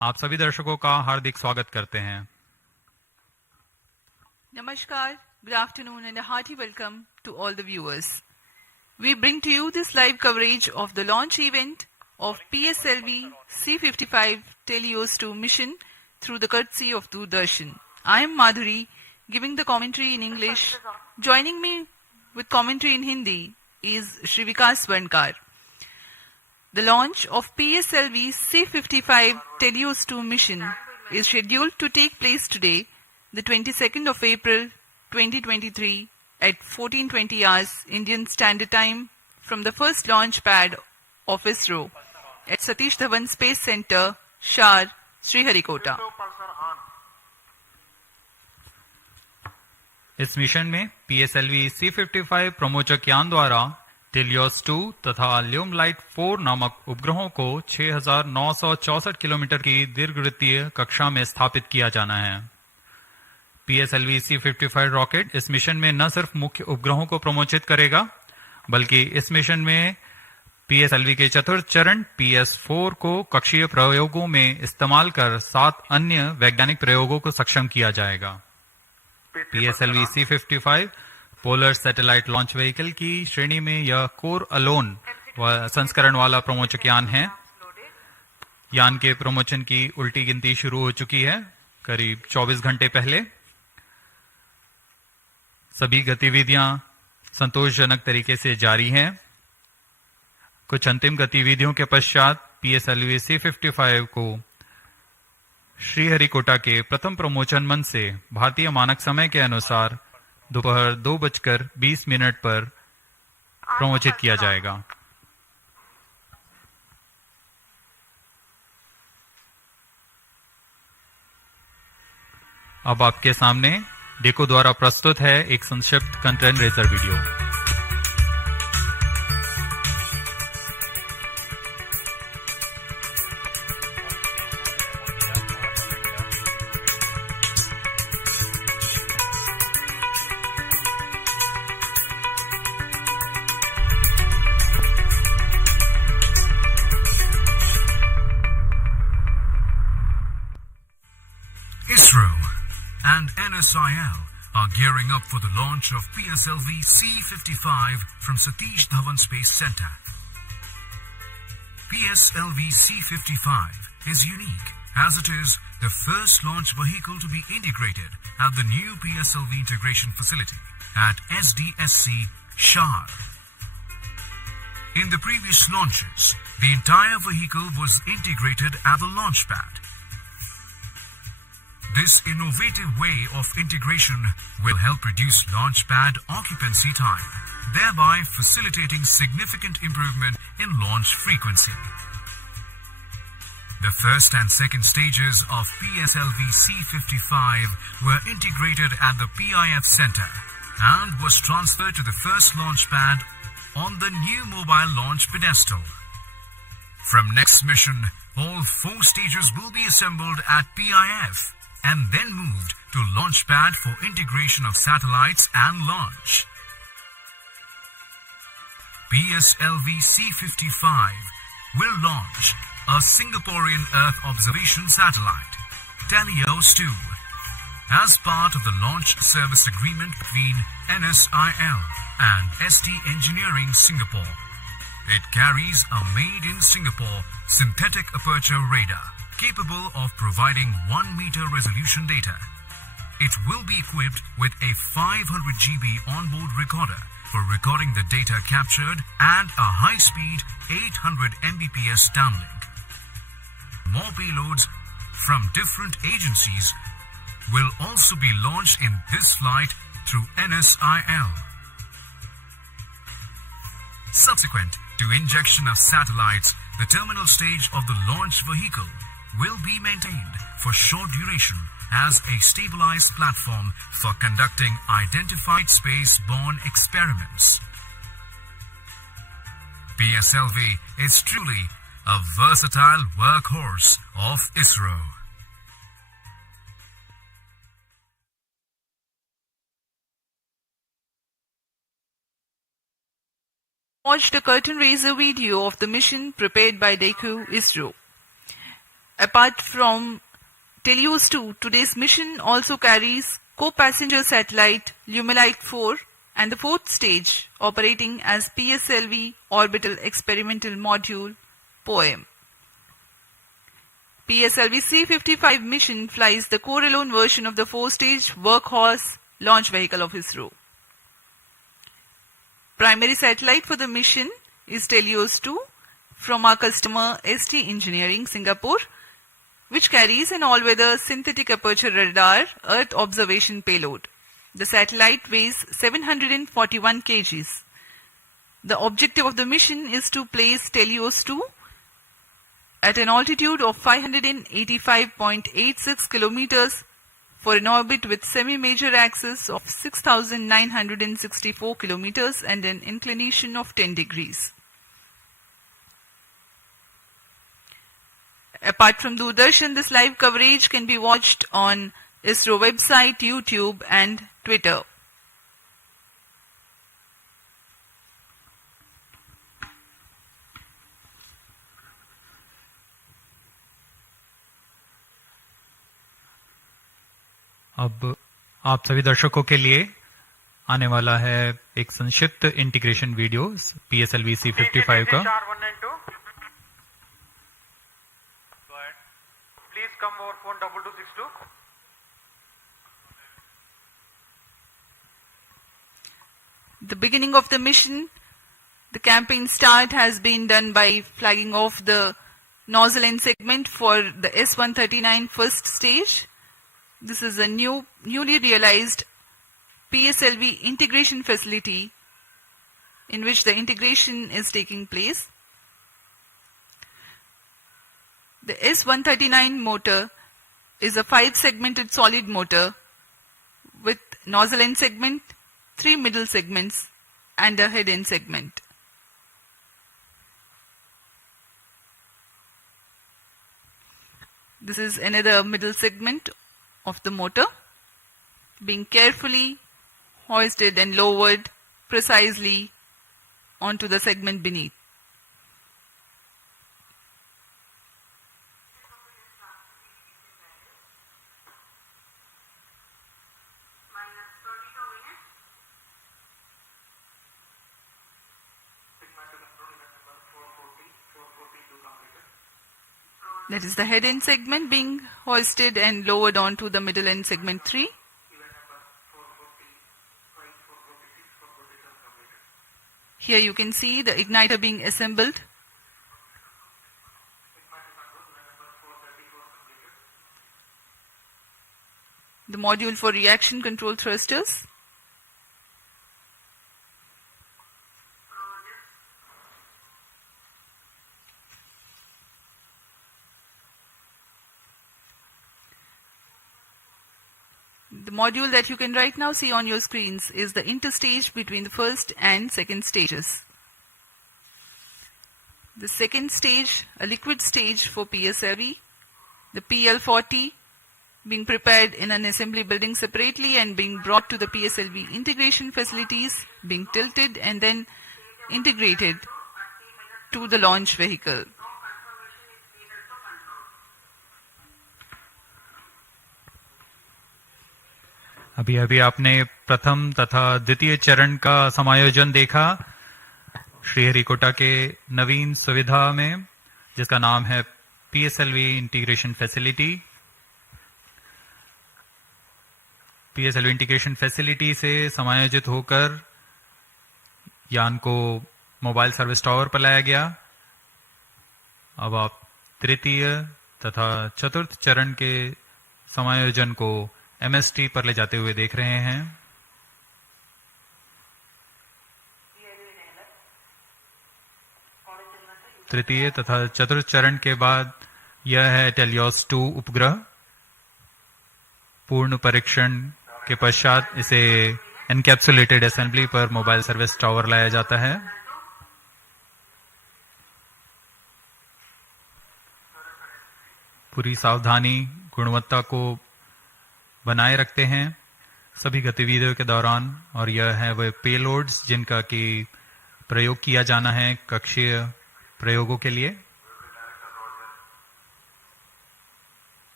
आप सभी दर्शकों का हार्दिक स्वागत करते हैं। Namaskar, good afternoon and a hearty welcome to all the viewers. We bring to you this live coverage of the launch event of PSLV-C55 TeLEOS-2 mission through the courtesy of Doordarshan. I am Madhuri, giving the commentary in English. Joining me with commentary in Hindi is Shri Vikas Varnkar. The launch of PSLV-C55 TeLEOS-2 mission is scheduled to take place today, the 22nd of April 2023 at 14:20 hours Indian Standard Time from the first launch pad of ISRO at Satish Dhawan Space Center, SHAR, Sriharikota. इस mission में PSLV-C55 प्रमोचक यान द्वारा TeLEOS-2 तथा ल्यूम light 4 नामक उपग्रहों को 6,964 kilometre की दीर्घवृत्तीय कक्षा में स्थापित किया जाना है। PSLV-C55 रॉकेट इस मिशन में न सिर्फ मुख्य उपग्रहों को प्रमोचित करेगा, बल्कि इस मिशन में PSLV के चतुर्थ चरण PS4 को कक्षीय प्रयोगों में इस्तेमाल कर 7 अन्य वैज्ञानिक प्रयोगों को सक्षम किया जाएगा। PSLV-C55 polar satellite launch vehicle की श्रेणी में यह कोर अलोन संस्करण वाला प्रमोचक यान है। यान के प्रमोचन की उल्टी गिनती शुरू हो चुकी है करीब 24 घंटे पहले। सभी गतिविधियां संतोषजनक तरीके से जारी हैं। कुछ अंतिम गतिविधियों के पश्चात PSLV-C55 को श्रीहरिकोटा के प्रथम प्रमोचन मंच से भारतीय मानक समय के अनुसार दोपहर 2:20 पर प्रमोचित किया जाएगा। अब आपके सामने डेको द्वारा प्रस्तुत है एक संक्षिप्त content razor video. ISRO and NSIL are gearing up for the launch of PSLV-C55 from Satish Dhawan Space Center. PSLV-C55 is unique as it is the first launch vehicle to be integrated at the new PSLV integration facility at SDSC-SHAR. In the previous launches, the entire vehicle was integrated at the launch pad. This innovative way of integration will help reduce launch pad occupancy time, thereby facilitating significant improvement in launch frequency. The first and second stages of PSLV-C55 were integrated at the PIF Center and was transferred to the first launch pad on the new mobile launch pedestal. From next mission, all 4 stages will be assembled at PIF and then moved to launch pad for integration of satellites and launch. PSLV-C55 will launch a Singaporean Earth observation satellite, TeLEOS-2, as part of the launch service agreement between NSIL and SD Engineering Singapore. It carries a made-in-Singapore synthetic aperture radar capable of providing 1-meter resolution data. It will be equipped with a 500 GB onboard recorder for recording the data captured and a high-speed 800 Mbps downlink. More payloads from different agencies will also be launched in this flight through NSIL. Subsequent to injection of satellites, the terminal stage of the launch vehicle will be maintained for short duration as a stabilized platform for conducting identified space-borne experiments. PSLV is truly a versatile workhorse of ISRO. Watched a curtain raiser video of the mission prepared by DECU ISRO. Apart from TeLEOS-2, today's mission also carries co-passenger satellite Lumelite 4 and the fourth stage operating as PSLV Orbital Experimental Module POEM. PSLV-C55 mission flies the core-alone version of the four-stage workhorse launch vehicle of ISRO. Primary satellite for the mission is TeLEOS-2 from our customer ST Engineering, Singapore, which carries an all-weather synthetic aperture radar Earth observation payload. The satellite weighs 741 kgs. The objective of the mission is to place TeLEOS-2 at an altitude of 585.86 kilometers for an orbit with semi-major axis of 6,964 kilometers and an inclination of 10 degrees. Apart from Doordarshan, this live coverage can be watched on ISRO website, YouTube and Twitter. अब आप सभी दर्शकों के लिए आने वाला है एक संक्षिप्त इंटीग्रेशन वीडियो PSLV-C55 का। Please come over phone 2262. The beginning of the mission, the campaign start has been done by flagging off the nozzle end segment for the S139 first stage. This is a newly realized PSLV integration facility in which the integration is taking place. The S139 motor is a 5-segmented solid motor with nozzle end segment, 3 middle segments and a head end segment. This is another middle segment of the motor being carefully hoisted and lowered precisely onto the segment beneath. That is the head end segment being hoisted and lowered onto the middle end segment 3. Here you can see the igniter being assembled. The module for reaction control thrusters. The module that you can right now see on your screens is the interstage between the first and second stages. The second stage, a liquid stage for PSLV, the PL40 being prepared in an assembly building separately and being brought to the PSLV integration facilities, being tilted and then integrated to the launch vehicle. अभी अभी आपने प्रथम तथा द्वितीय चरण का समायोजन देखा श्रीहरिकोटा के नवीन सुविधा में, जिसका नाम है PSLV integration facility. PSLV integration facility से समायोजित होकर यान को मोबाइल सर्विस टावर पर लाया गया। अब आप तृतीय तथा चतुर्थ चरण के समायोजन को MST पर ले जाते हुए देख रहे हैं। तृतीय तथा चतुर्थ चरण के बाद यह है TeLEOS-2 उपग्रह। पूर्ण परीक्षण के पश्चात इसे एनकैप्सुलेटेड असेंबली पर मोबाइल सर्विस टावर लाया जाता है। पूरी सावधानी, गुणवत्ता को बनाए रखते हैं सभी गतिविधियों के दौरान, और यह है वह पेलोड्स जिनका कि प्रयोग किया जाना है कक्षीय प्रयोगों के लिए।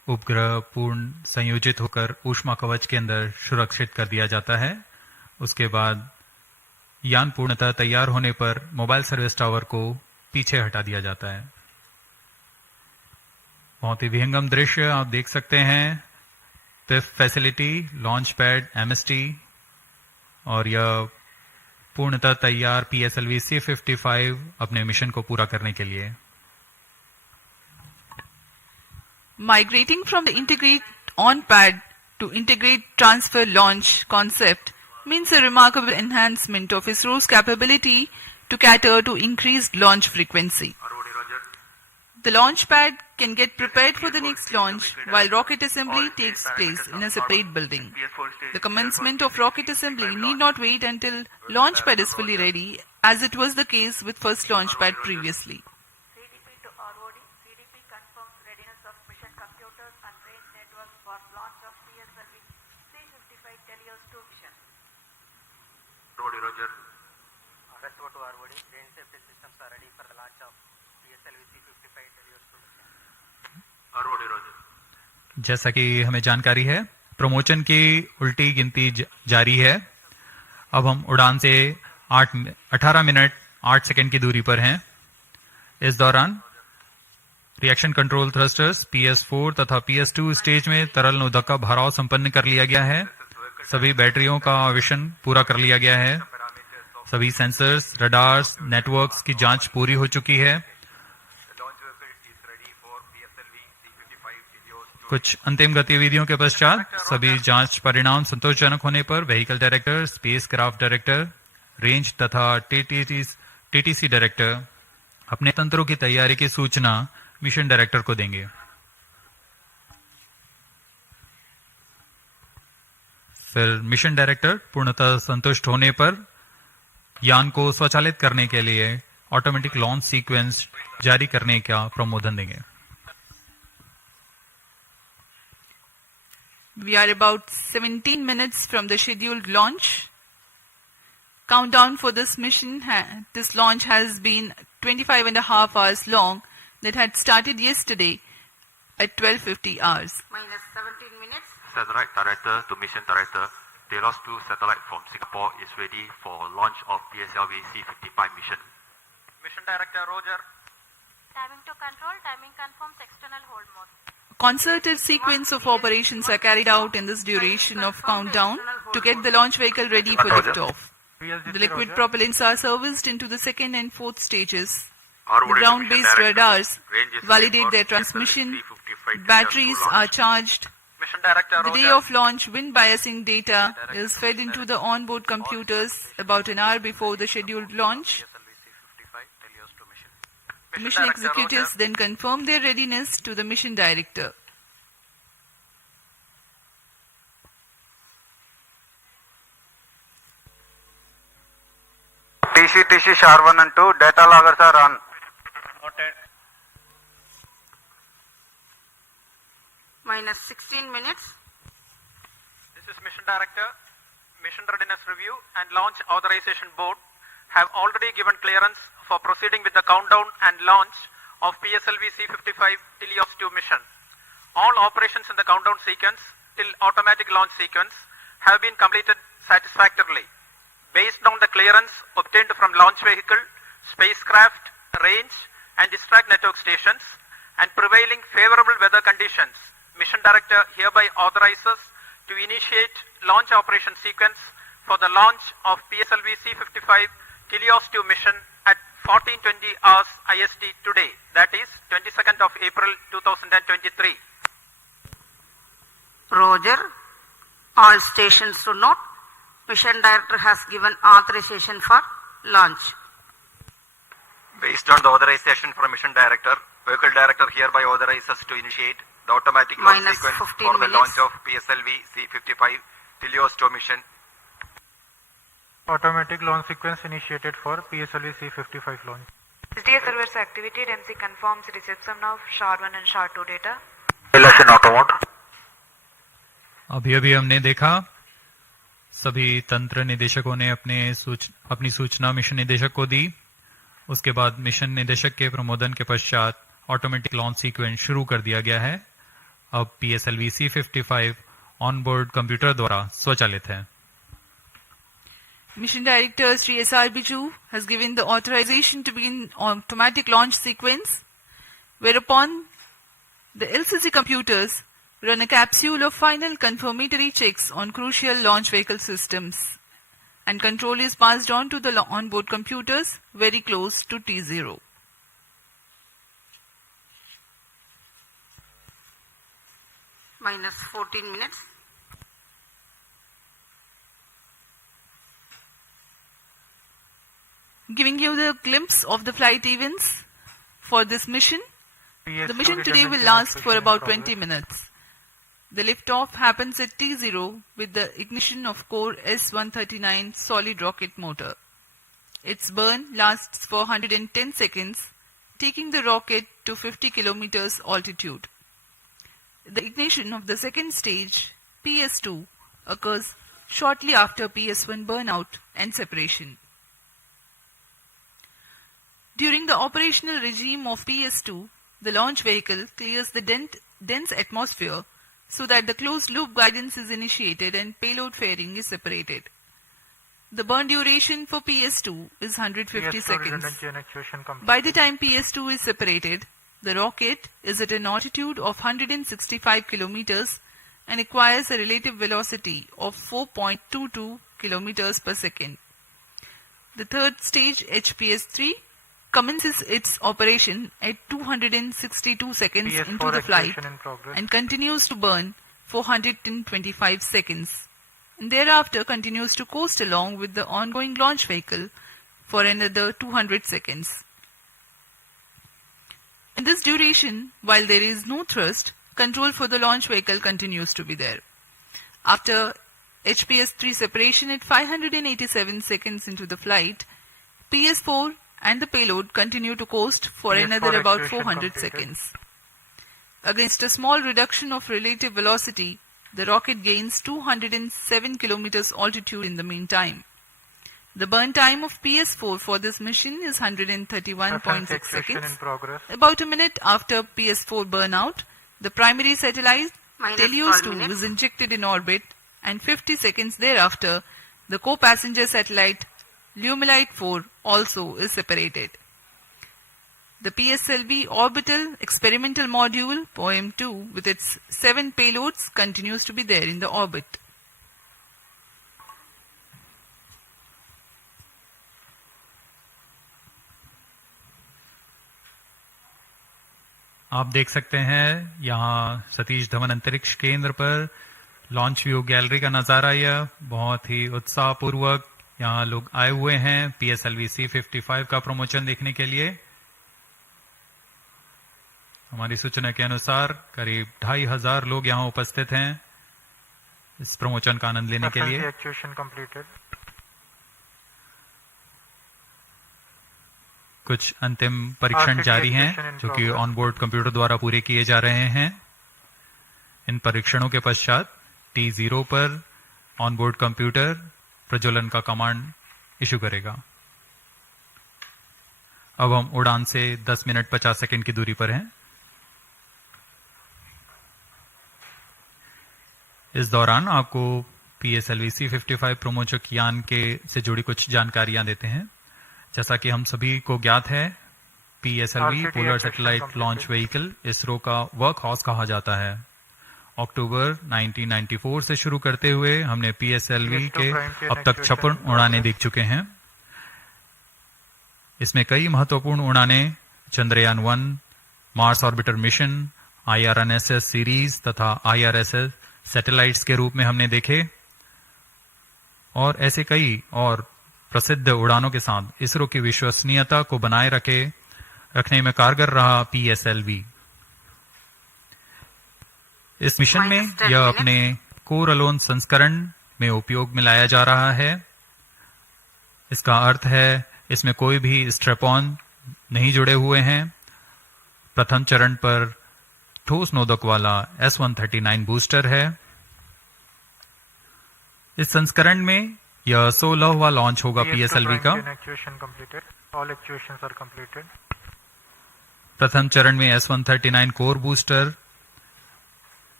उपग्रह पूर्ण संयोजित होकर ऊष्मा कवच के अंदर सुरक्षित कर दिया जाता है। उसके बाद यान पूर्णतः तैयार होने पर मोबाइल सर्विस टावर को पीछे हटा दिया जाता है। बहुत ही विहंगम दृश्य आप देख सकते हैं। Tiff facility, launch pad, MST और यह पूर्णतः तैयार PSLV-C55 अपने मिशन को पूरा करने के लिए। Migrating from the integrate on pad to integrate transfer launch concept means a remarkable enhancement of ISRO's capability to cater to increased launch frequency. The launch pad can get prepared for the next launch while rocket assembly takes place in a separate building. The commencement of rocket assembly need not wait until launch pad is fully ready, as it was the case with first launch pad previously. CDP to ROD. CDP confirms readiness of mission computers and range networks for launch of PSLV-C55 TeLEOS-2 mission. Roger. Westward to ROD. Range safety systems are ready for the launch of PSLV-C55 TeLEOS-2 mission. Roger. जैसा कि हमें जानकारी है, promotion की उल्टी गिनती जारी है। अब हम उड़ान से 18 मिनट 8 सेकंड की दूरी पर हैं। इस दौरान रिएक्शन कंट्रोल थ्रस्टर्स PS4 तथा PS2 स्टेज में तरल नोदक का भराव संपन्न कर लिया गया है। सभी बैटरियों का आवेशन पूरा कर लिया गया है। सभी सेंसर्स, रडार्स, नेटवर्क्स की जांच पूरी हो चुकी है। कुछ अंतिम गतिविधियों के पश्चात सभी जांच परिणाम संतोषजनक होने पर vehicle director, space craft director, range तथा टीटीसी डायरेक्टर अपने तंत्रों की तैयारी की सूचना मिशन डायरेक्टर को देंगे। फिर मिशन डायरेक्टर पूर्णतः संतुष्ट होने पर यान को स्वचालित करने के लिए ऑटोमेटिक लॉन्च सीक्वेंस जारी करने का प्रमोदन देंगे। We are about 17 minutes from the scheduled launch. Countdown for this mission, this launch has been 25 and a half hours long. That had started yesterday at 12:50 hours. Minus 17 minutes. Satellite Director to Mission Director, TeLEOS-2 satellite from Singapore is ready for launch of PSLV-C55 mission. Mission Director Roger. Timing to control. Timing confirms external hold mode. Concerted sequence of operations are carried out in this duration of countdown to get the launch vehicle ready for liftoff. The liquid propellants are serviced into the second and fourth stages. The ground-based radars validate their transmission. Batteries are charged. Mission Director The day of launch, wind biasing data is fed into the onboard computers about an hour before the scheduled launch. Mission executives then confirm their readiness to the mission director. SHAR 1 and 2 data loggers are on. Noted. Minus 16 minutes. This is Mission Director. Mission Readiness Review and Launch Authorization Board have already given clearance for proceeding with the countdown and launch of PSLV-C55 TeLEOS-2 mission. All operations in the countdown sequence till automatic launch sequence have been completed satisfactorily. Based on the clearance obtained from launch vehicle, spacecraft, range and distract network stations and prevailing favorable weather conditions, Mission Director hereby authorizes to initiate launch operation sequence for the launch of PSLV-C55 TeLEOS-2 mission at 14:20 hours IST today, that is 22nd of April 2023. Roger. All stations to note. Mission Director has given authorization for launch. Based on the authorization from Mission Director, Vehicle Director hereby authorizes to initiate the automatic launch Minus sequence 15 for the minutes. launch of PSLV-C55 TeLEOS-2 mission. Automatic launch sequence initiated for PSLV-C55 launch. SDSC servers activated. MC confirms reception of SHAR 1 and SHAR 2 data. अभी अभी हमने देखा सभी तंत्र निदेशकों ने अपनी सूचना मिशन निदेशक को दी। उसके बाद मिशन निदेशक के प्रमोदन के पश्चात ऑटोमेटिक लॉन्च सीक्वेंस शुरू कर दिया गया है। अब PSLV-C55 ऑनबोर्ड कंप्यूटर द्वारा स्वचालित है। Mission Director Sri S.R. Biju has given the authorization to begin automatic launch sequence, whereupon the LCC computers run a capsule of final confirmatory checks on crucial launch vehicle systems, and control is passed on to the onboard computers very close to T0. Minus 14 minutes. Giving you the glimpse of the flight events for this mission. The mission today will last for about 20 minutes. The liftoff happens at T0 with the ignition of core S-139 solid rocket motor. Its burn lasts for 110 seconds, taking the rocket to 50 kilometers altitude. The ignition of the second stage, PS2, occurs shortly after PS1 burnout and separation. During the operational regime of PS2, the launch vehicle clears the dense atmosphere so that the closed-loop guidance is initiated and payload fairing is separated. The burn duration for PS2 is 150 seconds. By the time PS2 is separated, the rocket is at an altitude of 165 kilometers and acquires a relative velocity of 4.22 kilometers per second. The third stage, HPS-3, commences its operation at 262 seconds into the flight and continues to burn for 125 seconds, and thereafter continues to coast along with the ongoing launch vehicle for another 200 seconds. In this duration, while there is no thrust, control for the launch vehicle continues to be there. After HPS-3 separation at 587 seconds into the flight, PS4 and the payload continue to coast for another about 400 seconds. Against a small reduction of relative velocity, the rocket gains 207 kilometers altitude in the meantime. The burn time of PS4 for this mission is 131.6 seconds. About a minute after PS4 burnout, the primary satellite TeLEOS-2 is injected in orbit, and 50 seconds thereafter, the co-passenger satellite Lumilite 4 also is separated. The PSLV orbital experimental module POEM-2 with its 7 payloads continues to be there in the orbit. आप देख सकते हैं यहाँ सतीश धवन अंतरिक्ष केंद्र पर launch view gallery का नजारा। यह बहुत ही उत्साहपूर्वक यहाँ लोग आए हुए हैं PSLV-C55 का प्रमोशन देखने के लिए। हमारी सूचना के अनुसार करीब 2500 लोग यहाँ उपस्थित हैं इस प्रमोशन का आनंद लेने के लिए। कुछ अंतिम परीक्षण जारी हैं जो कि ऑनबोर्ड कंप्यूटर द्वारा पूरे किए जा रहे हैं। इन परीक्षणों के पश्चात T0 पर ऑनबोर्ड कंप्यूटर प्रज्वलन का कमांड इशू करेगा। अब हम उड़ान से 10 मिनट 50 सेकंड की दूरी पर हैं। इस दौरान आपको PSLV-C55 प्रमोचक यान के से जुड़ी कुछ जानकारियां देते हैं। जैसा कि हम सभी को ज्ञात है, PSLV polar satellite launch vehicle ISRO का वर्क हाउस कहा जाता है। अक्टूबर 1994 से शुरू करते हुए हमने PSLV के अब तक 56 उड़ानें देख चुके हैं। इसमें कई महत्वपूर्ण उड़ानें Chandrayaan one, Mars orbiter mission, IRNSS series तथा IRSS सैटेलाइट्स के रूप में हमने देखे, और ऐसे कई और प्रसिद्ध उड़ानों के साथ इसरो की विश्वसनीयता को बनाए रखने में कारगर रहा PSLV। इस मिशन में यह अपने कोर अलोन संस्करण में उपयोग में लाया जा रहा है। इसका अर्थ है इसमें कोई भी स्ट्रैप ऑन नहीं जुड़े हुए हैं। प्रथम चरण पर ठोस नोदक वाला S-139 बूस्टर है। इस संस्करण में यह 16वां लॉन्च होगा PSLV का। प्रथम चरण में S-139 कोर बूस्टर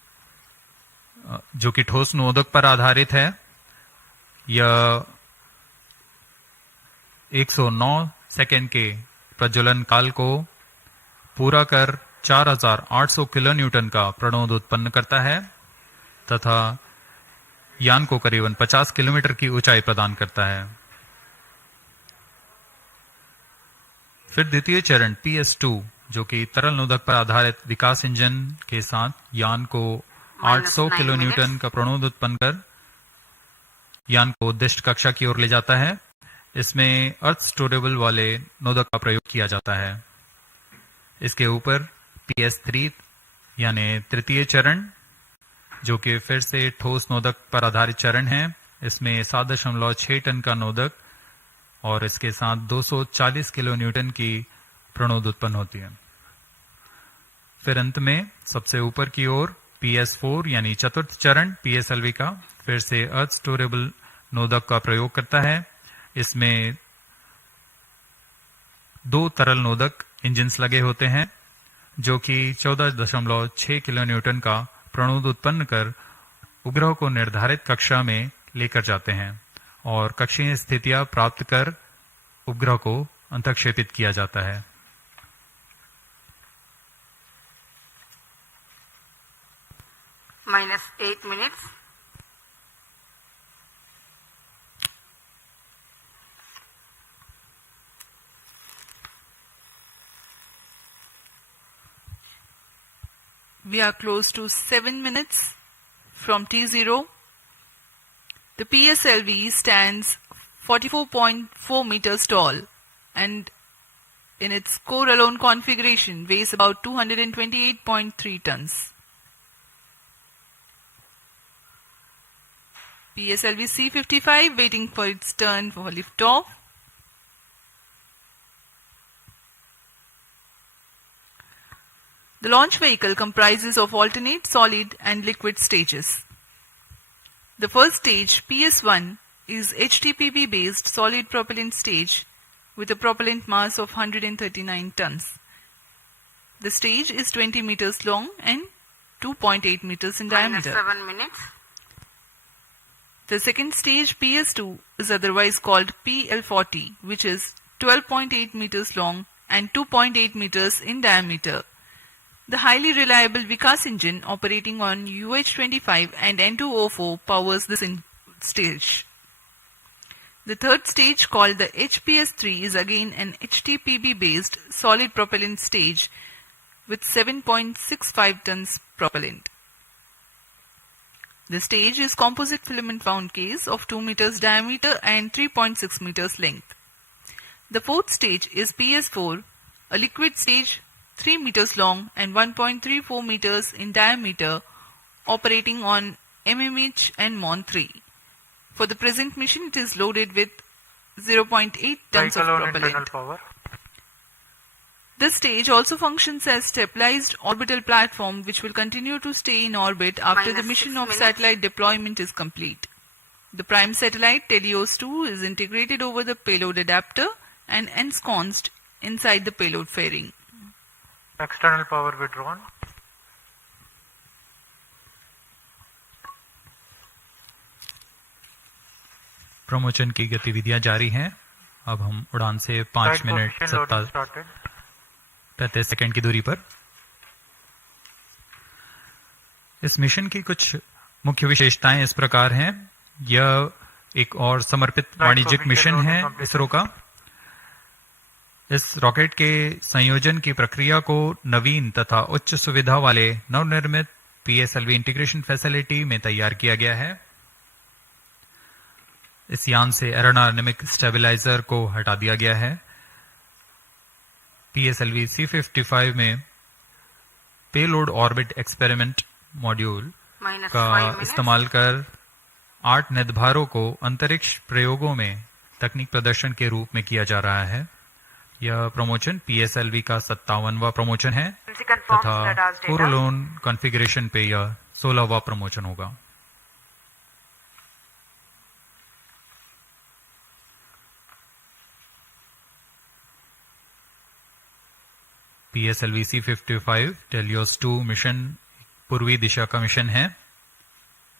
जो कि ठोस नोदक पर आधारित है। यह 109 सेकेंड के प्रज्वलन काल को पूरा कर 4800 किलो न्यूटन का प्रणोद उत्पन्न करता है तथा यान को करीबन 50 किलोमीटर की ऊंचाई प्रदान करता है। फिर द्वितीय चरण PS2 जो कि तरल नोदक पर आधारित विकास इंजन के साथ यान को 800 किलो न्यूटन का प्रणोद उत्पन्न कर यान को उद्दिष्ट कक्षा की ओर ले जाता है। इसमें अर्थ स्टोरेबल वाले नोदक का प्रयोग किया जाता है। इसके ऊपर PS3 यानी तृतीय चरण जो कि फिर से ठोस नोदक पर आधारित चरण है। इसमें 7.6 टन का नोदक और इसके साथ 240 किलो न्यूटन की प्रणोद उत्पन्न होती है। फिर अंत में सबसे ऊपर की ओर PS4 यानी चतुर्थ चरण PSLV का फिर से अर्थ स्टोरेबल नोदक का प्रयोग करता है। इसमें 2 तरल नोदक इंजिन्स लगे होते हैं जो कि 14.6 किलो न्यूटन का प्रणोद उत्पन्न कर उपग्रह को निर्धारित कक्षा में लेकर जाते हैं और कक्षीय स्थितियां प्राप्त कर उपग्रह को अंतक्षेपित किया जाता है। -8 minutes. We are close to 7 minutes from T0. The PSLV stands 44.4 meters tall and in its core alone configuration weighs about 228.3 tons. PSLV-C55 waiting for its turn for liftoff. The launch vehicle comprises of alternate solid and liquid stages. The first stage, PS1, is HTPB based solid propellant stage with a propellant mass of 139 tons. The stage is 20 meters long and 2.8 meters in diameter. -7 minutes. The second stage, PS2, is otherwise called PL40, which is 12.8 meters long and 2.8 meters in diameter. The highly reliable Vikas engine operating on UH-25 and N2O4 powers this stage. The third stage, called the HPS3, is again an HTPB based solid propellant stage with 7.65 tons propellant. The stage is composite filament wound case of 2 meters diameter and 3.6 meters length. The fourth stage is PS4, a liquid stage 3 meters long and 1.34 meters in diameter, operating on MMH and MON3. For the present mission, it is loaded with 0.8 tons of propellant. This stage also functions as stabilized orbital platform which will continue to stay in orbit after the mission of satellite deployment is complete. The prime satellite TeLEOS-2 is integrated over the payload adapter and ensconced inside the payload fairing. External power withdrawn. Promotion की गतिविधियां जारी हैं। अब हम उड़ान से 5 minute 37 second की दूरी पर। इस मिशन की कुछ मुख्य विशेषताएं इस प्रकार हैं। यह एक और समर्पित वाणिज्यिक मिशन है इसरो का। इस रॉकेट के संयोजन की प्रक्रिया को नवीन तथा उच्च सुविधा वाले नवनिर्मित PSLV इंटीग्रेशन फैसिलिटी में तैयार किया गया है। इस यान से एरोडायनेमिक स्टेबलाइजर को हटा दिया गया है। PSLV-C55 में पेलोड ऑर्बिट एक्सपेरिमेंट मॉड्यूल का इस्तेमाल कर 8 निर्धारों को अंतरिक्ष प्रयोगों में तकनीक प्रदर्शन के रूप में किया जा रहा है। यह प्रमोशन PSLV का 57वां प्रमोशन है तथा कोरोलोन कॉन्फ़िगरेशन पे यह 16वां प्रमोशन होगा। PSLV-C55 TeLEOS-2 मिशन पूर्वी दिशा का मिशन है।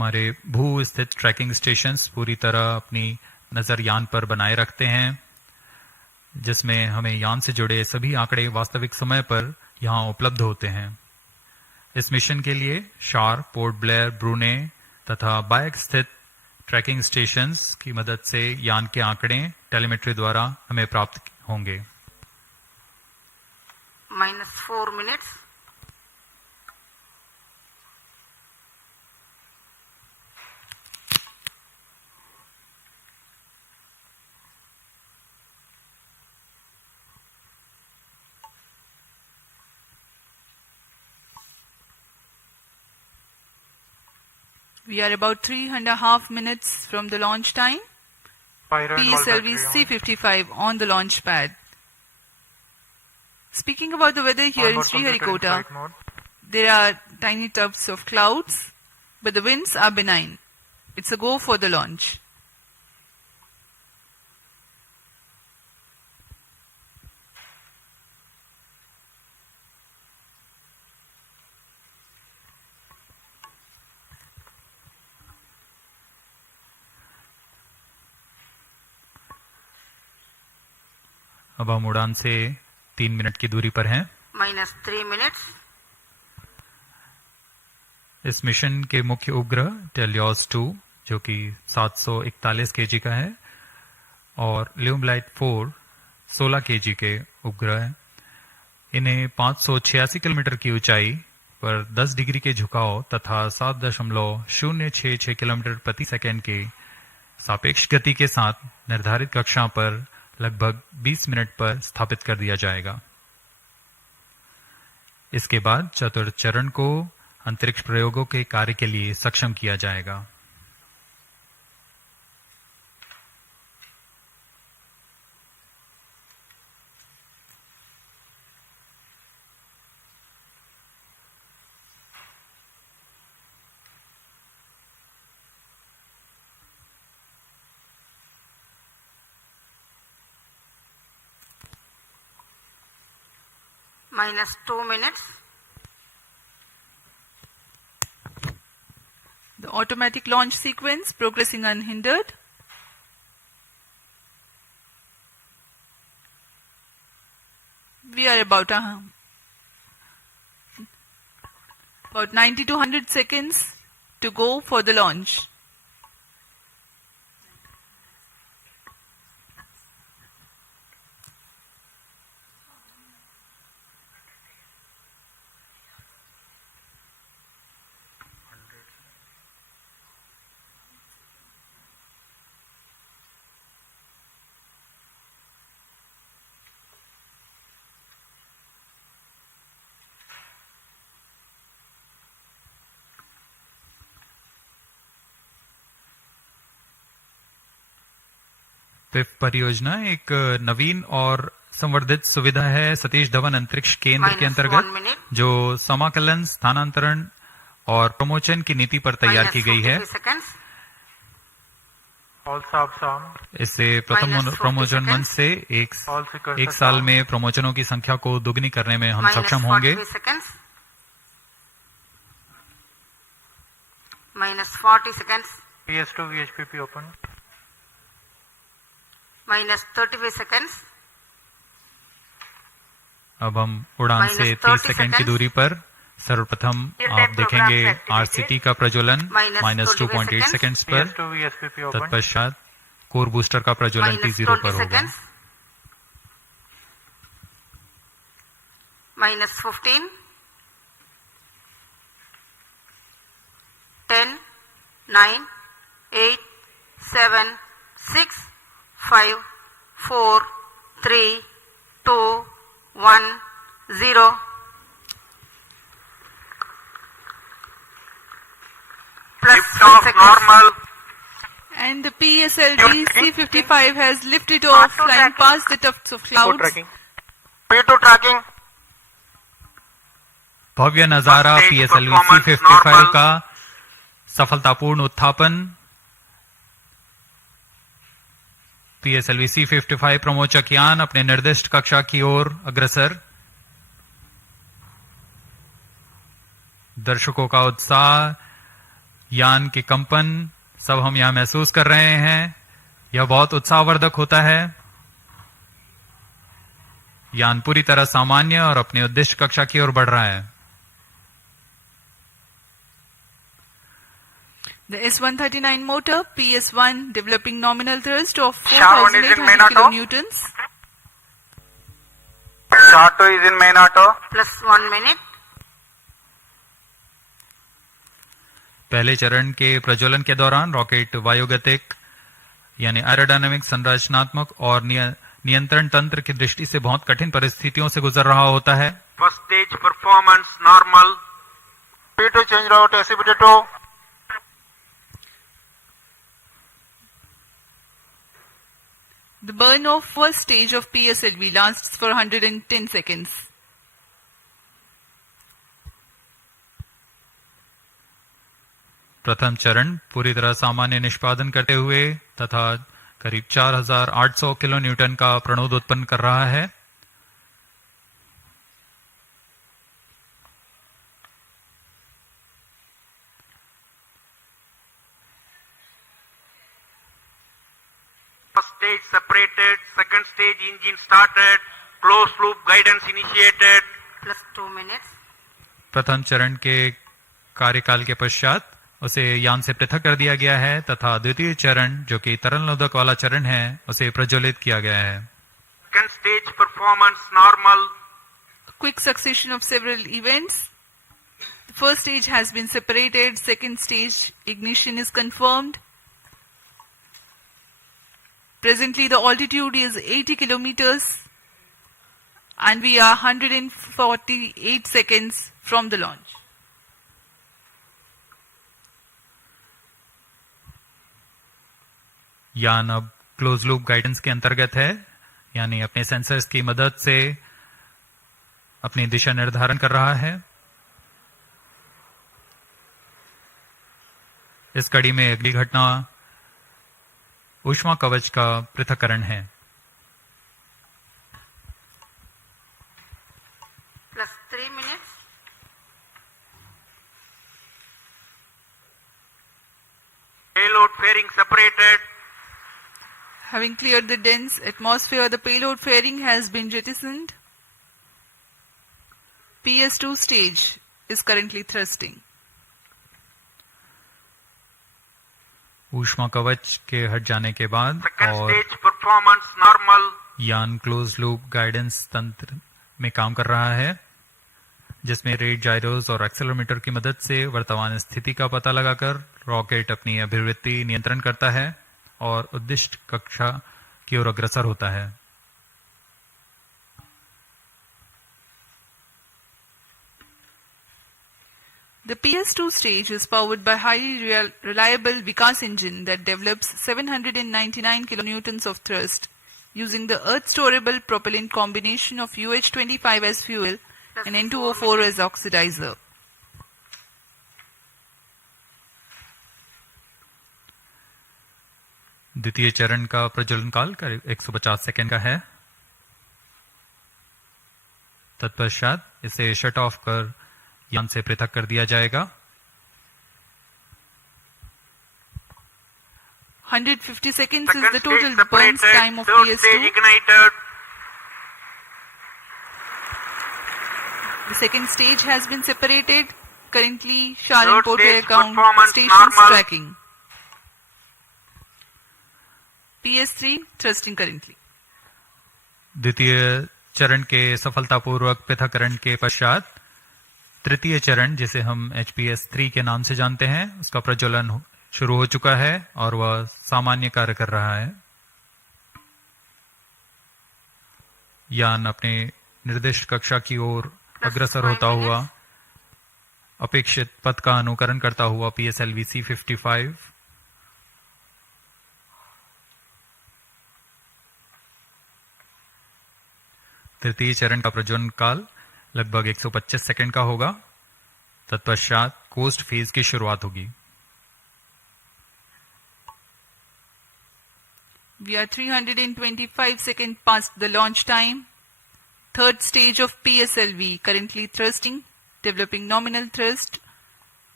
हमारे भू स्थित ट्रैकिंग स्टेशंस पूरी तरह अपनी नजर यान पर बनाए रखते हैं, जिसमें हमें यान से जुड़े सभी आंकड़े वास्तविक समय पर यहां उपलब्ध होते हैं। इस मिशन के लिए शार, पोर्ट ब्लेयर, ब्रूने तथा बायक स्थित ट्रैकिंग स्टेशंस की मदद से यान के आंकड़े टेलीमेट्री द्वारा हमें प्राप्त होंगे। -4 minutes. We are about 3.5 minutes from the launch time. Pyro and ball battery on. PSLV-C55 on the launch pad. Speaking about the weather here in Onboard computer in Sriharikota, flight mode. there are tiny tufts of clouds, but the winds are benign. It's a go for the launch. अब हम उड़ान से 3 minute की दूरी पर हैं। -3 minutes. इस mission के मुख्य उपग्रह TeLEOS-2 जो कि 741 kg का है और ल्यूमलाइट 4 16 kg के उपग्रह हैं। इन्हें 586 किलोमीटर की ऊंचाई पर 10 डिग्री के झुकाव तथा 7.066 किलोमीटर प्रति सेकंड के सापेक्ष गति के साथ निर्धारित कक्षा पर लगभग 20 मिनट पर स्थापित कर दिया जाएगा। इसके बाद चतुर्थ चरण को अंतरिक्ष प्रयोगों के कार्य के लिए सक्षम किया जाएगा। -2 minutes. The automatic launch sequence progressing unhindered. We are about 90 to 100 seconds to go for the launch. PIFF परियोजना एक नवीन और संवर्धित सुविधा है सतीश धवन अंतरिक्ष केंद्र के अंतर्गत, जो समाकलन, स्थानांतरण और प्रमोशन की नीति पर तैयार की गई है। इससे प्रथम प्रमोशन मंच से एक साल में प्रमोशनों की संख्या को दुगनी करने में हम सक्षम होंगे। -40 seconds. PS2 VHPP open. -35 seconds. अब हम उड़ान से 30 सेकंड की दूरी पर सर्वप्रथम आप देखेंगे आरसीटी का प्रज्वलन -2.8 सेकंड्स पर। PS2 VHPP open. तत्पश्चात कोर बूस्टर का प्रज्वलन T0 पर होगा। -15. 10, 9, 8, 7, 6, 5, 4, 3, 2, 1, 0. Lift-off normal. And the PSLV-C55 has lifted off, flying past the tufts of clouds. P2 tracking. भव्य नजारा PSLV-C55 का सफलतापूर्ण उत्थापन। PSLV-C55 प्रमोचक यान अपने निर्दिष्ट कक्षा की ओर अग्रसर। दर्शकों का उत्साह यान के कंपन सब हम यहां महसूस कर रहे हैं। यह बहुत उत्साहवर्धक होता है। यान पूरी तरह सामान्य और अपनी उद्देश्य कक्षा की ओर बढ़ रहा है। The S139 motor PS1 developing nominal thrust of SHAR 1 is in main 4,800 auto. kilonewtons. SHAR 2 is in main auto. Plus 1 minute. पहले चरण के प्रज्वलन के दौरान रॉकेट वायुगतिक यानी एरोडायनामिक, संरचनात्मक और नियंत्रण तंत्र की दृष्टि से बहुत कठिन परिस्थितियों से गुजर रहा होता है। First stage performance normal. P2 change route SCBT2. The burn of first stage of PSLV lasts for 110 seconds. प्रथम चरण पूरी तरह सामान्य निष्पादन करते हुए तथा करीब 4800 किलो न्यूटन का प्रणोद उत्पन्न कर रहा है। First stage separated, second stage engine started, closed loop guidance initiated. Plus 2 minutes. प्रथम चरण के कार्यकाल के पश्चात उसे यान से पृथक कर दिया गया है तथा द्वितीय चरण जो कि तरल नोदक वाला चरण है उसे प्रज्वलित किया गया है। Second stage performance normal. A quick succession of several events. The first stage has been separated. Second stage ignition is confirmed. Presently the altitude is 80 kilometers and we are 148 seconds from the launch. यान अब close loop guidance के अंतर्गत है, यानी अपने sensors की मदद से अपनी दिशा निर्धारण कर रहा है। इस कड़ी में अगली घटना ऊष्मा कवच का पृथक्करण है। Plus 3 minutes. Payload fairing separated. Having cleared the dense atmosphere, the payload fairing has been jettisoned. PS2 stage is currently thrusting. ऊष्मा कवच के हट जाने के बाद Second और stage performance normal. यान क्लोज लूप गाइडेंस तंत्र में काम कर रहा है, जिसमें रेट जायरोस और एक्सेलेरोमीटर की मदद से वर्तमान स्थिति का पता लगाकर रॉकेट अपनी अभिवृत्ति नियंत्रण करता है और उद्दिष्ट कक्षा की ओर अग्रसर होता है। The PS2 stage is powered by highly reliable Vikas engine that develops 799 kilonewtons of thrust using the earth-storable propellant combination of UH-25 as fuel and N2O4 as oxidizer. द्वितीय चरण का प्रज्वलन काल करीब 150 सेकेंड का है। तत्पश्चात इसे शट ऑफ कर यान से पृथक कर दिया जाएगा। 150 seconds is Second the stage total separated. burns time of Third stage PS2. ignited. The second stage has been separated. Currently, SHAR Third importer stage account performance stations normal. tracking. PS3 thrusting currently. द्वितीय चरण के सफलतापूर्वक पृथक्करण के पश्चात तृतीय चरण, जिसे हम HPS-3 के नाम से जानते हैं, उसका प्रज्वलन शुरू हो चुका है और वह सामान्य कार्य कर रहा है। यान अपने निर्दिष्ट कक्षा की ओर अग्रसर होता हुआ अपेक्षित पथ का अनुकरण करता हुआ PSLV-C55 तृतीय चरण का प्रज्वलन काल लगभग 125 सेकंड का होगा। तत्पश्चात कोस्ट फेज की शुरुआत होगी। We are 325 seconds past the launch time. Third stage of PSLV currently thrusting, developing nominal thrust.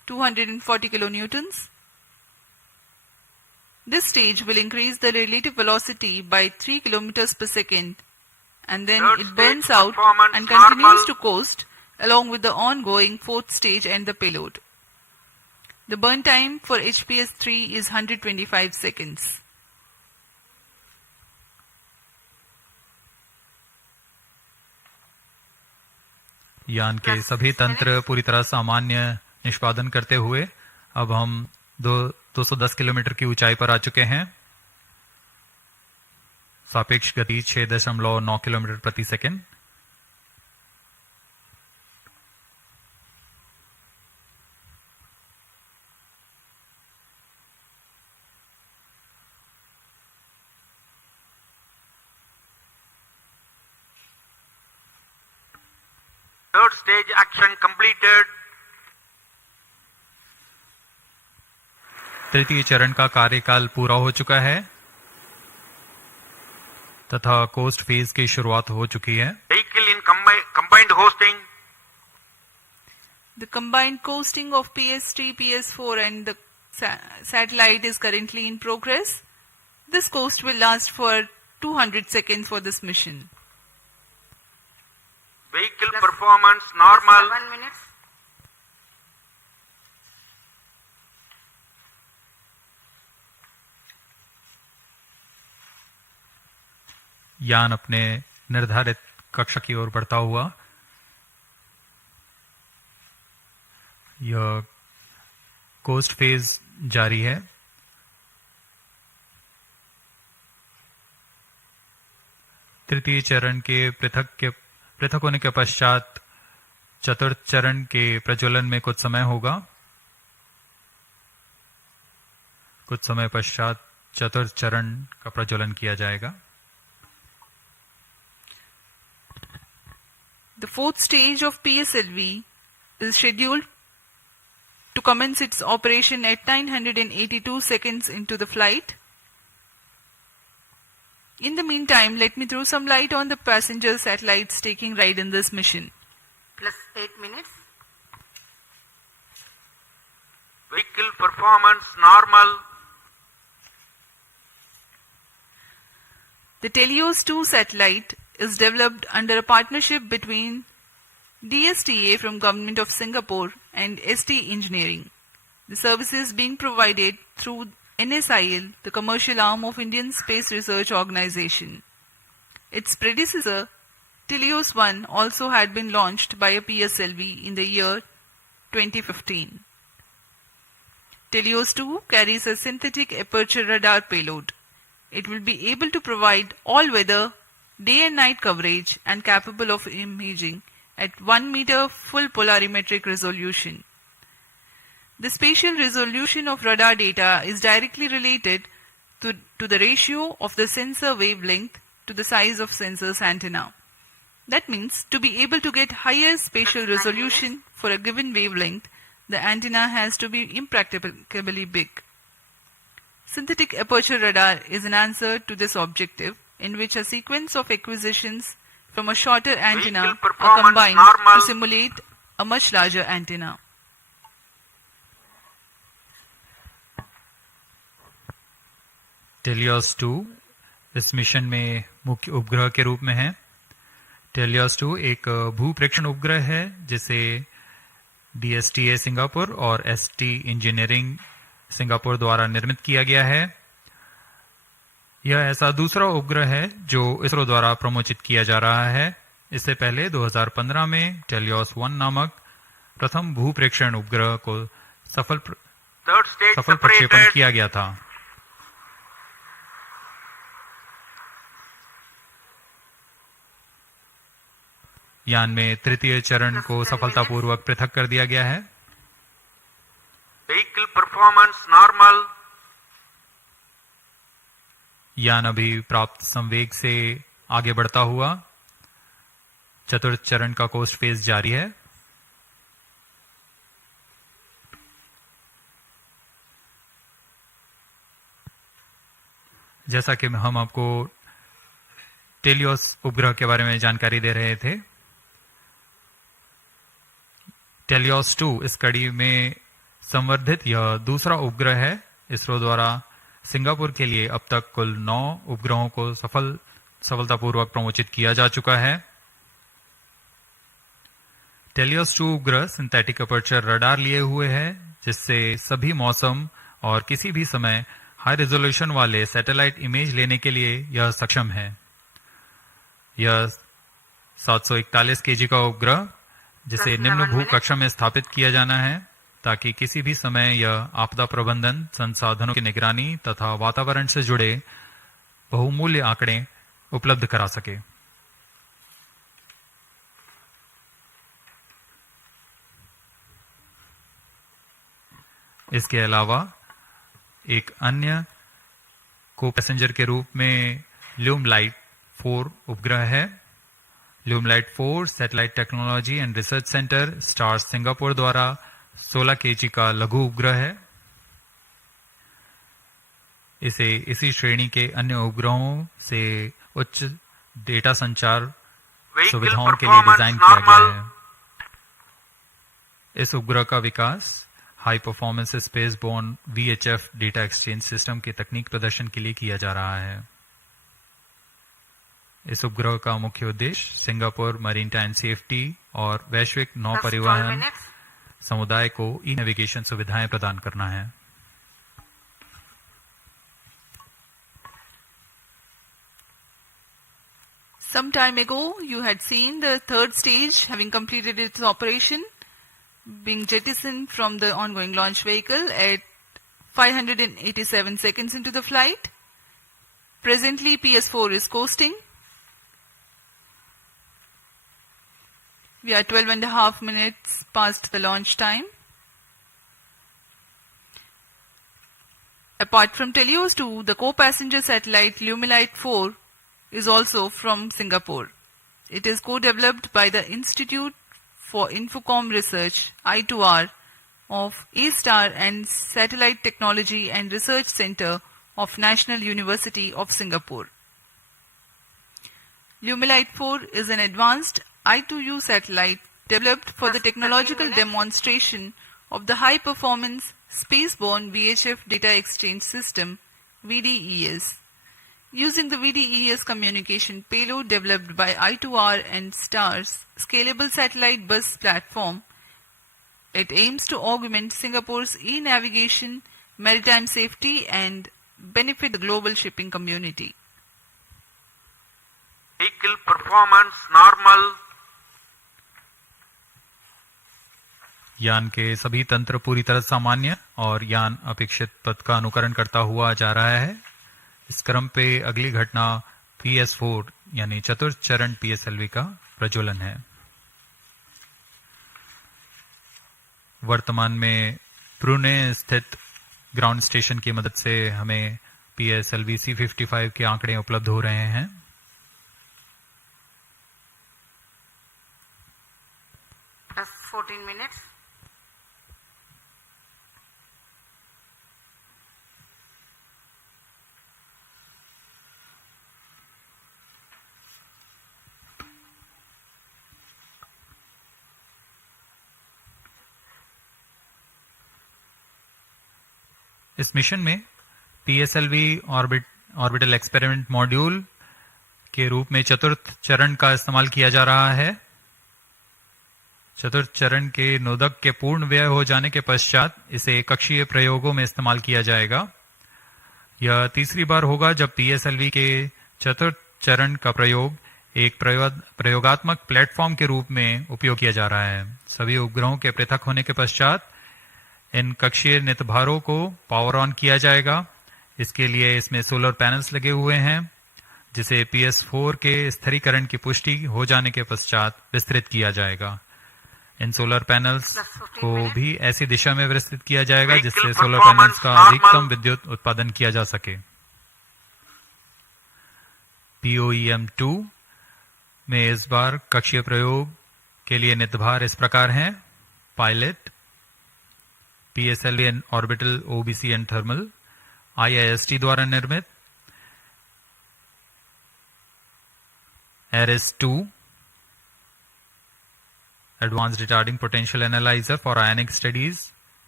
240 kilonewtons. This stage will increase the relative velocity by 3 kilometers per second, and then Third it burns stage out performance and continues normal. to coast along with the ongoing fourth stage and the payload. The burn time for HPS-3 is 125 seconds. यान के सभी तंत्र पूरी तरह सामान्य निष्पादन करते हुए अब हम 210 किलोमीटर की ऊंचाई पर आ चुके हैं। सापेक्ष गति 6.9 किलोमीटर प्रति second. Third stage action completed. तृतीय चरण का कार्यकाल पूरा हो चुका है तथा कोस्ट फेज की शुरुआत हो चुकी है। Vehicle in combined hosting. The combined coasting of PS3, PS4 and the satellite is currently in progress. This coast will last for 200 seconds for this mission. Vehicle performance normal. 7 minutes. यान अपने निर्धारित कक्षा की ओर बढ़ता हुआ यह कोस्ट फेज जारी है। तृतीय चरण के पृथक होने के पश्चात चतुर्थ चरण के प्रज्वलन में कुछ समय होगा। कुछ समय पश्चात चतुर्थ चरण का प्रज्वलन किया जाएगा। The fourth stage of PSLV is scheduled to commence its operation at 982 seconds into the flight. In the meantime, let me throw some light on the passenger satellites taking ride in this mission. Plus 8 minutes. Vehicle performance normal. The TeLEOS-2 satellite is developed under a partnership between DSTA from Government of Singapore and ST Engineering. The services being provided through NSIL, the commercial arm of Indian Space Research Organization. Its predecessor, TeLEOS-1, also had been launched by a PSLV in the year 2015. TeLEOS-2 carries a synthetic aperture radar payload. It will be able to provide all-weather, day and night coverage and capable of imaging at 1 meter full polarimetric resolution. The spatial resolution of radar data is directly related to the ratio of the sensor wavelength to the size of sensor's antenna. That means to be able to get higher spatial resolution for a given wavelength, the antenna has to be impracticably big. Synthetic aperture radar is an answer to this objective, in which a sequence of acquisitions from a shorter antenna are combined to simulate a much larger antenna. TeLEOS-2 इस mission में मुख्य उपग्रह के रूप में है। TeLEOS-2 एक भूप्रेक्षण उपग्रह है जिसे DSTA सिंगापुर और ST इंजीनियरिंग सिंगापुर द्वारा निर्मित किया गया है। यह ऐसा दूसरा उपग्रह है जो इसरो द्वारा प्रमोचित किया जा रहा है। इससे पहले 2015 में TeLEOS-1 नामक प्रथम भूप्रेक्षण उपग्रह को सफल प्रक्षेपण किया गया था। यान में तृतीय चरण को सफलतापूर्वक पृथक कर दिया गया है। Vehicle performance normal. यान अभी प्राप्त संवेग से आगे बढ़ता हुआ चतुर्थ चरण का कोस्ट फेज जारी है। जैसा कि हम आपको TeLEOS उपग्रह के बारे में जानकारी दे रहे थे, TeLEOS-2 इस कड़ी में संवर्धित यह दूसरा उपग्रह है। इसरो द्वारा सिंगापुर के लिए अब तक कुल 9 उपग्रहों को सफलतापूर्वक प्रमोचित किया जा चुका है। TeLEOS-2 उपग्रह सिंथेटिक अपर्चर रडार लिए हुए है, जिससे सभी मौसम और किसी भी समय हाई रेजोल्यूशन वाले सैटेलाइट इमेज लेने के लिए यह सक्षम है। यह 741 kg का उपग्रह, जिसे निम्न भू कक्षा में स्थापित किया जाना है, ताकि किसी भी समय यह आपदा प्रबंधन, संसाधनों की निगरानी तथा वातावरण से जुड़े बहुमूल्य आंकड़े उपलब्ध करा सके। इसके अलावा एक अन्य को पैसेंजर के रूप में ल्यूमलाइट 4 उपग्रह है। ल्यूमलाइट 4 satellite technology and research centre star Singapore द्वारा 16 kg का लघु उपग्रह है। इसे इसी श्रेणी के अन्य उपग्रहों से उच्च डेटा संचार सुविधाओं के लिए डिजाइन किया गया है। इस उपग्रह का विकास high performance space born VHF data exchange system के तकनीक प्रदर्शन के लिए किया जा रहा है। इस उपग्रह का मुख्य उद्देश्य सिंगापुर मरीनटाइन सेफ्टी और वैश्विक नौ परिवहन समुदाय को ई नेविगेशन सुविधाएं प्रदान करना है। Some time ago, you had seen the third stage having completed its operation, being jettisoned from the ongoing launch vehicle at 587 seconds into the flight. Presently, PS4 is coasting. We are 12.5 minutes past the launch time. Apart from TeLEOS-2, the co-passenger satellite Lumilite 4 is also from Singapore. It is co-developed by the Institute for Infocom Research, I2R, of A-STAR and Satellite Technology and Research Center of National University of Singapore. Lumilite 4 is an advanced I2U satellite developed for the technological demonstration of the high-performance spaceborne VHF data exchange system, VDES. Using the VDES communication payload developed by I2R and STAR's scalable satellite bus platform, it aims to augment Singapore's e-navigation, maritime safety and benefit the global shipping community. Vehicle performance normal. यान के सभी तंत्र पूरी तरह सामान्य और यान अपेक्षित पथ का अनुकरण करता हुआ जा रहा है। इस क्रम पे अगली घटना PS4 यानी चतुर्थ चरण PSLV का प्रज्वलन है। वर्तमान में पुणे स्थित ग्राउंड स्टेशन की मदद से हमें PSLV-C55 के आंकड़े उपलब्ध हो रहे हैं। Plus 14 minutes. इस मिशन में PSLV ऑर्बिटल एक्सपेरिमेंट मॉड्यूल के रूप में चतुर्थ चरण का इस्तेमाल किया जा रहा है। चतुर्थ चरण के नोदक के पूर्ण व्यय हो जाने के पश्चात इसे कक्षीय प्रयोगों में इस्तेमाल किया जाएगा। यह तीसरी बार होगा जब PSLV के चतुर्थ चरण का प्रयोग एक प्रयोगात्मक प्लेटफॉर्म के रूप में उपयोग किया जा रहा है। सभी उपग्रहों के पृथक होने के पश्चात इन कक्षीय नितभारों को पावर ऑन किया जाएगा। इसके लिए इसमें सोलर पैनल्स लगे हुए हैं, जिसे PS4 के स्थिरीकरण की पुष्टि हो जाने के पश्चात विस्तृत किया जाएगा। इन सोलर पैनल्स को भी ऐसी दिशा में विस्तृत किया जाएगा जिससे सोलर पैनल्स का अधिकतम विद्युत उत्पादन किया जा सके। POEM-2 में इस बार कक्षीय प्रयोग के लिए नितभार इस प्रकार हैं: pilot, PSLV and orbital OBC and thermal, IIST द्वारा निर्मित, ARIS-2 advanced retarding potential analyser for ionic studies,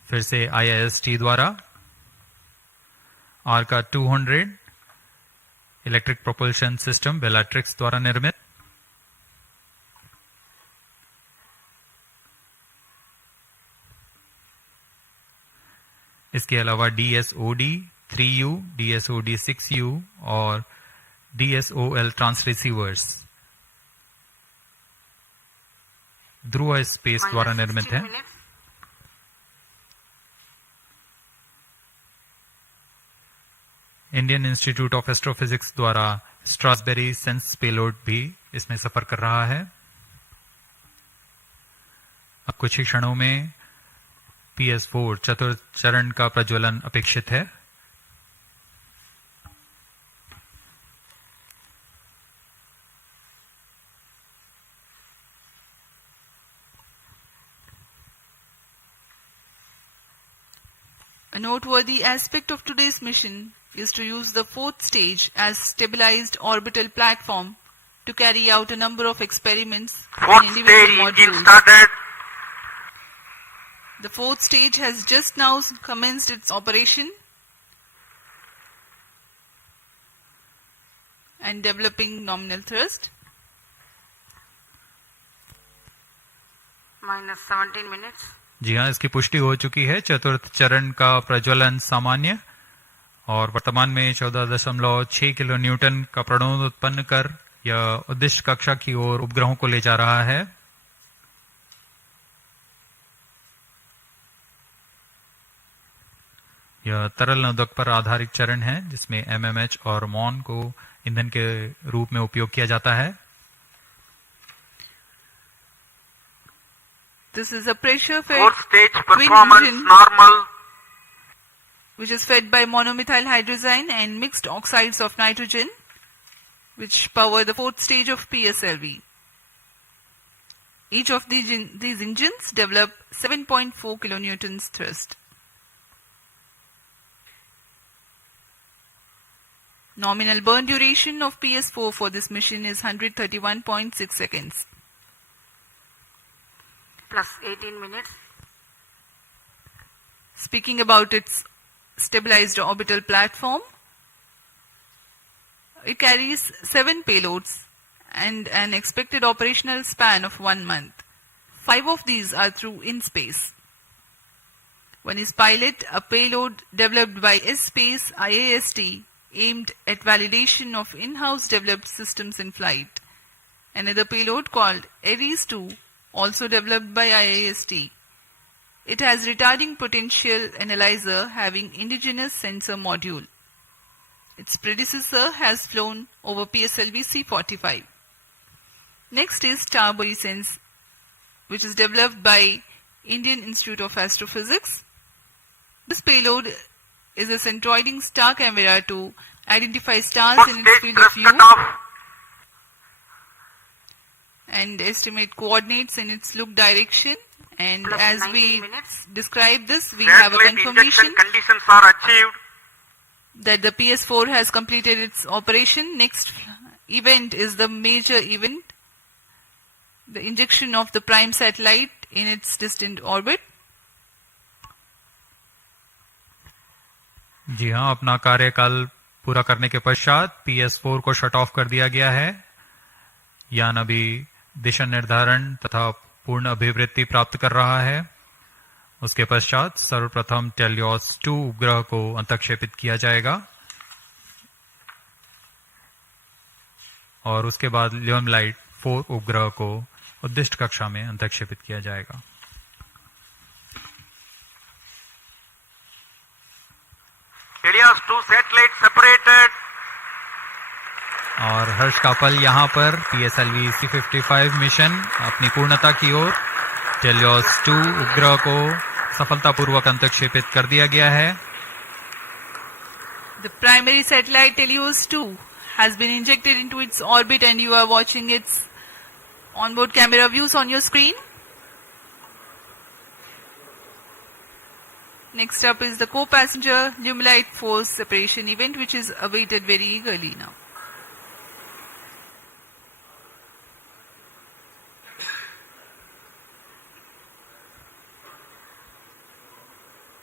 फिर से IIST द्वारा आर्का 200 इलेक्ट्रिक प्रोपल्शन सिस्टम बेलाट्रिक्स द्वारा निर्मित। इसके अलावा DSOD 3U, DSOD 6U और DSOL ट्रांस रिसीवर्स ध्रुव स्पेस द्वारा निर्मित है। इंडियन इंस्टीट्यूट ऑफ एस्ट्रोफिजिक्स द्वारा स्ट्रासबेरी सेंस पेलोड भी इसमें सफर कर रहा है। अब कुछ ही क्षणों में PS4 चतुर्थ चरण का प्रज्वलन अपेक्षित है। A noteworthy aspect of today's mission is to use the fourth stage as stabilized orbital platform to carry out a number of experiments Fourth in individual stage engine modules. started. The fourth stage has just now commenced its operation and developing nominal thrust. Minus 17 minutes. जी हाँ, इसकी पुष्टि हो चुकी है। चतुर्थ चरण का प्रज्वलन सामान्य और वर्तमान में 14.6 किलो न्यूटन का प्रणोद उत्पन्न कर यह उद्दिष्ट कक्षा की ओर उपग्रहों को ले जा रहा है। यह तरल नोदक पर आधारित चरण है जिसमें MMH और MON को ईंधन के रूप में उपयोग किया जाता है। This is a pressure fed Fourth stage twin performance engine normal. which is fed by monomethyl hydrazine and mixed oxides of nitrogen, which power the fourth stage of PSLV. Each of these engines develop 7.4 kilonewtons thrust. Nominal burn duration of PS4 for this mission is 131.6 seconds. Plus 18 minutes. Speaking about its stabilized orbital platform, it carries 7 payloads and an expected operational span of 1 month. 5 of these are through in-space. One is Pilot, a payload developed by S-Space IAST aimed at validation of in-house developed systems in flight. Another payload called Ares-2, also developed by IAST. It has retarding potential analyzer having indigenous sensor module. Its predecessor has flown over PSLV-C55. Next is Sense, which is developed by Indian Institute of Astrophysics. This payload is a centroiding star camera to identify stars in its field of view and estimate coordinates in its look direction. And Plus as 90 we minutes. describe this, we have a Satellite confirmation injection conditions are achieved. that the PS4 has completed its operation. Next event is the major event, the injection of the prime satellite in its distant orbit. जी हाँ, अपना कार्यकाल पूरा करने के पश्चात PS4 को shut off कर दिया गया है। यान अभी दिशा निर्धारण तथा पूर्ण अभिवृत्ति प्राप्त कर रहा है। उसके पश्चात सर्वप्रथम TeLEOS-2 उपग्रह को अंतक्षेपित किया जाएगा और उसके बाद लिमलाइट 4 उपग्रह को उद्दिष्ट कक्षा में अंतक्षेपित किया जाएगा। TeLEOS-2 satellite separated. और हर्ष का पल यहाँ पर PSLV-C55 मिशन अपनी पूर्णता की ओर TeLEOS-2 उपग्रह को सफलतापूर्वक अंतक्षेपित कर दिया गया है। The primary satellite TeLEOS-2 has been injected into its orbit and you are watching its onboard camera views on your screen. Next up is the co-passenger Lumilite force separation event, which is awaited very eagerly now.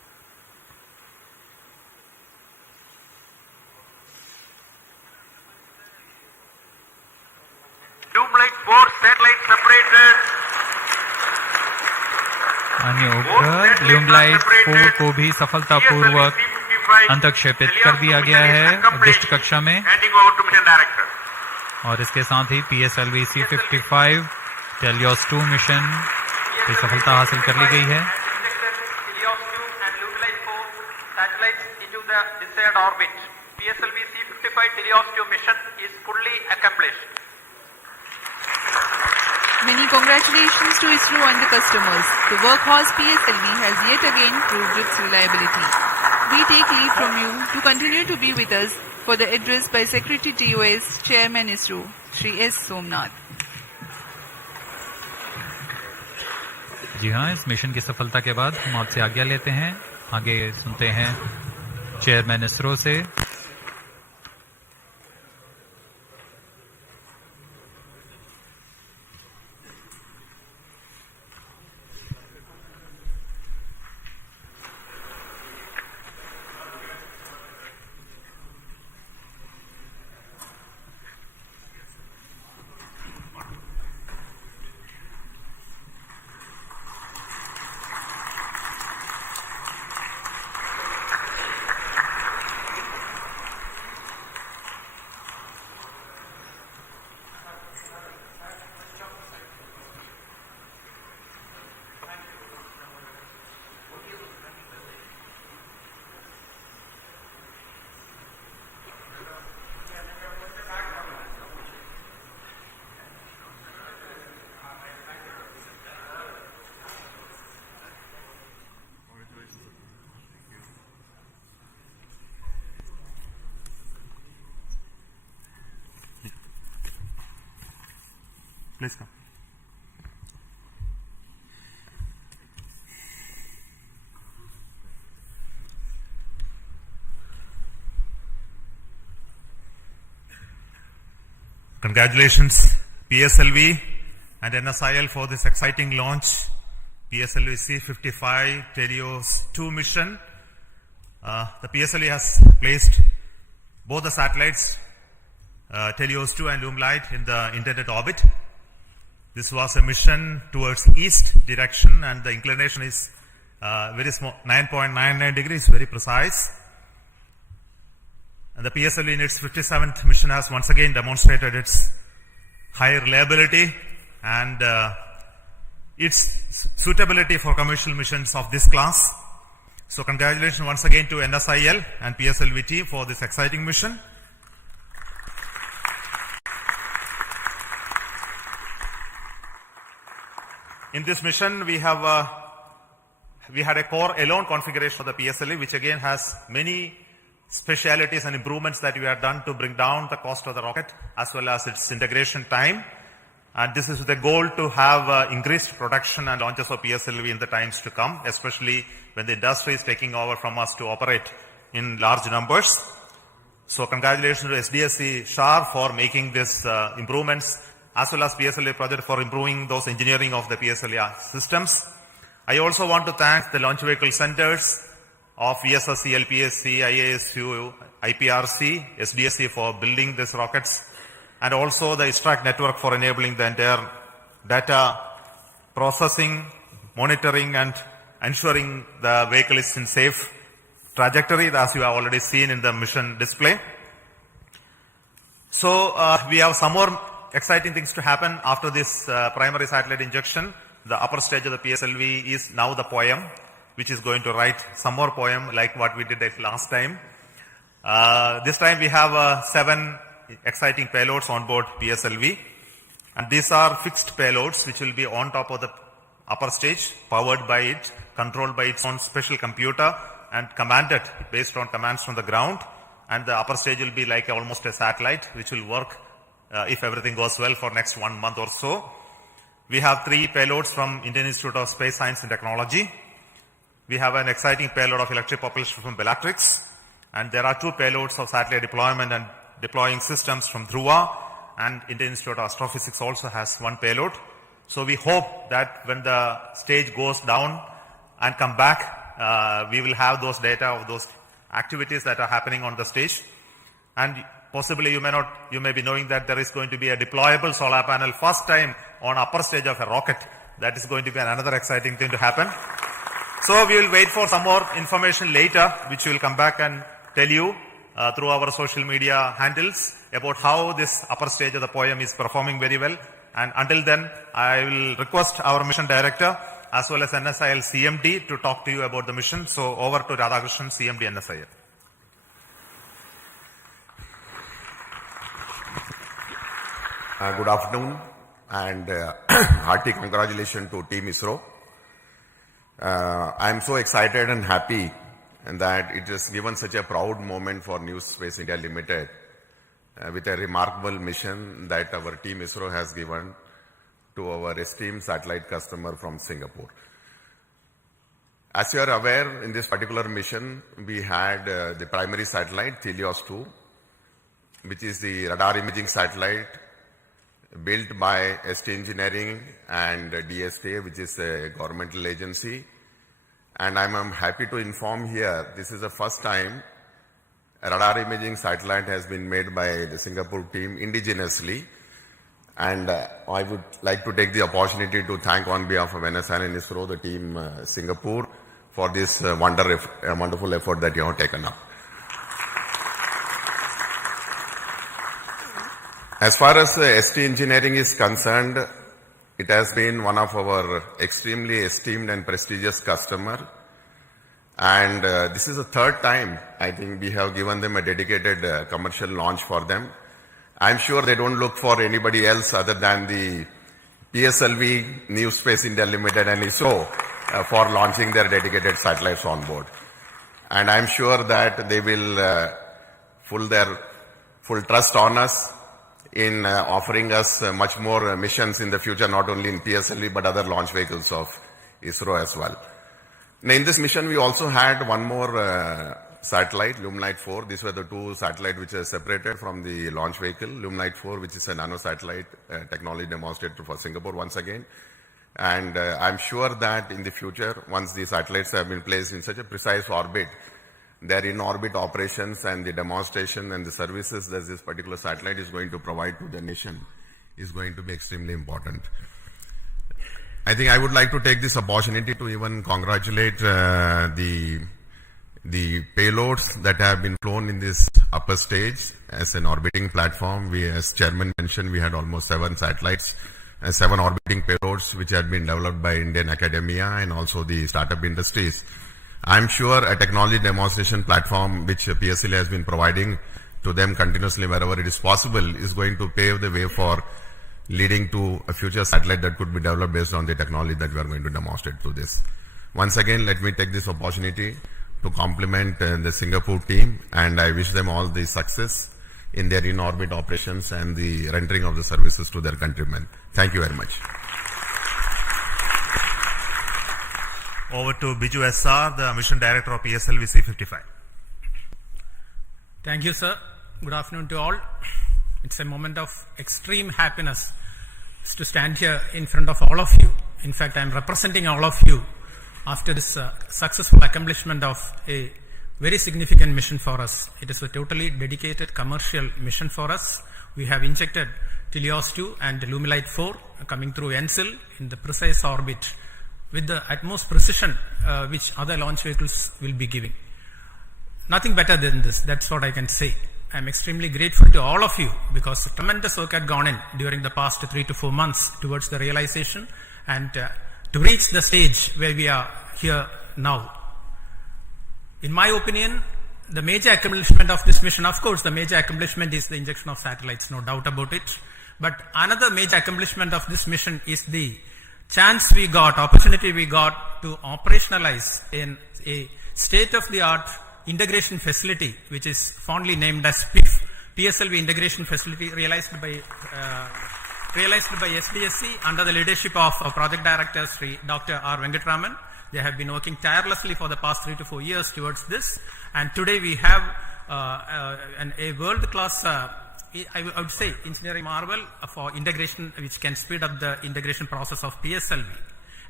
separated. अन्य उपग्रह ल्यूमलाइट 4 को भी सफलतापूर्वक अंतक्षेपित कर दिया गया है उद्दिष्ट कक्षा में, Handing over to mission director. और इसके साथ ही PSLV-C55 TeLEOS-2 मिशन की सफलता हासिल कर ली गई है। TeLEOS-2 and Lumelite 4 satellites into the desired orbit. PSLV-C55 TeLEOS-2 mission is fully accomplished. Many congratulations to ISRO and the customers. The workhorse PSLV has yet again proved its reliability. We take leave from you to continue to be with us for the address by Secretary TOS, Chairman ISRO, Shri S. Somnath. जी हाँ, इस mission की सफलता के बाद हम आपसे आज्ञा लेते हैं। आगे सुनते हैं चेयरमैन इसरो से। Please come. Congratulations PSLV and NSIL for this exciting launch. PSLV-C55 TeLEOS-2 mission. The PSLV has placed both the satellites TeLEOS-2 and Lumelite in the intended orbit. This was a mission towards east direction, and the inclination is very small, 9.99 degrees, very precise. And the PSLV in its 57th mission has once again demonstrated its high reliability and its suitability for commercial missions of this class. So congratulations once again to NSIL and PSLV team for this exciting mission. In this mission, we had a core alone configuration of the PSLV, which again has many specialities and improvements that we have done to bring down the cost of the rocket as well as its integration time. And this is with the goal to have increased production and launches of PSLV in the times to come, especially when the industry is taking over from us to operate in large numbers. So congratulations to SDSC-SHAR for making these improvements, as well as PSLV project for improving those engineering of the PSLV systems. I also want to thank the launch vehicle centers of VSSC, LPSC, IASU, IPRC, SDSC for building these rockets, and also the ISRO network for enabling the entire data processing, monitoring, and ensuring the vehicle is in safe trajectory, as you have already seen in the mission display. So we have some more exciting things to happen after this primary satellite injection. The upper stage of the PSLV is now the poem, which is going to write some more poem like what we did last time. This time we have 7 exciting payloads on board PSLV, and these are fixed payloads which will be on top of the upper stage, powered by it, controlled by its own special computer, and commanded based on commands from the ground. And the upper stage will be like almost a satellite which will work if everything goes well for next 1 month or so. We have 3 payloads from Indian Institute of Space Science and Technology. We have an exciting payload of electric propulsion from Bellatrix, and there are 2 payloads of satellite deployment and deploying systems from Dhruva, and Indian Institute of Astrophysics also has 1 payload. So we hope that when the stage goes down and come back, we will have those data of those activities that are happening on the stage. And possibly you may be knowing that there is going to be a deployable solar panel first time on upper stage of a rocket. That is going to be another exciting thing to happen. So we will wait for some more information later, which we will come back and tell you through our social media handles about how this upper stage of the poem is performing very well. And until then, I will request our mission director as well as NSIL CMD to talk to you about the mission. So over to Radhakrishnan, CMD NSIL. Good afternoon and hearty congratulations to Team ISRO. I am so excited and happy that it has given such a proud moment for New Space India Limited with a remarkable mission that our Team ISRO has given to our esteemed satellite customer from Singapore. As you are aware, in this particular mission, we had the primary satellite, TeLEOS-2, which is the radar imaging satellite built by ST Engineering and DSTA, which is a governmental agency. And I'm happy to inform here, this is the first time a radar imaging satellite has been made by the Singapore team indigenously. And I would like to take the opportunity to thank on behalf of NSIL and ISRO, the team Singapore, for this wonderful effort that you have taken up. As far as ST Engineering is concerned, it has been one of our extremely esteemed and prestigious customer. And this is the third time, I think, we have given them a dedicated commercial launch for them. I'm sure they don't look for anybody else other than the PSLV, New Space India Limited and ISRO for launching their dedicated satellites on board. And I'm sure that they will put their full trust on us in offering us much more missions in the future, not only in PSLV but other launch vehicles of ISRO as well. Now, in this mission, we also had one more satellite, Luminite 4. These were the two satellites which are separated from the launch vehicle. Luminite 4, which is a nano satellite technology demonstrated for Singapore once again. And I'm sure that in the future, once these satellites have been placed in such a precise orbit, their in-orbit operations and the demonstration and the services that this particular satellite is going to provide to the nation is going to be extremely important. I think I would like to take this opportunity to even congratulate the payloads that have been flown in this upper stage as an orbiting platform. We, as Chairman mentioned, we had almost 7 satellites and 7 orbiting payloads which had been developed by Indian academia and also the startup industries. I'm sure a technology demonstration platform which PSLV has been providing to them continuously wherever it is possible is going to pave the way for leading to a future satellite that could be developed based on the technology that we are going to demonstrate through this. Once again, let me take this opportunity to compliment the Singapore team, and I wish them all the success in their in-orbit operations and the rendering of the services to their countrymen. Thank you very much. Over to Biju SR, the Mission Director of PSLV-C55. Thank you, sir. Good afternoon to all. It's a moment of extreme happiness to stand here in front of all of you. In fact, I'm representing all of you after this successful accomplishment of a very significant mission for us. It is a totally dedicated commercial mission for us. We have injected TeLEOS-2 and Luminite 4 coming through NSIL in the precise orbit with the utmost precision which other launch vehicles will be giving. Nothing better than this. That's what I can say. I'm extremely grateful to all of you because tremendous work had gone in during the past 3 to 4 months towards the realization and to reach the stage where we are here now. In my opinion, the major accomplishment of this mission, of course, the major accomplishment is the injection of satellites, no doubt about it. But another major accomplishment of this mission is the chance we got, opportunity we got to operationalize in a state-of-the-art integration facility, which is fondly named as PSLV integration facility, realized by SDSC under the leadership of Project Director Dr. R. Venkatraman. They have been working tirelessly for the past 3 to 4 years towards this, and today we have a world-class, I would say, engineering marvel for integration, which can speed up the integration process of PSLV.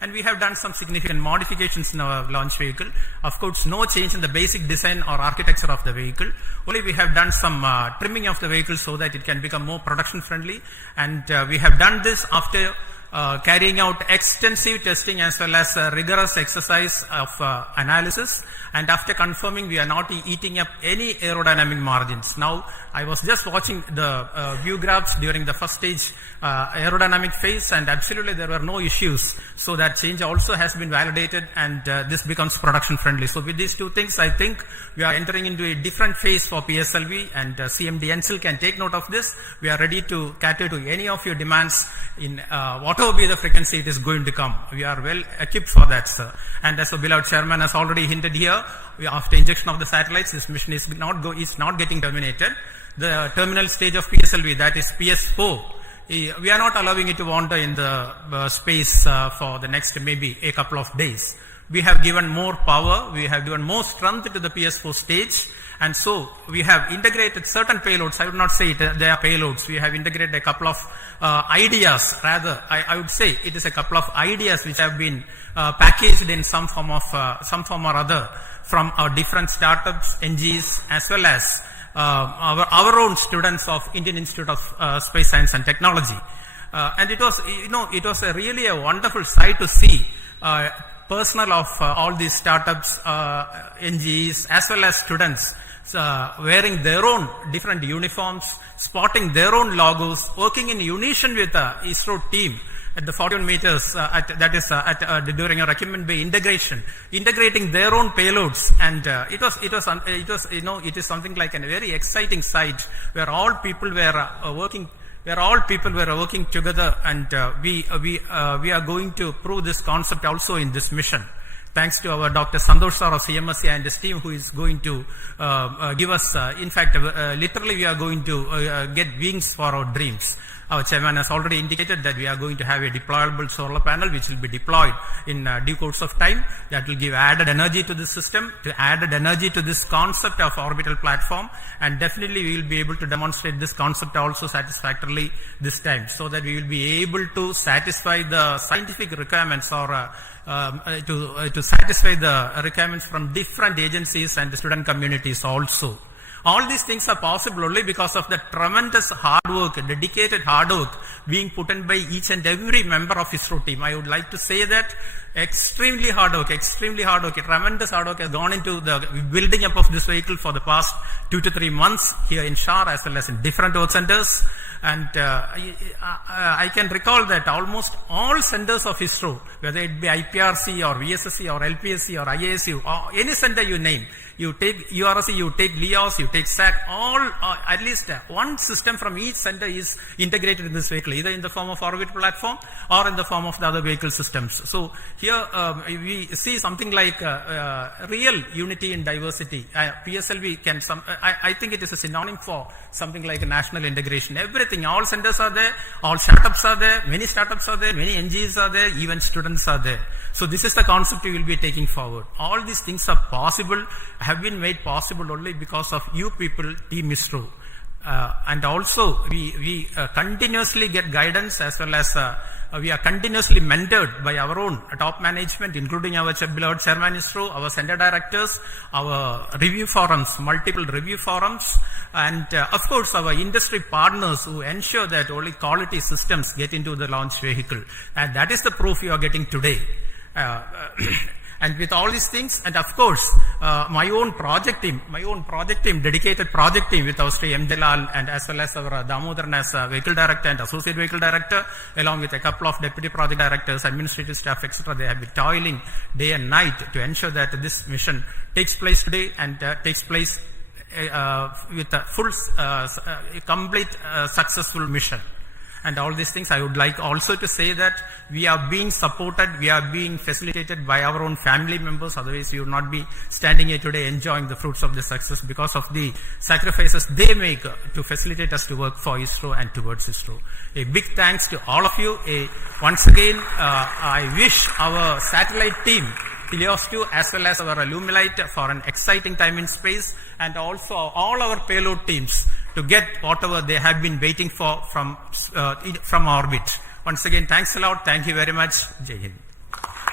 And we have done some significant modifications in our launch vehicle. Of course, no change in the basic design or architecture of the vehicle. Only we have done some trimming of the vehicle so that it can become more production friendly. And we have done this after carrying out extensive testing as well as rigorous exercise of analysis, and after confirming we are not eating up any aerodynamic margins. Now, I was just watching the view graphs during the first stage aerodynamic phase, and absolutely there were no issues. So that change also has been validated, and this becomes production friendly. So with these two things, I think we are entering into a different phase for PSLV, and CMD NCL can take note of this. We are ready to cater to any of your demands in whatever be the frequency it is going to come. We are well equipped for that, sir. And as the beloved chairman has already hinted here, after injection of the satellites, this mission is not getting terminated. The terminal stage of PSLV, that is PS4, we are not allowing it to wander in the space for the next maybe a couple of days. We have given more power, we have given more strength to the PS4 stage, and so we have integrated certain payloads. I would not say they are payloads. We have integrated a couple of ideas, rather I would say it is a couple of ideas which have been packaged in some form or other from our different startups, NGs, as well as our own students of Indian Institute of Space Science and Technology. And it was really a wonderful sight to see personnel of all these startups, NGs, as well as students wearing their own different uniforms, spotting their own logos, working in unison with the ISRO team at the 41 meters, during a equipment bay integration, integrating their own payloads, and it is something like a very exciting sight where all people were working. Where all people were working together, and we are going to prove this concept also in this mission. Thanks to our Dr. Santosh sir of CMSC and his team, who is going to give us, in fact, literally we are going to get wings for our dreams. Our chairman has already indicated that we are going to have a deployable solar panel which will be deployed in due course of time. That will give added energy to the system, added energy to this concept of orbital platform, and definitely we will be able to demonstrate this concept also satisfactorily this time, so that we will be able to satisfy the scientific requirements or to satisfy the requirements from different agencies and the student communities also. All these things are possible only because of the tremendous hard work, dedicated hard work being put in by each and every member of ISRO team. I would like to say that extremely hard work, tremendous hard work has gone into the building up of this vehicle for the past 2 to 3 months here in SHAR as well as in different work centers. And I can recall that almost all centers of ISRO, whether it be IPRC or VSSC or LPSC or IASU or any center you name, you take URC, you take LEOS, you take SAT, all at least one system from each center is integrated in this vehicle, either in the form of orbital platform or in the form of the other vehicle systems. So here we see something like real unity in diversity. PSLV can I think it is a synonym for something like a national integration. Everything, all centers are there, all startups are there, many startups are there, many NGOs are there, even students are there. So this is the concept we will be taking forward. All these things are possible, have been made possible only because of you people, Team ISRO. And also we continuously get guidance as well as we are continuously mentored by our own top management, including our beloved chairman ISRO, our center directors, our review forums, multiple review forums, and of course our industry partners who ensure that only quality systems get into the launch vehicle. And that is the proof you are getting today. And with all these things, and of course, my own project team, dedicated project team with our Sri M. Delal and as well as our Damodaran as vehicle director and associate vehicle director, along with a couple of deputy project directors, administrative staff, etc. They have been toiling day and night to ensure that this mission takes place today and takes place with a full, complete, successful mission. And all these things, I would like also to say that we are being supported, we are being facilitated by our own family members. Otherwise, we would not be standing here today enjoying the fruits of the success because of the sacrifices they make to facilitate us to work for ISRO and towards ISRO. A big thanks to all of you. Once again, I wish our satellite team, TeLEOS-2, as well as our Lumilite, for an exciting time in space, and also all our payload teams to get whatever they have been waiting for from orbit. Once again, thanks a lot. Thank you very much. Jai Hind.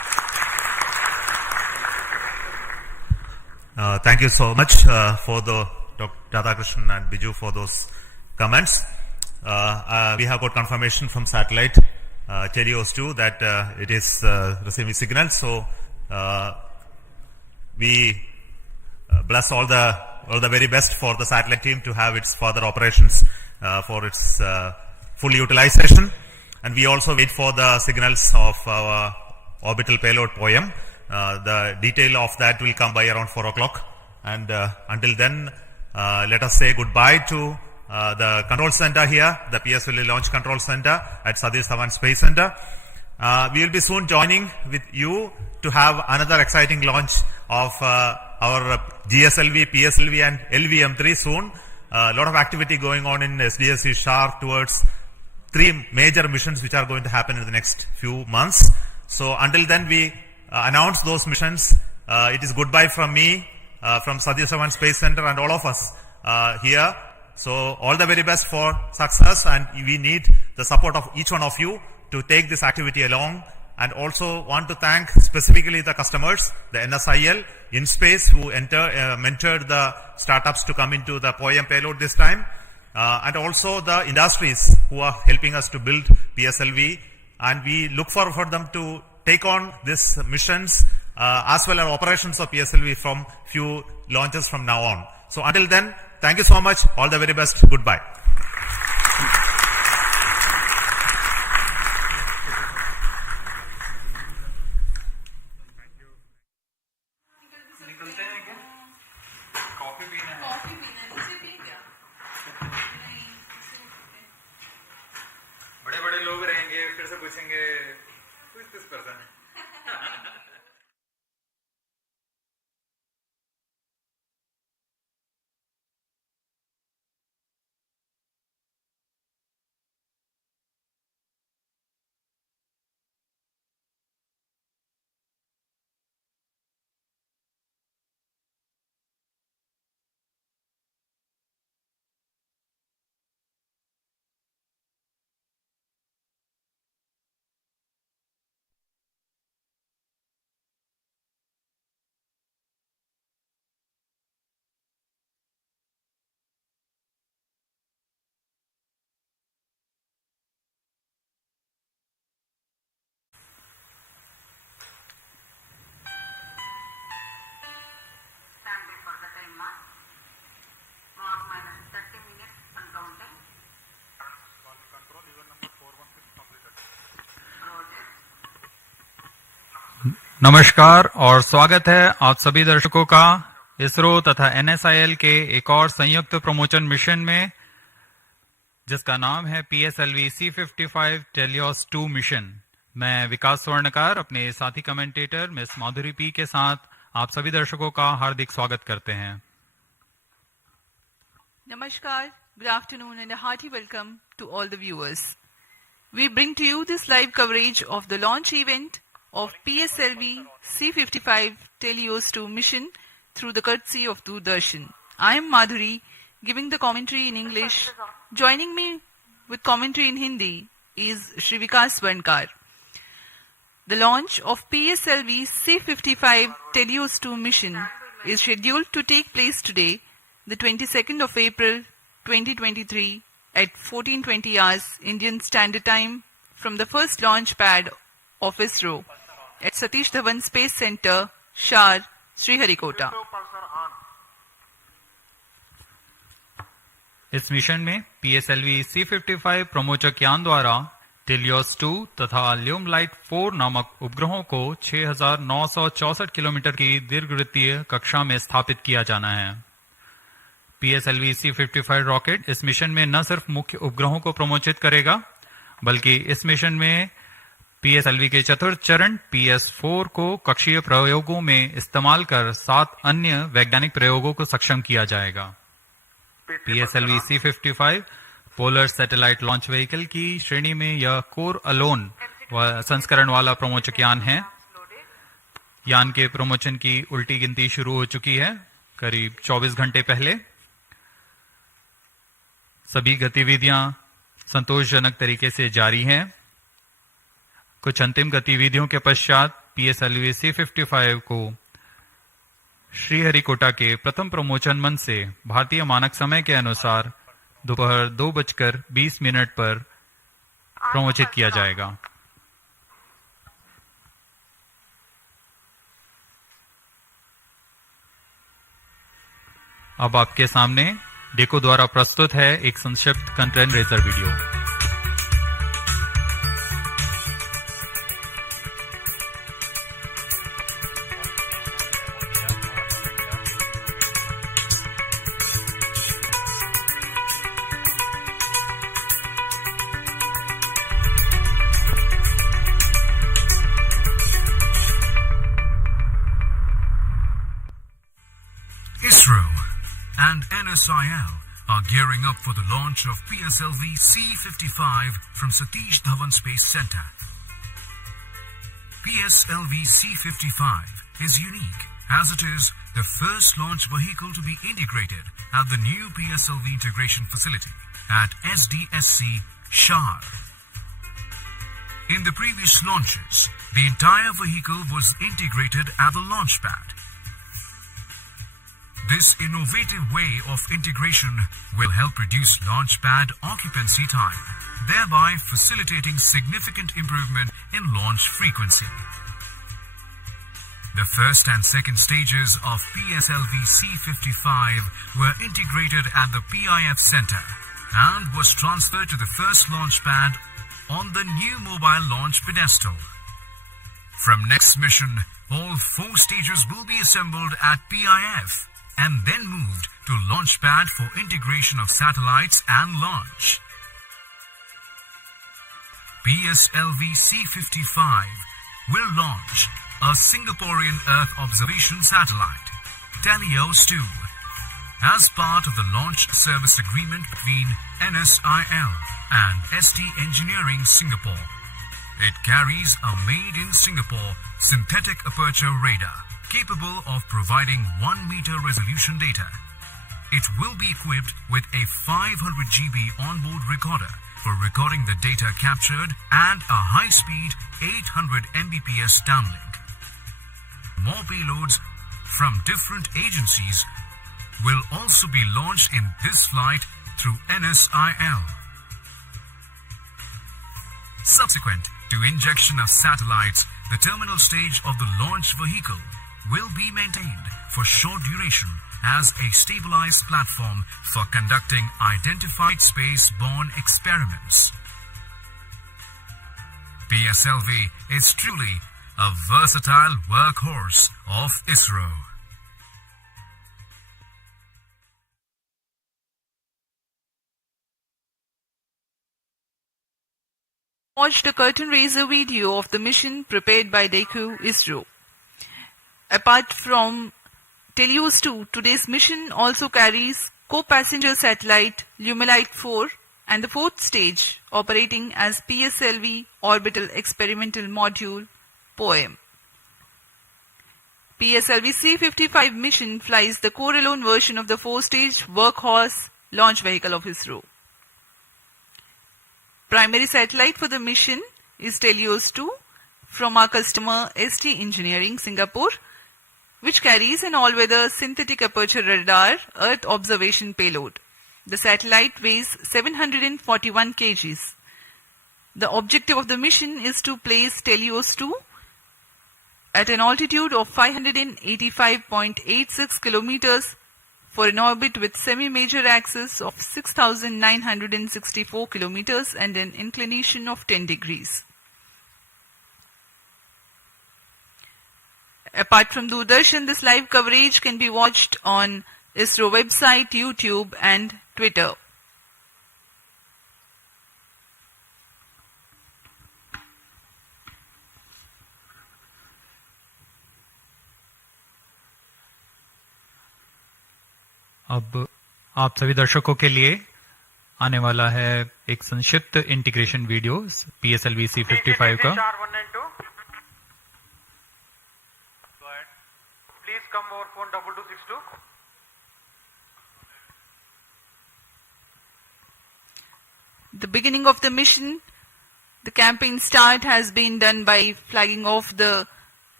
Thank you so much for the Dr. Radhakrishnan and Biju for those comments. We have got confirmation from satellite TeLEOS-2 that it is receiving signals. So we bless all the very best for the satellite team to have its further operations for its full utilization. And we also wait for the signals of our orbital payload POEM. The detail of that will come by around 4 o'clock. And until then, let us say goodbye to the control center here, the PSLV Launch Control Center at Satish Dhawan Space Center. We will be soon joining with you to have another exciting launch of our GSLV, PSLV and LVM3 soon. A lot of activity going on in SDSC-SHAR towards 3 major missions which are going to happen in the next few months. So until then we announce those missions. It is goodbye from me, from Satish Dhawan Space Center and all of us here. So all the very best for success, and we need the support of each one of you to take this activity along. And also want to thank specifically the customers, the NSIL, InSpace, who mentored the startups to come into the POEM payload this time. And also the industries who are helping us to build PSLV. And we look forward for them to take on these missions as well as operations of PSLV from few launches from now on. So until then, thank you so much. All the very best. Goodbye. बड़े-बड़े लोग रहेंगे, फिर से पूछेंगे किस person है। नमस्कार और स्वागत है आप सभी दर्शकों का इसरो तथा एनएसआईएल के एक और संयुक्त प्रमोशन मिशन में, जिसका नाम है PSLV-C55 TeLEOS-2 मिशन। मैं विकास स्वर्णकार अपने साथी कमेंटेटर मिस माधुरी पी के साथ आप सभी दर्शकों का हार्दिक स्वागत करते हैं। Namaskar, good afternoon and a hearty welcome to all the viewers. We bring to you this live coverage of the launch event of PSLV-C55 TeLEOS-2 mission through the courtesy of Doordarshan. I am Madhuri, giving the commentary in English. Joining me with commentary in Hindi is Shri Vikas Swarnkar. The launch of PSLV-C55 TeLEOS-2 mission is scheduled to take place today, the 22nd of April 2023 at 14:20 hours Indian Standard Time from the first launch pad of ISRO at Satish Dhawan Space Center, SHAR, Sriharikota. इस mission में PSLV-C55 प्रमोचक यान द्वारा TeLEOS-2 तथा ल्यूमलाइट 4 नामक उपग्रहों को 6,964 kilometre की दीर्घवृत्तीय कक्षा में स्थापित किया जाना है। PSLV-C55 रॉकेट इस मिशन में न सिर्फ मुख्य उपग्रहों को प्रमोचित करेगा, बल्कि इस मिशन में PSLV के चतुर्थ चरण PS4 को कक्षीय प्रयोगों में इस्तेमाल कर 7 अन्य वैज्ञानिक प्रयोगों को सक्षम किया जाएगा। PSLV-C55 polar satellite launch vehicle की श्रेणी में यह कोर अलोन संस्करण वाला प्रमोचक यान है। यान के प्रमोचन की उल्टी गिनती शुरू हो चुकी है करीब 24 घंटे पहले। सभी गतिविधियां संतोषजनक तरीके से जारी हैं। कुछ अंतिम गतिविधियों के पश्चात PSLV-C55 को श्रीहरिकोटा के प्रथम प्रमोचन मंच से भारतीय मानक समय के अनुसार दोपहर 2:20 पर प्रमोचित किया जाएगा। अब आपके सामने डेको द्वारा प्रस्तुत है एक संक्षिप्त content razor video. ISRO and NSIL are gearing up for the launch of PSLV-C55 from Satish Dhawan Space Center. PSLV-C55 is unique as it is the first launch vehicle to be integrated at the new PSLV integration facility at SDSC-SHAR. In the previous launches, the entire vehicle was integrated at the launch pad. This innovative way of integration will help reduce launch pad occupancy time, thereby facilitating significant improvement in launch frequency. The first and second stages of PSLV-C55 were integrated at the PIF Center and was transferred to the first launch pad on the new mobile launch pedestal. From next mission, all 4 stages will be assembled at PIF and then moved to launch pad for integration of satellites and launch. PSLV-C55 will launch a Singaporean Earth observation satellite, TeLEOS-2, as part of the launch service agreement between NSIL and SD Engineering Singapore. It carries a made-in-Singapore synthetic aperture radar capable of providing 1-meter resolution data. It will be equipped with a 500 GB onboard recorder for recording the data captured and a high-speed 800 Mbps downlink. More payloads from different agencies will also be launched in this flight through NSIL. Subsequent to injection of satellites, the terminal stage of the launch vehicle will be maintained for short duration as a stabilized platform for conducting identified space-borne experiments. PSLV is truly a versatile workhorse of ISRO. Watched a curtain raiser video of the mission prepared by DECO ISRO. Apart from TeLEOS-2, today's mission also carries co-passenger satellite Lumilite 4 and the 4th stage operating as PSLV Orbital Experimental Module POEM. PSLV-C55 mission flies the core-alone version of the 4-stage workhorse launch vehicle of ISRO. Primary satellite for the mission is TeLEOS-2 from our customer SD Engineering Singapore, which carries an all-weather synthetic aperture radar Earth observation payload. The satellite weighs 741 kg. The objective of the mission is to place TeLEOS-2 at an altitude of 585.86 kilometers for an orbit with semi-major axis of 6,964 kilometers and an inclination of 10 degrees. Apart from Doordarshan, this live coverage can be watched on ISRO website, YouTube and Twitter. अब आप सभी दर्शकों के लिए आने वाला है एक संक्षिप्त इंटीग्रेशन वीडियो PSLV-C55 का। Please come over phone 2262. The beginning of the mission, the campaign start has been done by flagging off the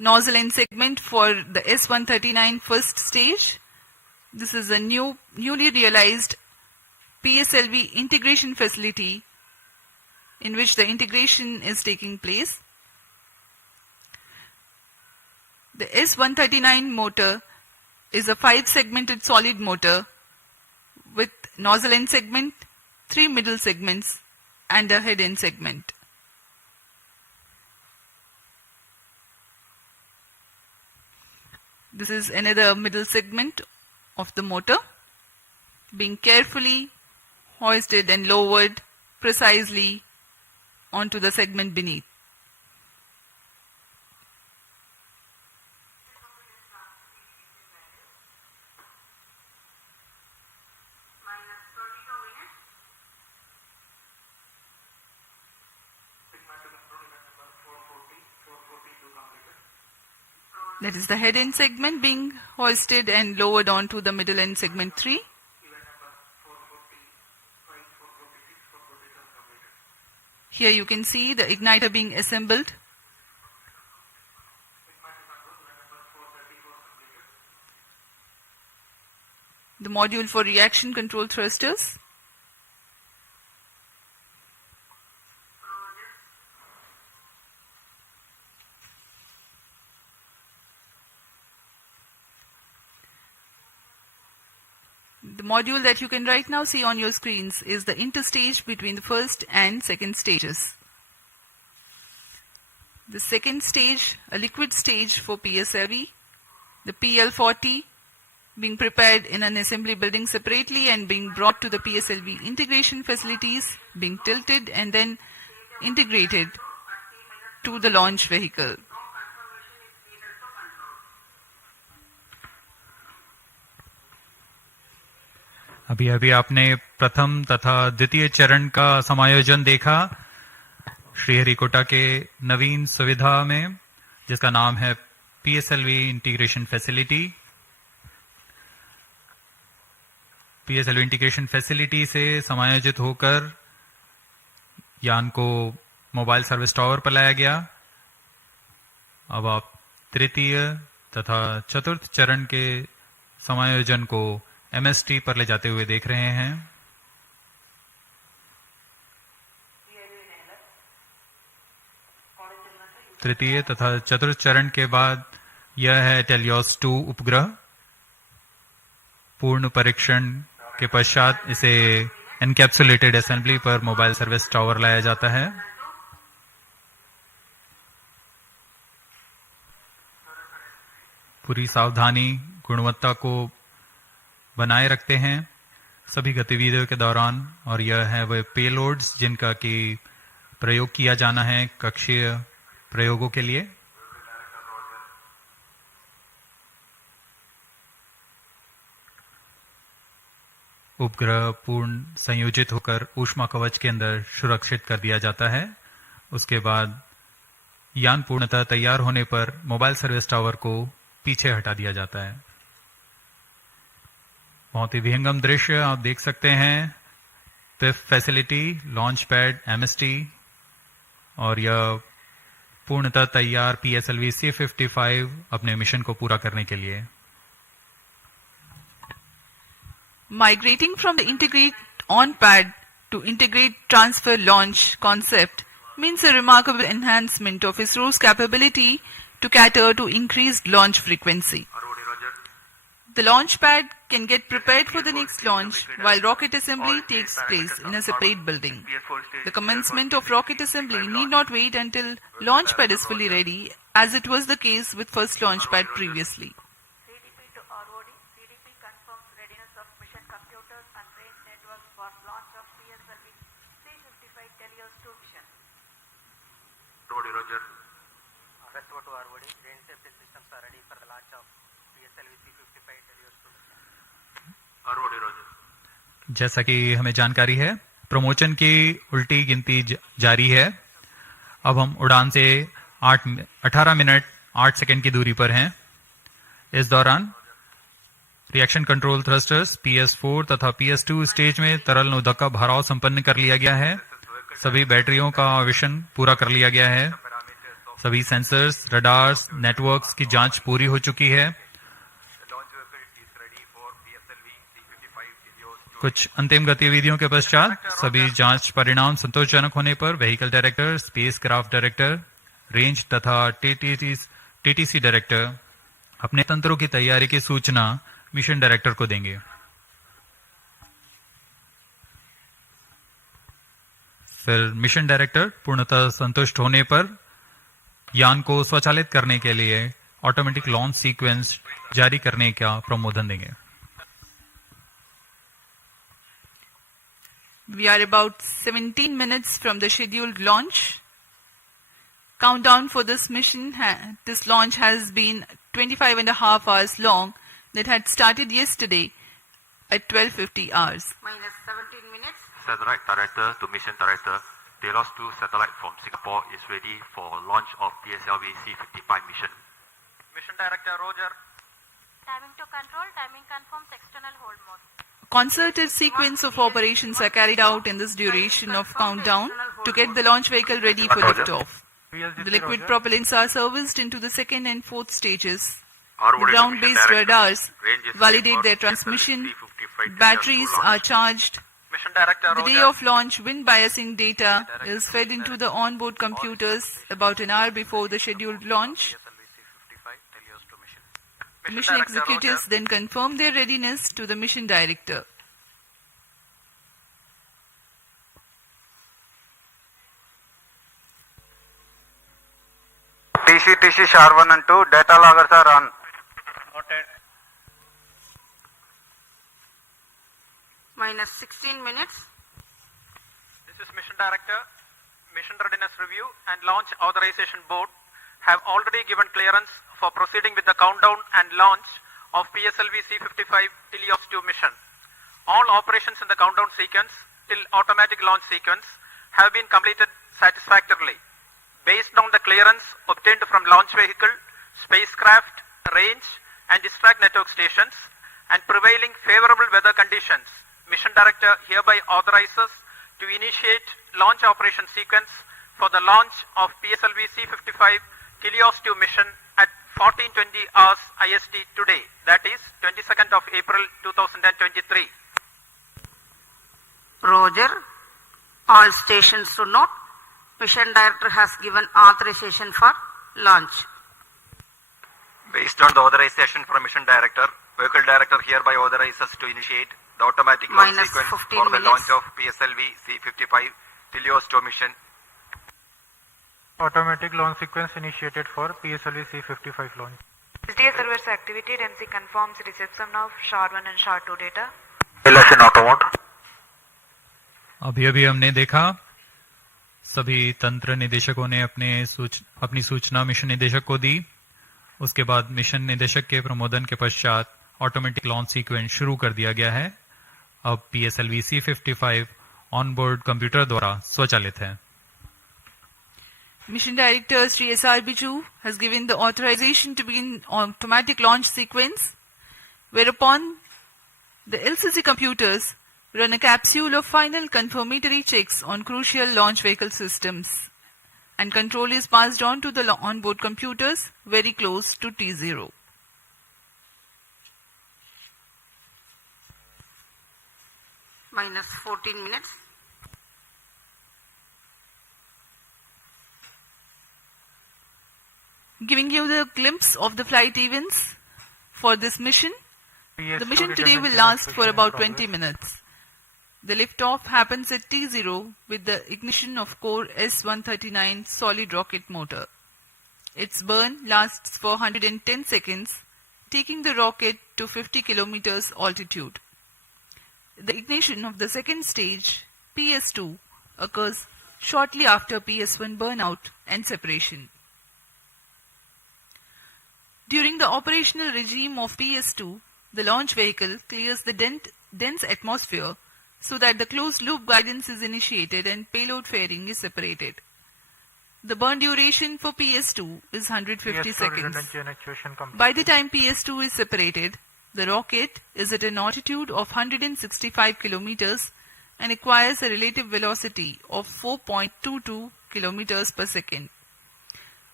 nozzle end segment for the S139 first stage. This is a newly realized PSLV integration facility in which the integration is taking place. The S139 motor is a 5-segmented solid motor with nozzle end segment, 3 middle segments and a head end segment. This is another middle segment of the motor being carefully hoisted and lowered precisely onto the segment beneath. That is the head end segment being hoisted and lowered onto the middle end segment 3. Here you can see the igniter being assembled. The module for reaction control thrusters. The module that you can right now see on your screens is the interstage between the first and second stages. The second stage, a liquid stage for PSLV, the PL40 being prepared in an assembly building separately and being brought to the PSLV integration facilities, being tilted and then integrated to the launch vehicle. अभी अभी आपने प्रथम तथा द्वितीय चरण का समायोजन देखा श्रीहरिकोटा के नवीन सुविधा में, जिसका नाम है PSLV integration facility. PSLV integration facility से समायोजित होकर यान को मोबाइल सर्विस टावर पर लाया गया। अब आप तृतीय तथा चतुर्थ चरण के समायोजन को एमएसटी पर ले जाते हुए देख रहे हैं। तृतीय तथा चतुर्थ चरण के बाद यह है TeLEOS-2 उपग्रह। पूर्ण परीक्षण के पश्चात इसे एनकैप्सुलेटेड असेंबली पर मोबाइल सर्विस टावर लाया जाता है। पूरी सावधानी गुणवत्ता को बनाए रखते हैं सभी गतिविधियों के दौरान, और यह है वह पेलोड्स जिनका कि प्रयोग किया जाना है कक्षीय प्रयोगों के लिए। उपग्रह पूर्ण संयोजित होकर ऊष्मा कवच के अंदर सुरक्षित कर दिया जाता है। उसके बाद यान पूर्णतः तैयार होने पर मोबाइल सर्विस टावर को पीछे हटा दिया जाता है। बहुत ही विहंगम दृश्य आप देख सकते हैं। PIFF facility, launch pad, MST और यह पूर्णतः तैयार PSLV-C55 अपने मिशन को पूरा करने के लिए। Migrating from the integrate on pad to integrate transfer launch concept means a remarkable enhancement of ISRO's capability to cater to increased launch frequency. The launch pad can get prepared for the next launch while rocket assembly takes place in a separate building. The commencement of rocket assembly need not wait until launch pad is fully ready, as it was the case with first launch pad previously. CDP to ROD, CDP confirms readiness of mission computers and range networks for launch of PSLV-C55 TeLEOS-2 mission. Roger. Westward to ROD, range safety systems are ready for the launch of PSLV-C55 TeLEOS-2 mission. Roger. जैसा कि हमें जानकारी है, promotion की उल्टी गिनती जारी है। अब हम उड़ान से 18 मिनट 8 सेकंड की दूरी पर हैं। इस दौरान रिएक्शन कंट्रोल थ्रस्टर्स PS4 तथा PS2 स्टेज में तरल नोदक का भराव संपन्न कर लिया गया है। सभी बैटरियों का आवेशन पूरा कर लिया गया है। सभी सेंसर्स, रडार्स, नेटवर्क्स की जांच पूरी हो चुकी है। कुछ अंतिम गतिविधियों के पश्चात सभी जांच परिणाम संतोषजनक होने पर vehicle director, space craft director, range तथा टीटीसी डायरेक्टर अपने तंत्रों की तैयारी की सूचना मिशन डायरेक्टर को देंगे। फिर मिशन डायरेक्टर पूर्णतः संतुष्ट होने पर यान को स्वचालित करने के लिए ऑटोमेटिक लॉन्च सीक्वेंस जारी करने का प्रमोदन देंगे। We are about 17 minutes from the scheduled launch. Countdown for this mission, this launch has been 25 and a half hours long. That had started yesterday at 12:50 hours. Minus 17 minutes. Satellite Director to Mission Director, TeLEOS-2 satellite from Singapore is ready for launch of PSLV-C55 mission. Mission Director Roger. Timing to control, timing confirms external hold mode. Concerted sequence of operations are carried out in this duration of countdown to get the launch vehicle ready for liftoff. The liquid propellants are serviced into the second and fourth stages. The ground-based radars validate their transmission. Batteries are charged. The day of launch, wind biasing data is fed into the onboard computers about an hour before the scheduled launch. The mission executives then confirm their readiness to the mission director. SDSC-SHAR 1 and 2 data loggers are on. Noted. Minus 16 minutes. This is Mission Director. Mission Readiness Review and Launch Authorization Board have already given clearance for proceeding with the countdown and launch of PSLV-C55 TeLEOS-2 mission. All operations in the countdown sequence till automatic launch sequence have been completed satisfactorily. Based on the clearance obtained from launch vehicle, spacecraft, range and distract network stations and prevailing favorable weather conditions, Mission Director hereby authorizes to initiate launch operation sequence for the launch of PSLV-C55 TeLEOS-2 mission at 14:20 hours IST today, that is 22nd of April 2023. Roger. All stations to note. Mission Director has given authorization for launch. Based on the authorization from Mission Director, Vehicle Director hereby authorizes to initiate the automatic launch Minus sequence 15 for the minutes. launch of PSLV-C55 TeLEOS-2 mission. Automatic launch sequence initiated for PSLV-C55 launch. SDSC servers activated. MC confirms reception of SHAR 1 and SHAR 2 data. अभी अभी हमने देखा सभी तंत्र निदेशकों ने अपनी सूचना मिशन निदेशक को दी। उसके बाद मिशन निदेशक के प्रमोदन के पश्चात ऑटोमेटिक लॉन्च सीक्वेंस शुरू कर दिया गया है। अब PSLV-C55 ऑनबोर्ड कंप्यूटर द्वारा स्वचालित है। Mission Director Sri S.R. Biju has given the authorization to begin automatic launch sequence, whereupon the LCC computers run a capsule of final confirmatory checks on crucial launch vehicle systems, and control is passed on to the onboard computers very close to T0. Minus 14 minutes. Giving you the glimpse of the flight events for this mission. The mission today will last for about 20 minutes. The liftoff happens at T0 with the ignition of core S-139 solid rocket motor. Its burn lasts for 110 seconds, taking the rocket to 50 kilometers altitude. The ignition of the second stage, PS2, occurs shortly after PS1 burnout and separation. During the operational regime of PS2, the launch vehicle clears the dense atmosphere so that the closed-loop guidance is initiated and payload fairing is separated. The burn duration for PS2 is 150 seconds. By the time PS2 is separated, the rocket is at an altitude of 165 kilometers and acquires a relative velocity of 4.22 kilometers per second.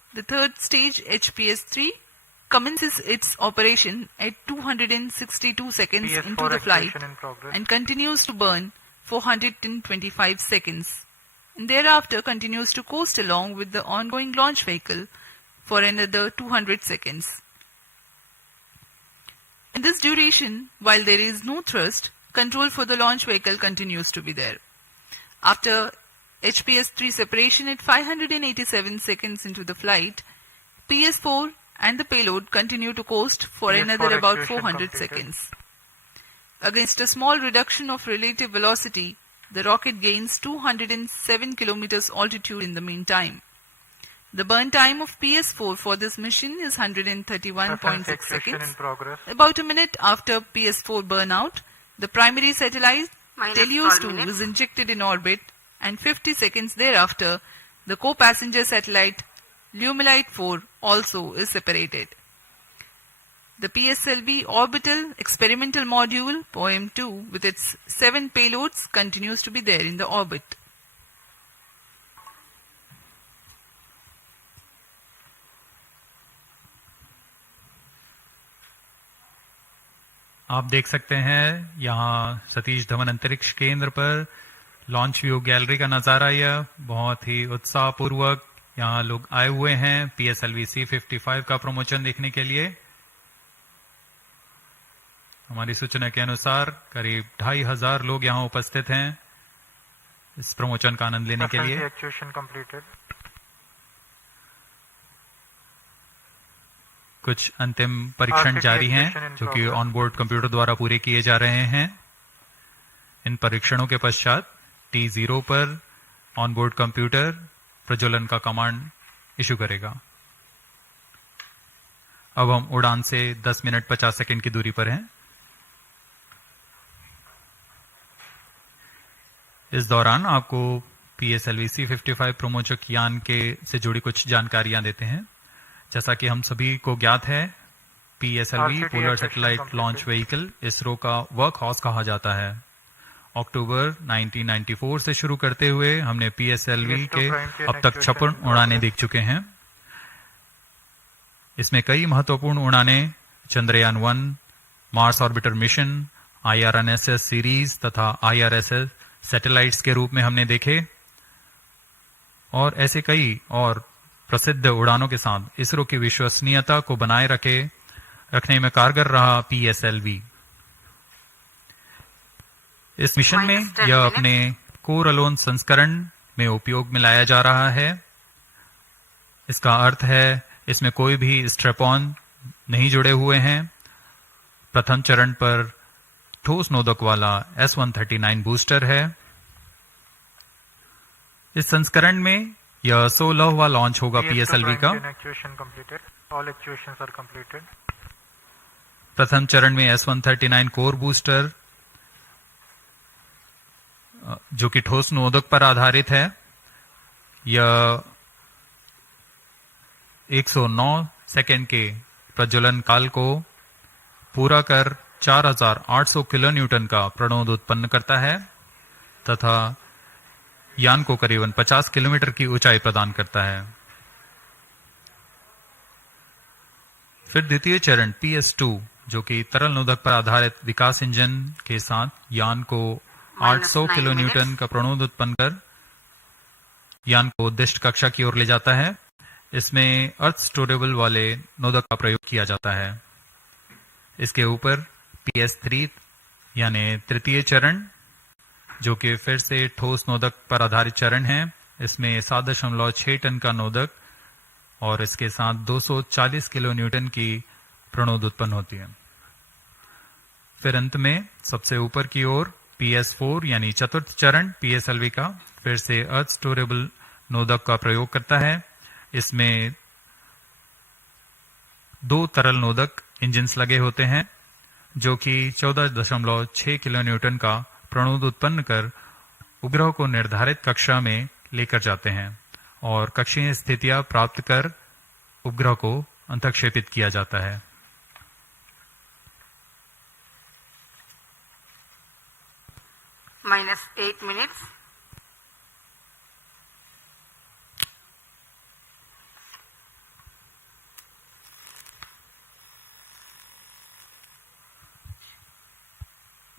the third stage HPS-3 commences its operation at 262 seconds PS4 into the flight activation in progress. and continues to burn for 125 seconds. And thereafter continues to coast along with the ongoing launch vehicle for another 200 seconds. In this duration, while there is no thrust, control for the launch vehicle continues to be there. After HPS-3 separation at 587 seconds into the flight, PS-4 and the payload continue to coast for PS4 another about activation 400 completed. seconds. Against a small reduction of relative velocity, the rocket gains 207 kilometers altitude in the meantime. The burn time of PS-4 for this mission is 131.6 Reference activation in seconds. progress. About a minute after PS-4 burnout, the primary satellite Minus TeLEOS-2 12 minutes. is injected in orbit, and 50 seconds thereafter, the co-passenger satellite Lumilite-4 also is separated. The PSLV orbital experimental module POEM-2 with its 7 payloads continues to be there in the orbit. आप देख सकते हैं यहाँ सतीश धवन अंतरिक्ष केंद्र पर launch view gallery का नजारा यह बहुत ही उत्साहपूर्वक यहाँ लोग आए हुए हैं PSLV-C55 का प्रमोशन देखने के लिए। हमारी सूचना के अनुसार करीब 2500 लोग यहाँ उपस्थित हैं इस प्रमोशन का आनंद लेने के लिए। FNC actuation completed. कुछ अंतिम परीक्षण जारी हैं जो कि ऑनबोर्ड कंप्यूटर द्वारा पूरे किए जा रहे हैं। इन परीक्षणों के पश्चात T0 पर ऑनबोर्ड कंप्यूटर प्रज्वलन का कमांड इशू करेगा। अब हम उड़ान से 10 मिनट 50 सेकंड की दूरी पर हैं। इस दौरान आपको PSLV-C55 प्रमोचक यान के से जुड़ी कुछ जानकारियां देते हैं। जैसा कि हम सभी को ज्ञात है, PSLV polar satellite launch vehicle ISRO का वर्क हाउस कहा जाता है। अक्टूबर 1994 से शुरू करते हुए हमने PSLV के अब तक 56 उड़ानें देख चुके हैं। इसमें कई महत्वपूर्ण उड़ानें Chandrayaan one, Mars orbiter mission, IRNSS series तथा IRSS सैटेलाइट्स के रूप में हमने देखे और ऐसे कई और प्रसिद्ध उड़ानों के साथ इसरो की विश्वसनीयता को बनाए रखने में कारगर रहा PSLV। इस मिशन में यह अपने कोर अलोन संस्करण में उपयोग में लाया जा रहा है। इसका अर्थ है इसमें कोई भी स्ट्रैप-ऑन नहीं जुड़े हुए हैं। प्रथम चरण पर ठोस नोदक वाला S139 बूस्टर है। इस संस्करण में यह 16वां लॉन्च होगा PSLV का। All actuations are completed. प्रथम चरण में S139 कोर बूस्टर जो कि ठोस नोदक पर आधारित है, यह 109 सेकेंड के प्रज्वलन काल को पूरा कर 4800 किलो न्यूटन का प्रणोद उत्पन्न करता है तथा यान को करीबन 50 किलोमीटर की ऊंचाई प्रदान करता है। फिर द्वितीय चरण PS2 जो कि तरल नोदक पर आधारित विकास इंजन के साथ यान को 800 किलो न्यूटन का प्रणोद उत्पन्न कर यान को उद्दिष्ट कक्षा की ओर ले जाता है। इसमें अर्थ स्टोरेबल वाले नोदक का प्रयोग किया जाता है। इसके ऊपर PS3 यानी तृतीय चरण जो कि फिर से ठोस नोदक पर आधारित चरण है। इसमें 7.6 टन का नोदक और इसके साथ 240 किलो न्यूटन की प्रणोद उत्पन्न होती है। फिर अंत में सबसे ऊपर की ओर PS4 यानी चतुर्थ चरण PSLV का फिर से अर्थ स्टोरेबल नोदक का प्रयोग करता है। इसमें 2 तरल नोदक इंजिन्स लगे होते हैं जो कि 14.6 किलो न्यूटन का प्रणोद उत्पन्न कर उपग्रह को निर्धारित कक्षा में लेकर जाते हैं और कक्षीय स्थितियां प्राप्त कर उपग्रह को अंतक्षेपित किया जाता है। -8 minutes.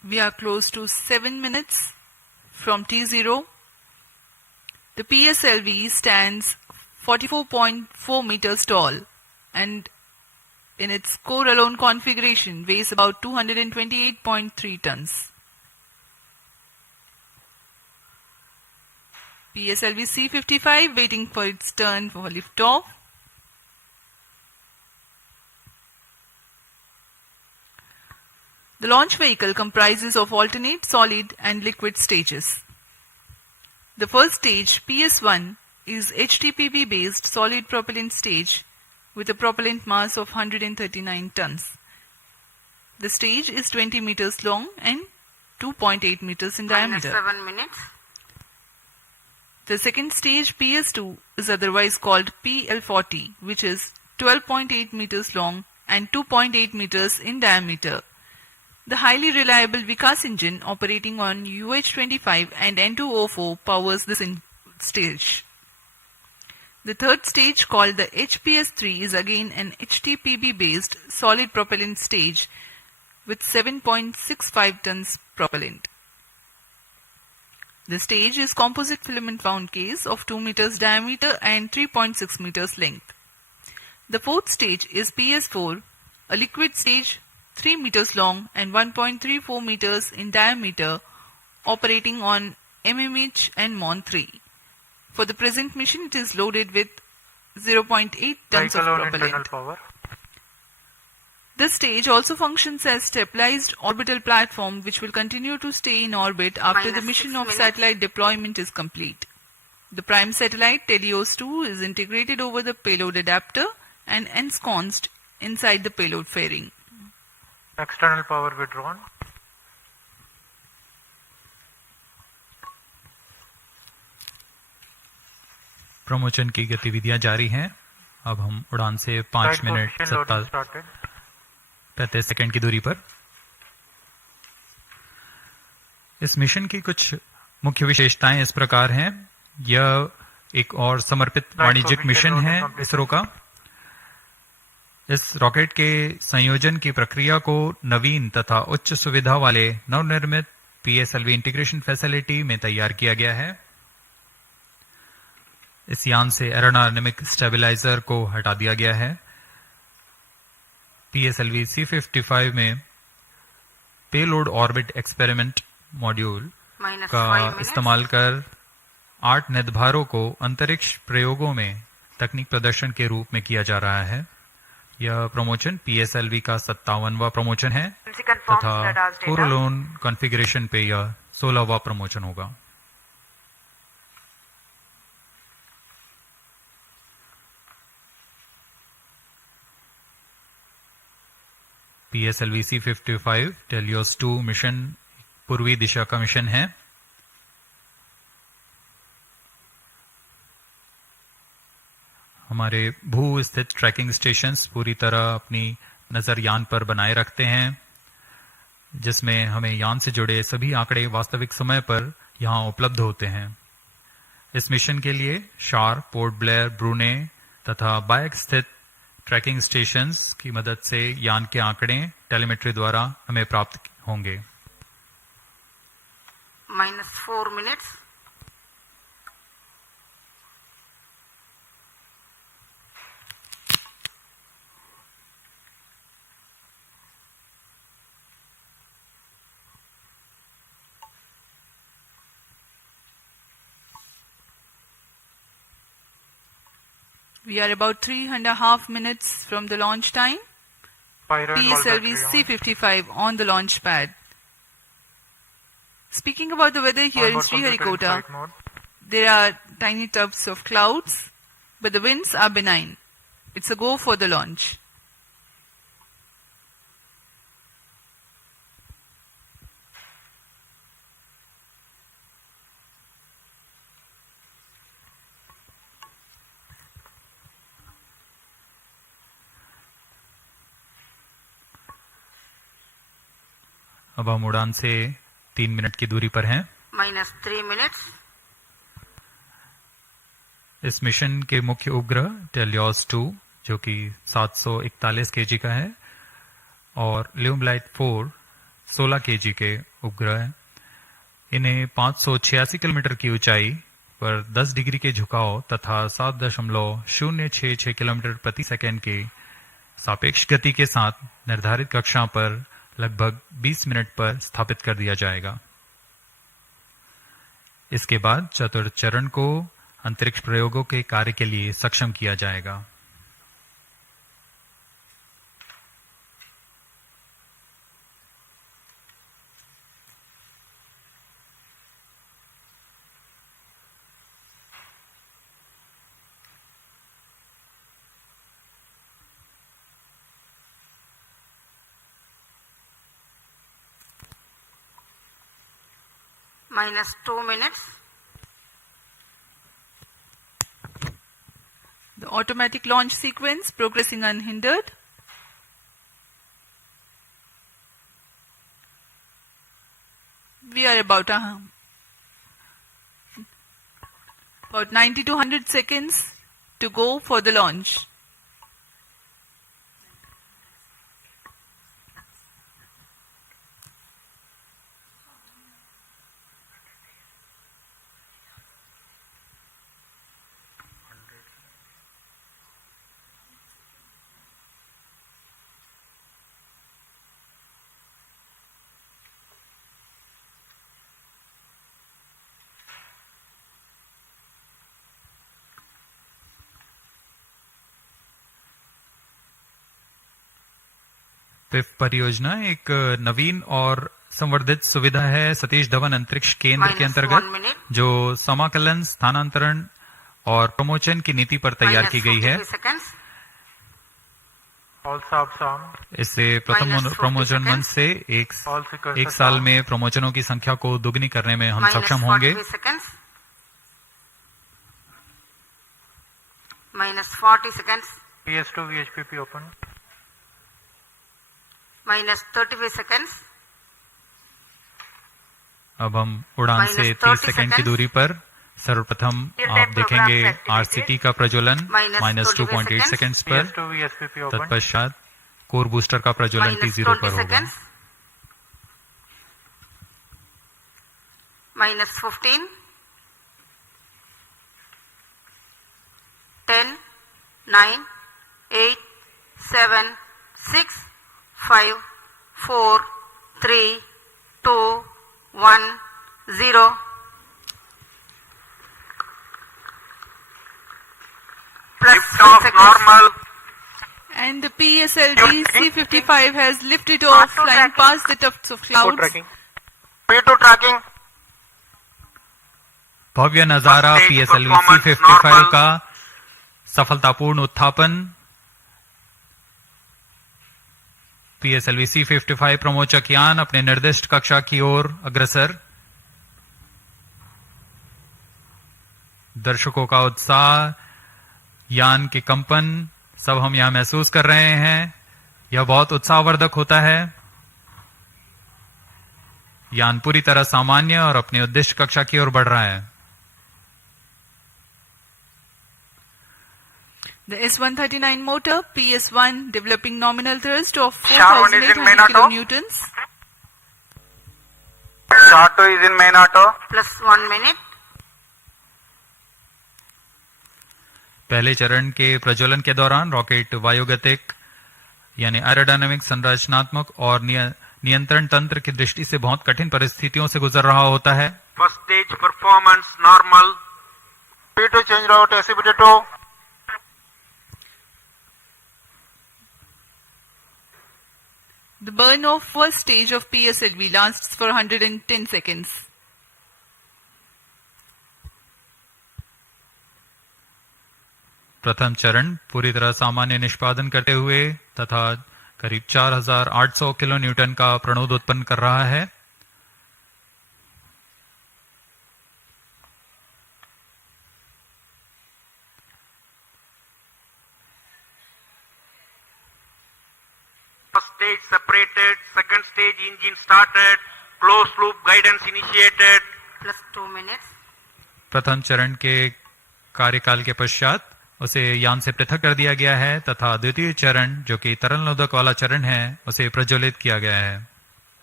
We are close to 7 minutes from T0. The PSLV stands 44.4 meters tall and in its core alone configuration weighs about 228.3 tons. PSLV-C55 waiting for its turn for liftoff. The launch vehicle comprises of alternate, solid and liquid stages. The first stage, PS1, is HTPB based solid propellant stage with a propellant mass of 139 tons. The stage is 20 meters long and 2.8 meters in diameter. 7 minutes. The second stage, PS2, is otherwise called PL40, which is 12.8 meters long and 2.8 meters in diameter. The highly reliable Vikas engine operating on UH25 and N2O4 powers this stage. The third stage, called the HPS3, is again an HTPB based solid propellant stage with 7.65 tons propellant. The stage is composite filament wound case of 2 meters diameter and 3.6 meters length. The fourth stage is PS4, a liquid stage 3 meters long and 1.34 meters in diameter, operating on MMH and MON3. For the present mission, it is loaded with 0.8 tons of propellant. This stage also functions as stabilized orbital platform which will continue to stay in orbit after the mission of satellite deployment is complete. The prime satellite TeLEOS-2 is integrated over the payload adapter and ensconced inside the payload fairing. External power withdrawn. Promotion की गतिविधियां जारी हैं। अब हम उड़ान से 5 minute 35 second की दूरी पर। इस मिशन की कुछ मुख्य विशेषताएं इस प्रकार हैं। यह एक और समर्पित वाणिज्यिक मिशन है इसरो का। इस रॉकेट के संयोजन की प्रक्रिया को नवीन तथा उच्च सुविधा वाले नवनिर्मित PSLV इंटीग्रेशन फैसिलिटी में तैयार किया गया है। इस यान से एरोडायनेमिक स्टेबलाइजर को हटा दिया गया है। PSLV-C55 में पेलोड ऑर्बिट एक्सपेरिमेंट मॉड्यूल का इस्तेमाल कर 8 निर्धारों को अंतरिक्ष प्रयोगों में तकनीक प्रदर्शन के रूप में किया जा रहा है। यह प्रमोशन PSLV का 57वां प्रमोशन है तथा कोरोलोन कॉन्फ़िगरेशन पे यह 16वां प्रमोशन होगा। PSLV-C55 TeLEOS-2 मिशन पूर्वी दिशा का मिशन है। हमारे भू स्थित ट्रैकिंग स्टेशंस पूरी तरह अपनी नजर यान पर बनाए रखते हैं, जिसमें हमें यान से जुड़े सभी आंकड़े वास्तविक समय पर यहां उपलब्ध होते हैं। इस मिशन के लिए शार, पोर्ट ब्लेयर, ब्रूने तथा बायक स्थित ट्रैकिंग स्टेशंस की मदद से यान के आंकड़े टेलीमेट्री द्वारा हमें प्राप्त होंगे। -4 minutes. We are about 3.5 minutes from the launch time. PSLV-C55 on the launch pad. Speaking about the weather here in Sriharikota, there are tiny tufts of clouds, but the winds are benign. It's a go for the launch. अब हम उड़ान से 3 minute की दूरी पर हैं। -3 minutes. इस mission के मुख्य उपग्रह TeLEOS-2 जो कि 741 kg का है और ल्यूमलाइट 4 16 kg के उपग्रह इन्हें 586 किलोमीटर की ऊंचाई पर 10 डिग्री के झुकाव तथा 7.066 किलोमीटर प्रति सेकंड के सापेक्ष गति के साथ निर्धारित कक्षा पर लगभग 20 मिनट पर स्थापित कर दिया जाएगा। इसके बाद चतुर्थ चरण को अंतरिक्ष प्रयोगों के कार्य के लिए सक्षम किया जाएगा। minus 2 minutes. The automatic launch sequence progressing unhindered. We are about 90 to 100 seconds to go for the launch. PIFF परियोजना एक नवीन और संवर्धित सुविधा है सतीश धवन अंतरिक्ष केंद्र के अंतर्गत जो समाकलन, स्थानांतरण और प्रमोशन की नीति पर तैयार की गई है। इससे प्रथम प्रमोशन मंच से एक साल में प्रमोशनों की संख्या को दोगुनी करने में हम सक्षम होंगे। minus 40 seconds. PS2 VHPP open. minus 35 seconds. अब हम उड़ान से 30 सेकंड की दूरी पर सर्वप्रथम आप देखेंगे आरसीटी का प्रज्वलन -2.8 सेकंड्स पर। तत्पश्चात कोर बूस्टर का प्रज्वलन T0 पर होगा। minus 15. 10, 9, 8, 7, 6, 5, 4, 3, 2, 1, 0. Plus 10 seconds. Normal. And the PSLV-C55 has lifted off, flying past the tufts of clouds. P2 tracking. भव्य नजारा PSLV-C55 का सफलतापूर्ण उत्थापन। PSLV-C55 प्रमोचक यान अपने निर्दिष्ट कक्षा की ओर अग्रसर। दर्शकों का उत्साह, यान के कंपन सब हम यहां महसूस कर रहे हैं। यह बहुत उत्साहवर्धक होता है। यान पूरी तरह सामान्य और अपनी उद्दिष्ट कक्षा की ओर बढ़ रहा है। The S-139 motor, PS-1, developing nominal thrust of 4,800 kilonewtons. SHAR-2 is in main auto. Plus 1 minute. पहले चरण के प्रज्वलन के दौरान रॉकेट वायुगतिक यानी एरोडायनामिक, संरचनात्मक और नियंत्रण तंत्र की दृष्टि से बहुत कठिन परिस्थितियों से गुजर रहा होता है। First stage performance normal. P2 change route SCBT2. The burn of first stage of PSLV lasts for 110 seconds. प्रथम चरण पूरी तरह सामान्य निष्पादन करते हुए तथा करीब 4,800 किलो न्यूटन का प्रणोद उत्पन्न कर रहा है। First stage separated, second stage engine started, closed loop guidance initiated. Plus 2 minutes. प्रथम चरण के कार्यकाल के पश्चात उसे यान से पृथक कर दिया गया है तथा द्वितीय चरण जो कि तरल नोदक वाला चरण है उसे प्रज्वलित किया गया है।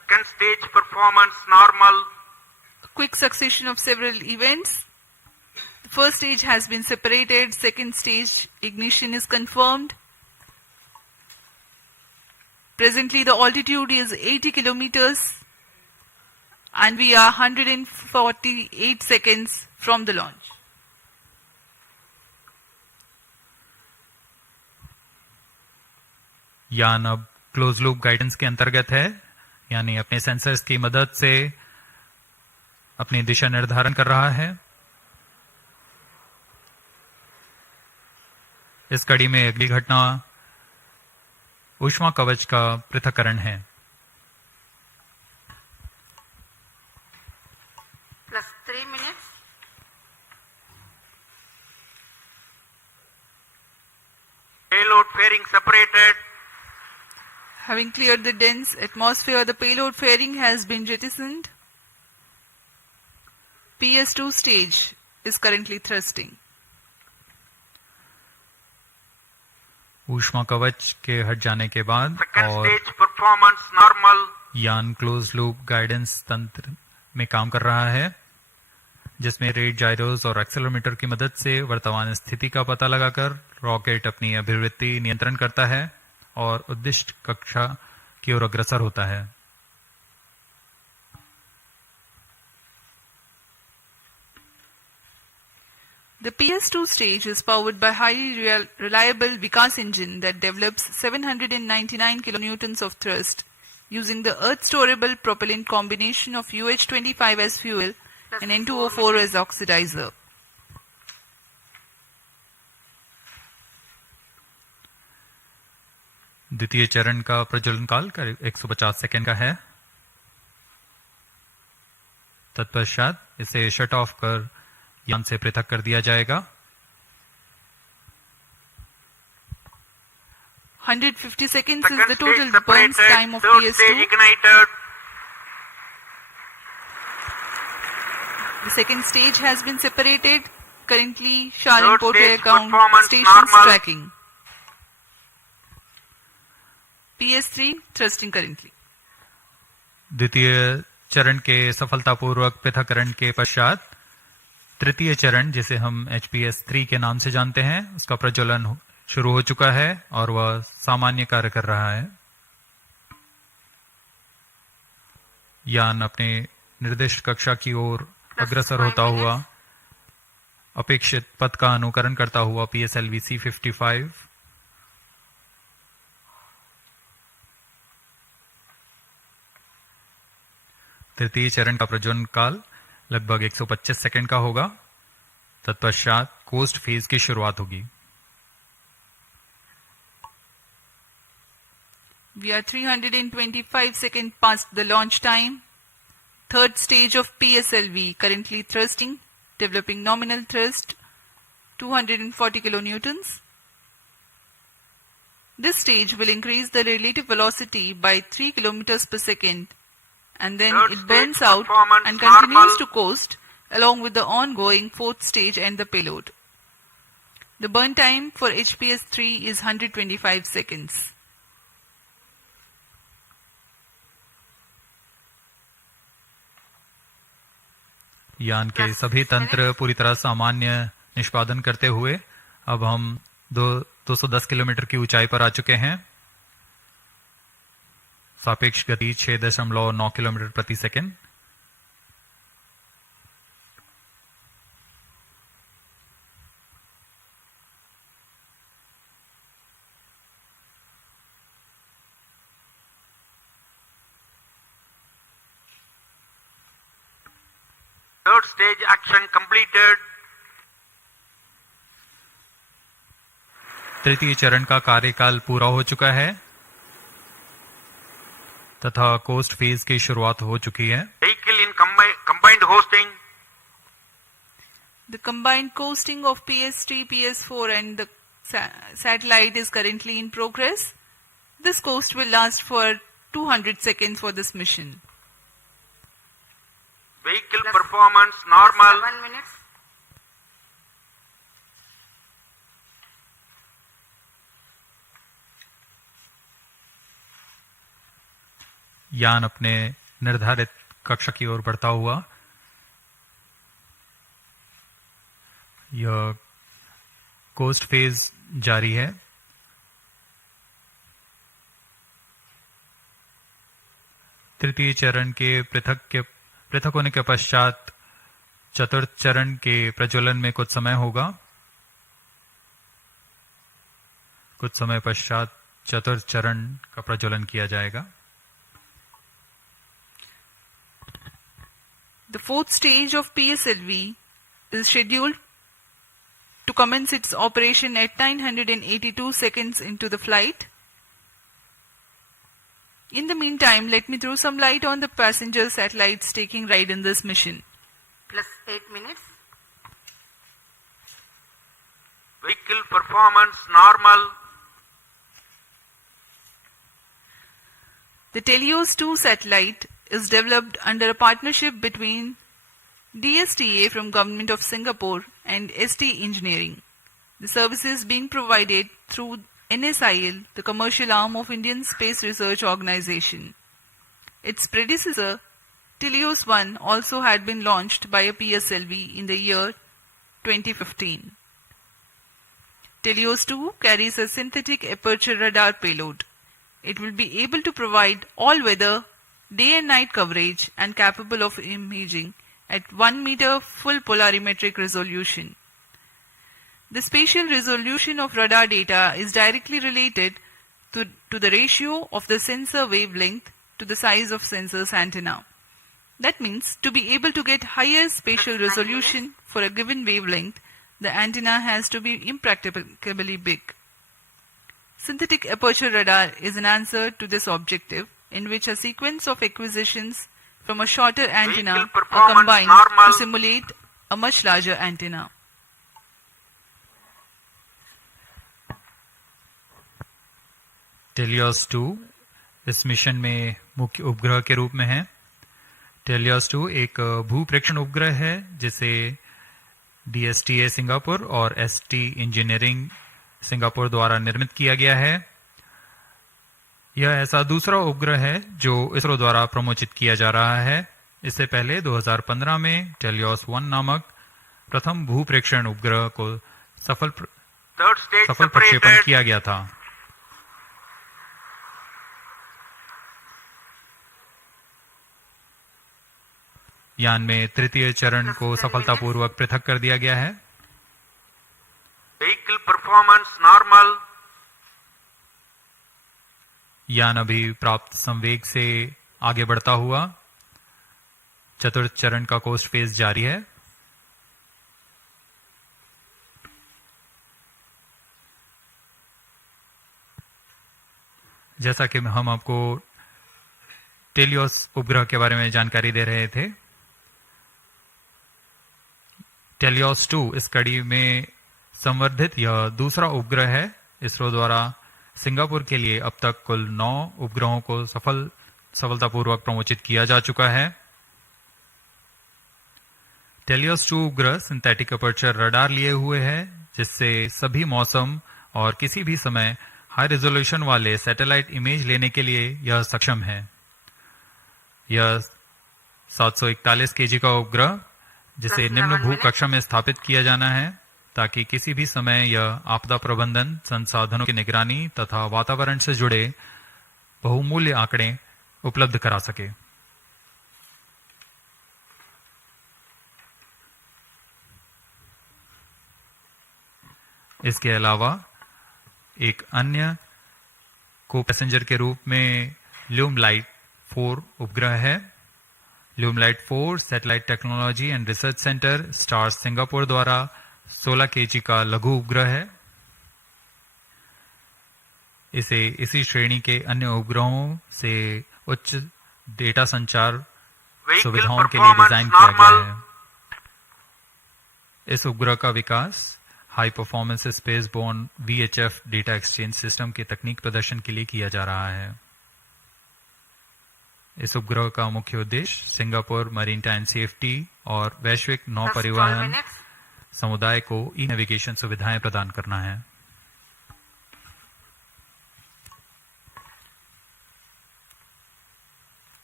Second stage performance normal. Quick succession of several events. The first stage has been separated. Second stage ignition is confirmed. Presently the altitude is 80 kilometers and we are 148 seconds from the launch. यान अब close loop guidance के अंतर्गत है, यानी अपने sensors की मदद से अपनी दिशा निर्धारण कर रहा है। इस कड़ी में अगली घटना ऊष्मा कवच का पृथक्करण है। Plus 3 minutes. Payload fairing separated. Having cleared the dense atmosphere, the payload fairing has been jettisoned. PS2 stage is currently thrusting. ऊष्मा कवच के हट जाने के बाद Second और stage performance normal. यान क्लोज लूप गाइडेंस तंत्र में काम कर रहा है, जिसमें रेट जायरोस और एक्सेलेरोमीटर की मदद से वर्तमान स्थिति का पता लगाकर रॉकेट अपनी अभिवृत्ति नियंत्रण करता है और उद्दिष्ट कक्षा की ओर अग्रसर होता है। The PS2 stage is powered by highly reliable Vikas engine that develops 799 kilonewtons of thrust using the earth-storable propellant combination of UH-25 as fuel and N2O4 as oxidizer. द्वितीय चरण का प्रज्वलन काल करीब 150 सेकेंड का है। तत्पश्चात इसे शट ऑफ कर यान से पृथक कर दिया जाएगा। 150 seconds is the Second total stage burn separated. time of Third PS2. stage ignited. The second stage has been separated. Currently, SHAR Third imported stage account performance stations normal. tracking. PS3 thrusting currently. द्वितीय चरण के सफलतापूर्वक पृथक्करण के पश्चात तृतीय चरण, जिसे हम HPS-3 के नाम से जानते हैं, उसका प्रज्वलन शुरू हो चुका है और वह सामान्य कार्य कर रहा है। यान अपने निर्दिष्ट कक्षा की ओर अग्रसर होता हुआ अपेक्षित पथ का अनुकरण करता हुआ PSLV-C55 तृतीय चरण का प्रज्वलन काल लगभग 125 सेकंड का होगा। तत्पश्चात कोस्ट फेज की शुरुआत होगी। We are 325 seconds past the launch time. Third stage of PSLV currently thrusting, developing nominal thrust 240 kilonewtons. This stage will increase the relative velocity by 3 kilometers per second, and then Third it burns stage out performance and continues normal. to coast along with the ongoing fourth stage and the payload. The burn time for HPS-3 is 125 seconds. यान के सभी तंत्र पूरी तरह सामान्य निष्पादन करते हुए अब हम 210 किलोमीटर की ऊंचाई पर आ चुके हैं। सापेक्ष गति 6.9 किलोमीटर प्रति second. Third stage action completed. तृतीय चरण का कार्यकाल पूरा हो चुका है तथा कोस्ट फेज की शुरुआत हो चुकी है। Vehicle in combined hosting. The combined coasting of PS3, PS4 and the satellite is currently in progress. This coast will last for 200 seconds for this mission. Vehicle performance normal. 7 minutes. यान अपने निर्धारित कक्षा की ओर बढ़ता हुआ यह कोस्ट फेज जारी है। तृतीय चरण के पृथक होने के पश्चात चतुर्थ चरण के प्रज्वलन में कुछ समय होगा। कुछ समय पश्चात चतुर्थ चरण का प्रज्वलन किया जाएगा। The fourth stage of PSLV is scheduled to commence its operation at 982 seconds into the flight. In the meantime, let me throw some light on the passenger satellites taking ride in this mission. Plus 8 minutes. Vehicle performance normal. The TeLEOS-2 satellite is developed under a partnership between DSTA from Government of Singapore and ST Engineering. The services being provided through NSIL, the commercial arm of Indian Space Research Organization. Its predecessor, TeLEOS-1, also had been launched by a PSLV in the year 2015. TeLEOS-2 carries a synthetic aperture radar payload. It will be able to provide all-weather, day and night coverage and capable of imaging at 1 meter full polarimetric resolution. The spatial resolution of radar data is directly related to the ratio of the sensor wavelength to the size of sensor's antenna. That means to be able to get higher spatial resolution for a given wavelength, the antenna has to be impracticably big. Synthetic aperture radar is an answer to this objective, in which a sequence of acquisitions from a shorter antenna are combined to simulate a much larger antenna. TeLEOS-2 इस mission में मुख्य उपग्रह के रूप में है। TeLEOS-2 एक भूप्रेक्षण उपग्रह है जिसे DSTA सिंगापुर और ST इंजीनियरिंग सिंगापुर द्वारा निर्मित किया गया है। यह ऐसा दूसरा उपग्रह है जो इसरो द्वारा प्रमोचित किया जा रहा है। इससे पहले 2015 में TeLEOS-1 नामक प्रथम भूप्रेक्षण उपग्रह को सफल प्रक्षेपण किया गया था। यान में तृतीय चरण को सफलतापूर्वक पृथक कर दिया गया है। Vehicle performance normal. यान अभी प्राप्त संवेग से आगे बढ़ता हुआ चतुर्थ चरण का कोस्ट फेज जारी है। जैसा कि हम आपको TeLEOS उपग्रह के बारे में जानकारी दे रहे थे, TeLEOS-2 इस कड़ी में संवर्धित यह दूसरा उपग्रह है। इसरो द्वारा सिंगापुर के लिए अब तक कुल 9 उपग्रहों को सफलतापूर्वक प्रमोचित किया जा चुका है। TeLEOS-2 उपग्रह सिंथेटिक अपर्चर रडार लिए हुए है, जिससे सभी मौसम और किसी भी समय हाई रेजोल्यूशन वाले सैटेलाइट इमेज लेने के लिए यह सक्षम है। यह 741 केजी का उपग्रह जिसे निम्न भू कक्षा में स्थापित किया जाना है, ताकि किसी भी समय यह आपदा प्रबंधन, संसाधनों की निगरानी तथा वातावरण से जुड़े बहुमूल्य आंकड़े उपलब्ध करा सके। इसके अलावा एक अन्य को पैसेंजर के रूप में ल्यूमलाइट 4 उपग्रह है। ल्यूमलाइट 4 satellite technology and research centre star Singapore द्वारा 16 केजी का लघु उपग्रह है। इसे इसी श्रेणी के अन्य उपग्रहों से उच्च डेटा संचार सुविधाओं के लिए डिजाइन किया गया है। इस उपग्रह का विकास high performance space born VHF data exchange system के तकनीक प्रदर्शन के लिए किया जा रहा है। इस उपग्रह का मुख्य उद्देश्य सिंगापुर मरीनटाइन सेफ्टी और वैश्विक नौ परिवहन समुदाय को ई नेविगेशन सुविधाएं प्रदान करना है।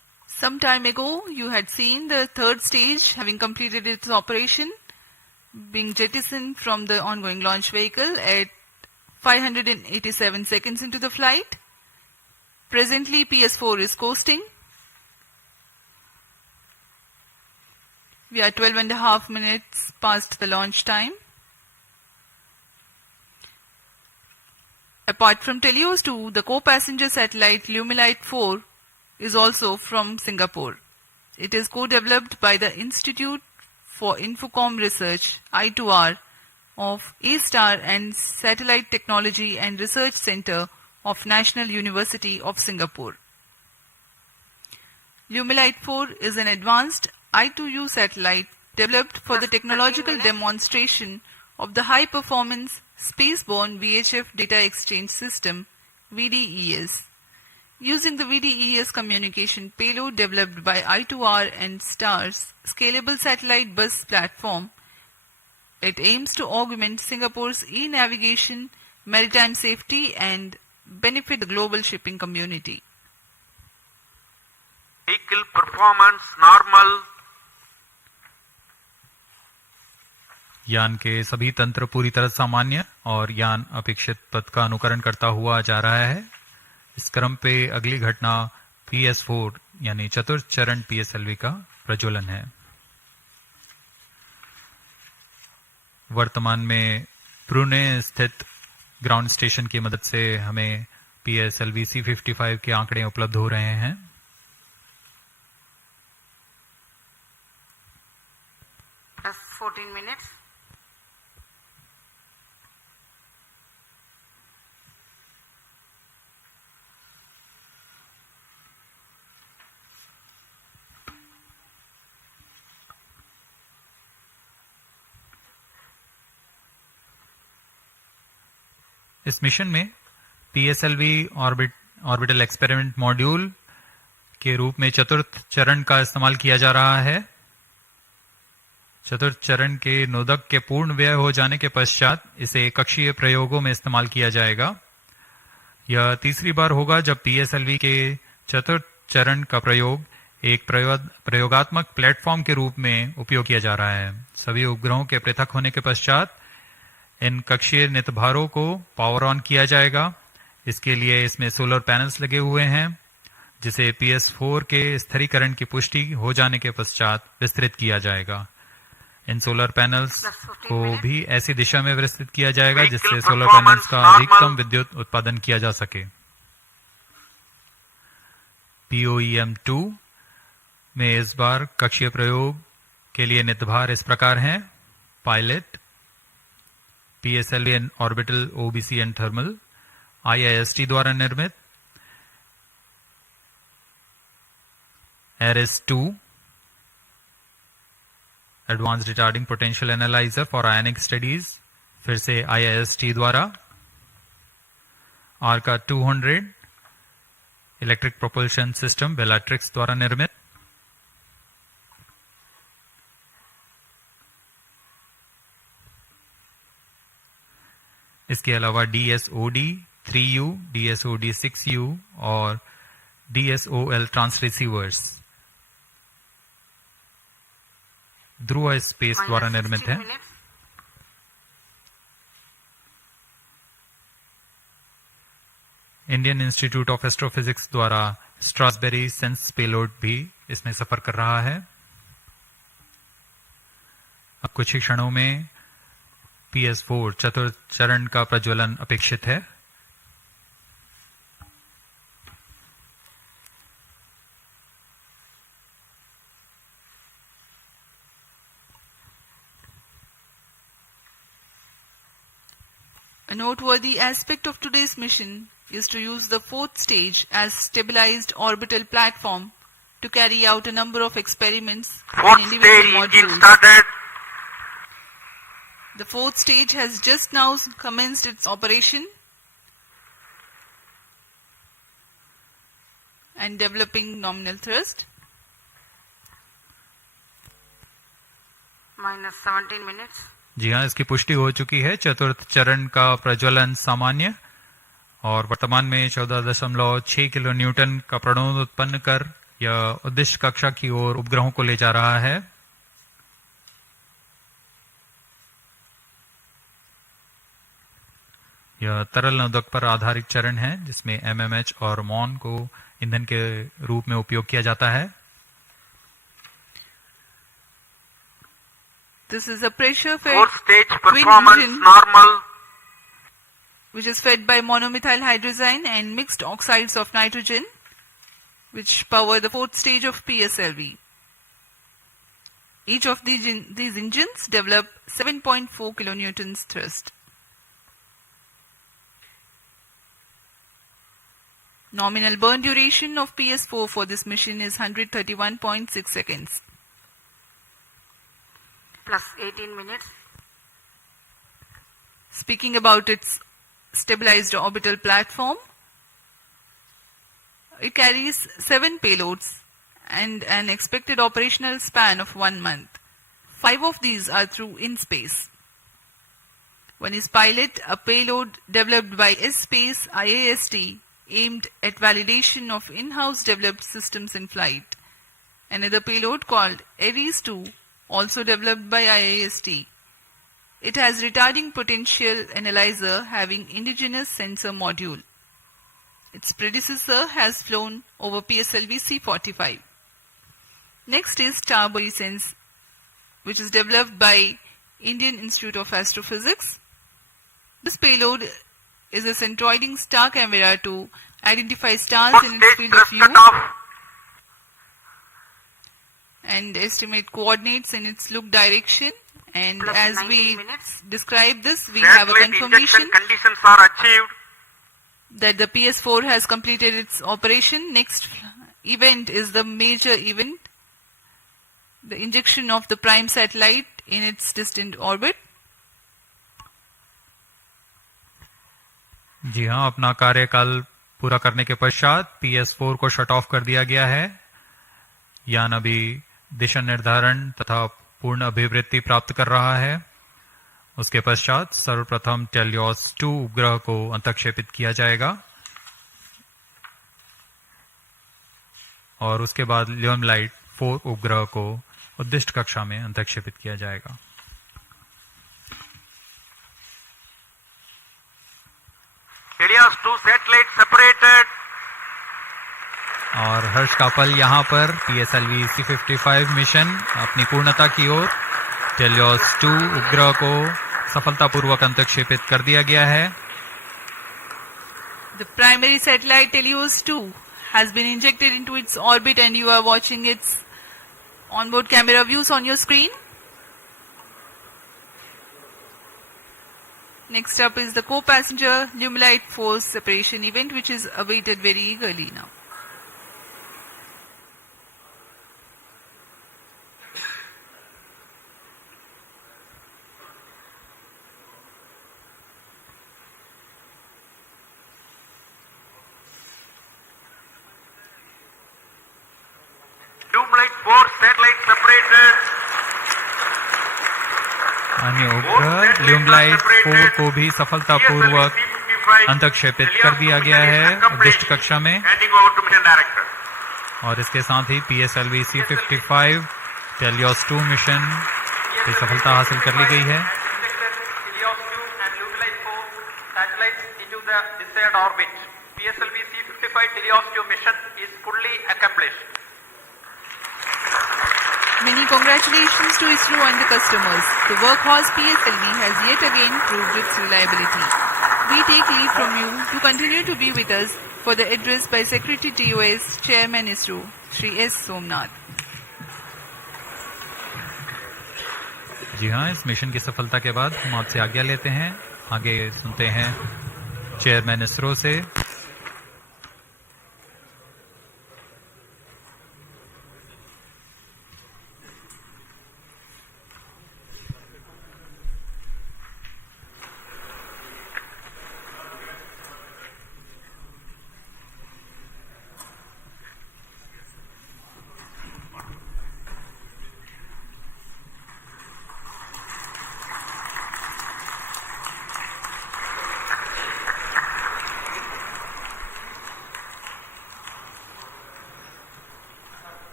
Some time ago, you had seen the third stage having completed its operation, being jettisoned from the ongoing launch vehicle at 587 seconds into the flight. Presently, PS4 is coasting. We are 12.5 minutes past the launch time. Apart from TeLEOS-2, the co-passenger satellite Lumilite-4 is also from Singapore. It is co-developed by the Institute for Infocom Research, I2R, of A-STAR and Satellite Technology and Research Center of National University of Singapore. Lumilite-4 is an advanced I2U satellite developed for the technological demonstration of the high-performance spaceborne VHF data exchange system, VDES. Using the VDES communication payload developed by I2R and STAR's scalable satellite bus platform, it aims to augment Singapore's e-navigation, maritime safety and benefit the global shipping community. Vehicle performance normal. यान के सभी तंत्र पूरी तरह सामान्य और यान अपेक्षित पथ का अनुकरण करता हुआ जा रहा है। इस क्रम पे अगली घटना PS4 यानी चतुर्थ चरण PSLV का प्रज्वलन है। वर्तमान में ब्रुने स्थित ग्राउंड स्टेशन की मदद से हमें PSLV-C55 के आंकड़े उपलब्ध हो रहे हैं। Plus 14 minutes. इस मिशन में PSLV ऑर्बिटल एक्सपेरिमेंट मॉड्यूल के रूप में चतुर्थ चरण का इस्तेमाल किया जा रहा है। चतुर्थ चरण के नोदक के पूर्ण व्यय हो जाने के पश्चात इसे कक्षीय प्रयोगों में इस्तेमाल किया जाएगा। यह तीसरी बार होगा जब PSLV के चतुर्थ चरण का प्रयोग एक प्रयोगात्मक प्लेटफॉर्म के रूप में उपयोग किया जा रहा है। सभी उपग्रहों के पृथक होने के पश्चात इन कक्षीय नितभारों को पावर ऑन किया जाएगा। इसके लिए इसमें सोलर पैनल्स लगे हुए हैं, जिसे PS4 के स्थिरीकरण की पुष्टि हो जाने के पश्चात विस्तृत किया जाएगा। इन सोलर पैनल्स को भी ऐसी दिशा में विस्तृत किया जाएगा जिससे सोलर पैनल्स का अधिकतम विद्युत उत्पादन किया जा सके। POEM-2 में इस बार कक्षीय प्रयोग के लिए नितभार इस प्रकार हैं। Pilot, PSLV and orbital OBC and thermal, IIST द्वारा निर्मित। ARIS-2 advance retarding potential analyser for ionic studies, फिर से IIST द्वारा। आर्का 200 इलेक्ट्रिक प्रोपल्शन सिस्टम, बेलाट्रिक्स द्वारा निर्मित। इसके अलावा DSOD 3U, DSOD 6U और DSOL ट्रांसरिसीवर्स ध्रुव स्पेस द्वारा निर्मित है। इंडियन इंस्टीट्यूट ऑफ एस्ट्रोफिजिक्स द्वारा स्ट्रासबेरी सेंस पेलोड भी इसमें सफर कर रहा है। अब कुछ ही क्षणों में PS4 चतुर्थ चरण का प्रज्वलन अपेक्षित है। A noteworthy aspect of today's mission is to use the fourth stage as stabilized orbital platform to carry out a number of experiments in individual modules. The fourth stage has just now commenced its operation and developing nominal thrust. Minus 17 minutes. जी हाँ, इसकी पुष्टि हो चुकी है। चतुर्थ चरण का प्रज्वलन सामान्य और वर्तमान में 14.6 किलो न्यूटन का प्रणोद उत्पन्न कर यह उद्दिष्ट कक्षा की ओर उपग्रहों को ले जा रहा है। यह तरल नोदक पर आधारित चरण है जिसमें एमएमएच और मॉन को ईंधन के रूप में उपयोग किया जाता है। This is a pressure-fed Fourth stage twin performance engine normal. which is fed by monomethyl hydrazine and mixed oxides of nitrogen, which power the fourth stage of PSLV. Each of these engines develop 7.4 kilonewtons thrust. Nominal burn duration of PS4 for this mission is 131.6 seconds. Plus 18 minutes. Speaking about its stabilized orbital platform, it carries 7 payloads and an expected operational span of 1 month. 5 of these are through in-space. One is Pilot, a payload developed by S-Space IAST aimed at validation of in-house developed systems in flight. Another payload called Ares-2, also developed by IAST. It has retarding potential analyzer having indigenous sensor module. Its predecessor has flown over PSLV-C55. Next is TarboSense, which is developed by Indian Institute of Astrophysics. This payload is a centroiding star camera to identify stars in its field of view and estimate coordinates in its look direction. And Plus as 90 we minutes. describe this, we have a Satellite confirmation injection conditions are achieved. that the PS4 has completed its operation. Next event is the major event, the injection of the prime satellite in its distant orbit. जी हाँ, अपना कार्यकाल पूरा करने के पश्चात PS4 को shut off कर दिया गया है। यान अभी दिशा निर्धारण तथा पूर्ण अभिवृत्ति प्राप्त कर रहा है। उसके पश्चात सर्वप्रथम TeLEOS-2 उपग्रह को अंतक्षेपित किया जाएगा और उसके बाद ल्यूमलाइट 4 उपग्रह को उद्दिष्ट कक्षा में अंतक्षेपित किया जाएगा। TeLEOS-2 satellite separated. और हर्ष कापल यहाँ पर PSLV-C55 मिशन अपनी पूर्णता की ओर TeLEOS-2 उपग्रह को सफलतापूर्वक अंतक्षेपित कर दिया गया है। The primary satellite TeLEOS-2 has been injected into its orbit and you are watching its onboard camera views on your screen. Next up is the co-passenger Limelight 4 separation event, which is awaited very eagerly now. Limelight 4 satellite separated. अन्य उपग्रह ल्यूमलाइट 4 को भी सफलतापूर्वक अंतक्षेपित कर दिया गया है उद्दिष्ट कक्षा में और इसके साथ ही PSLV-C55 TeLEOS-2 मिशन की सफलता हासिल कर ली गई है। TeLEOS-2 and Limelight 4 satellites into the desired orbit. PSLV-C55 TeLEOS-2 mission is fully accomplished. Many congratulations to ISRO and the customers. The workhorse PSLV has yet again proved its reliability. We take leave from you to continue to be with us for the address by Secretary TOS, Chairman ISRO, Shri S. Somnath. जी हाँ, इस mission की सफलता के बाद हम आपसे आज्ञा लेते हैं। आगे सुनते हैं चेयरमैन इसरो से।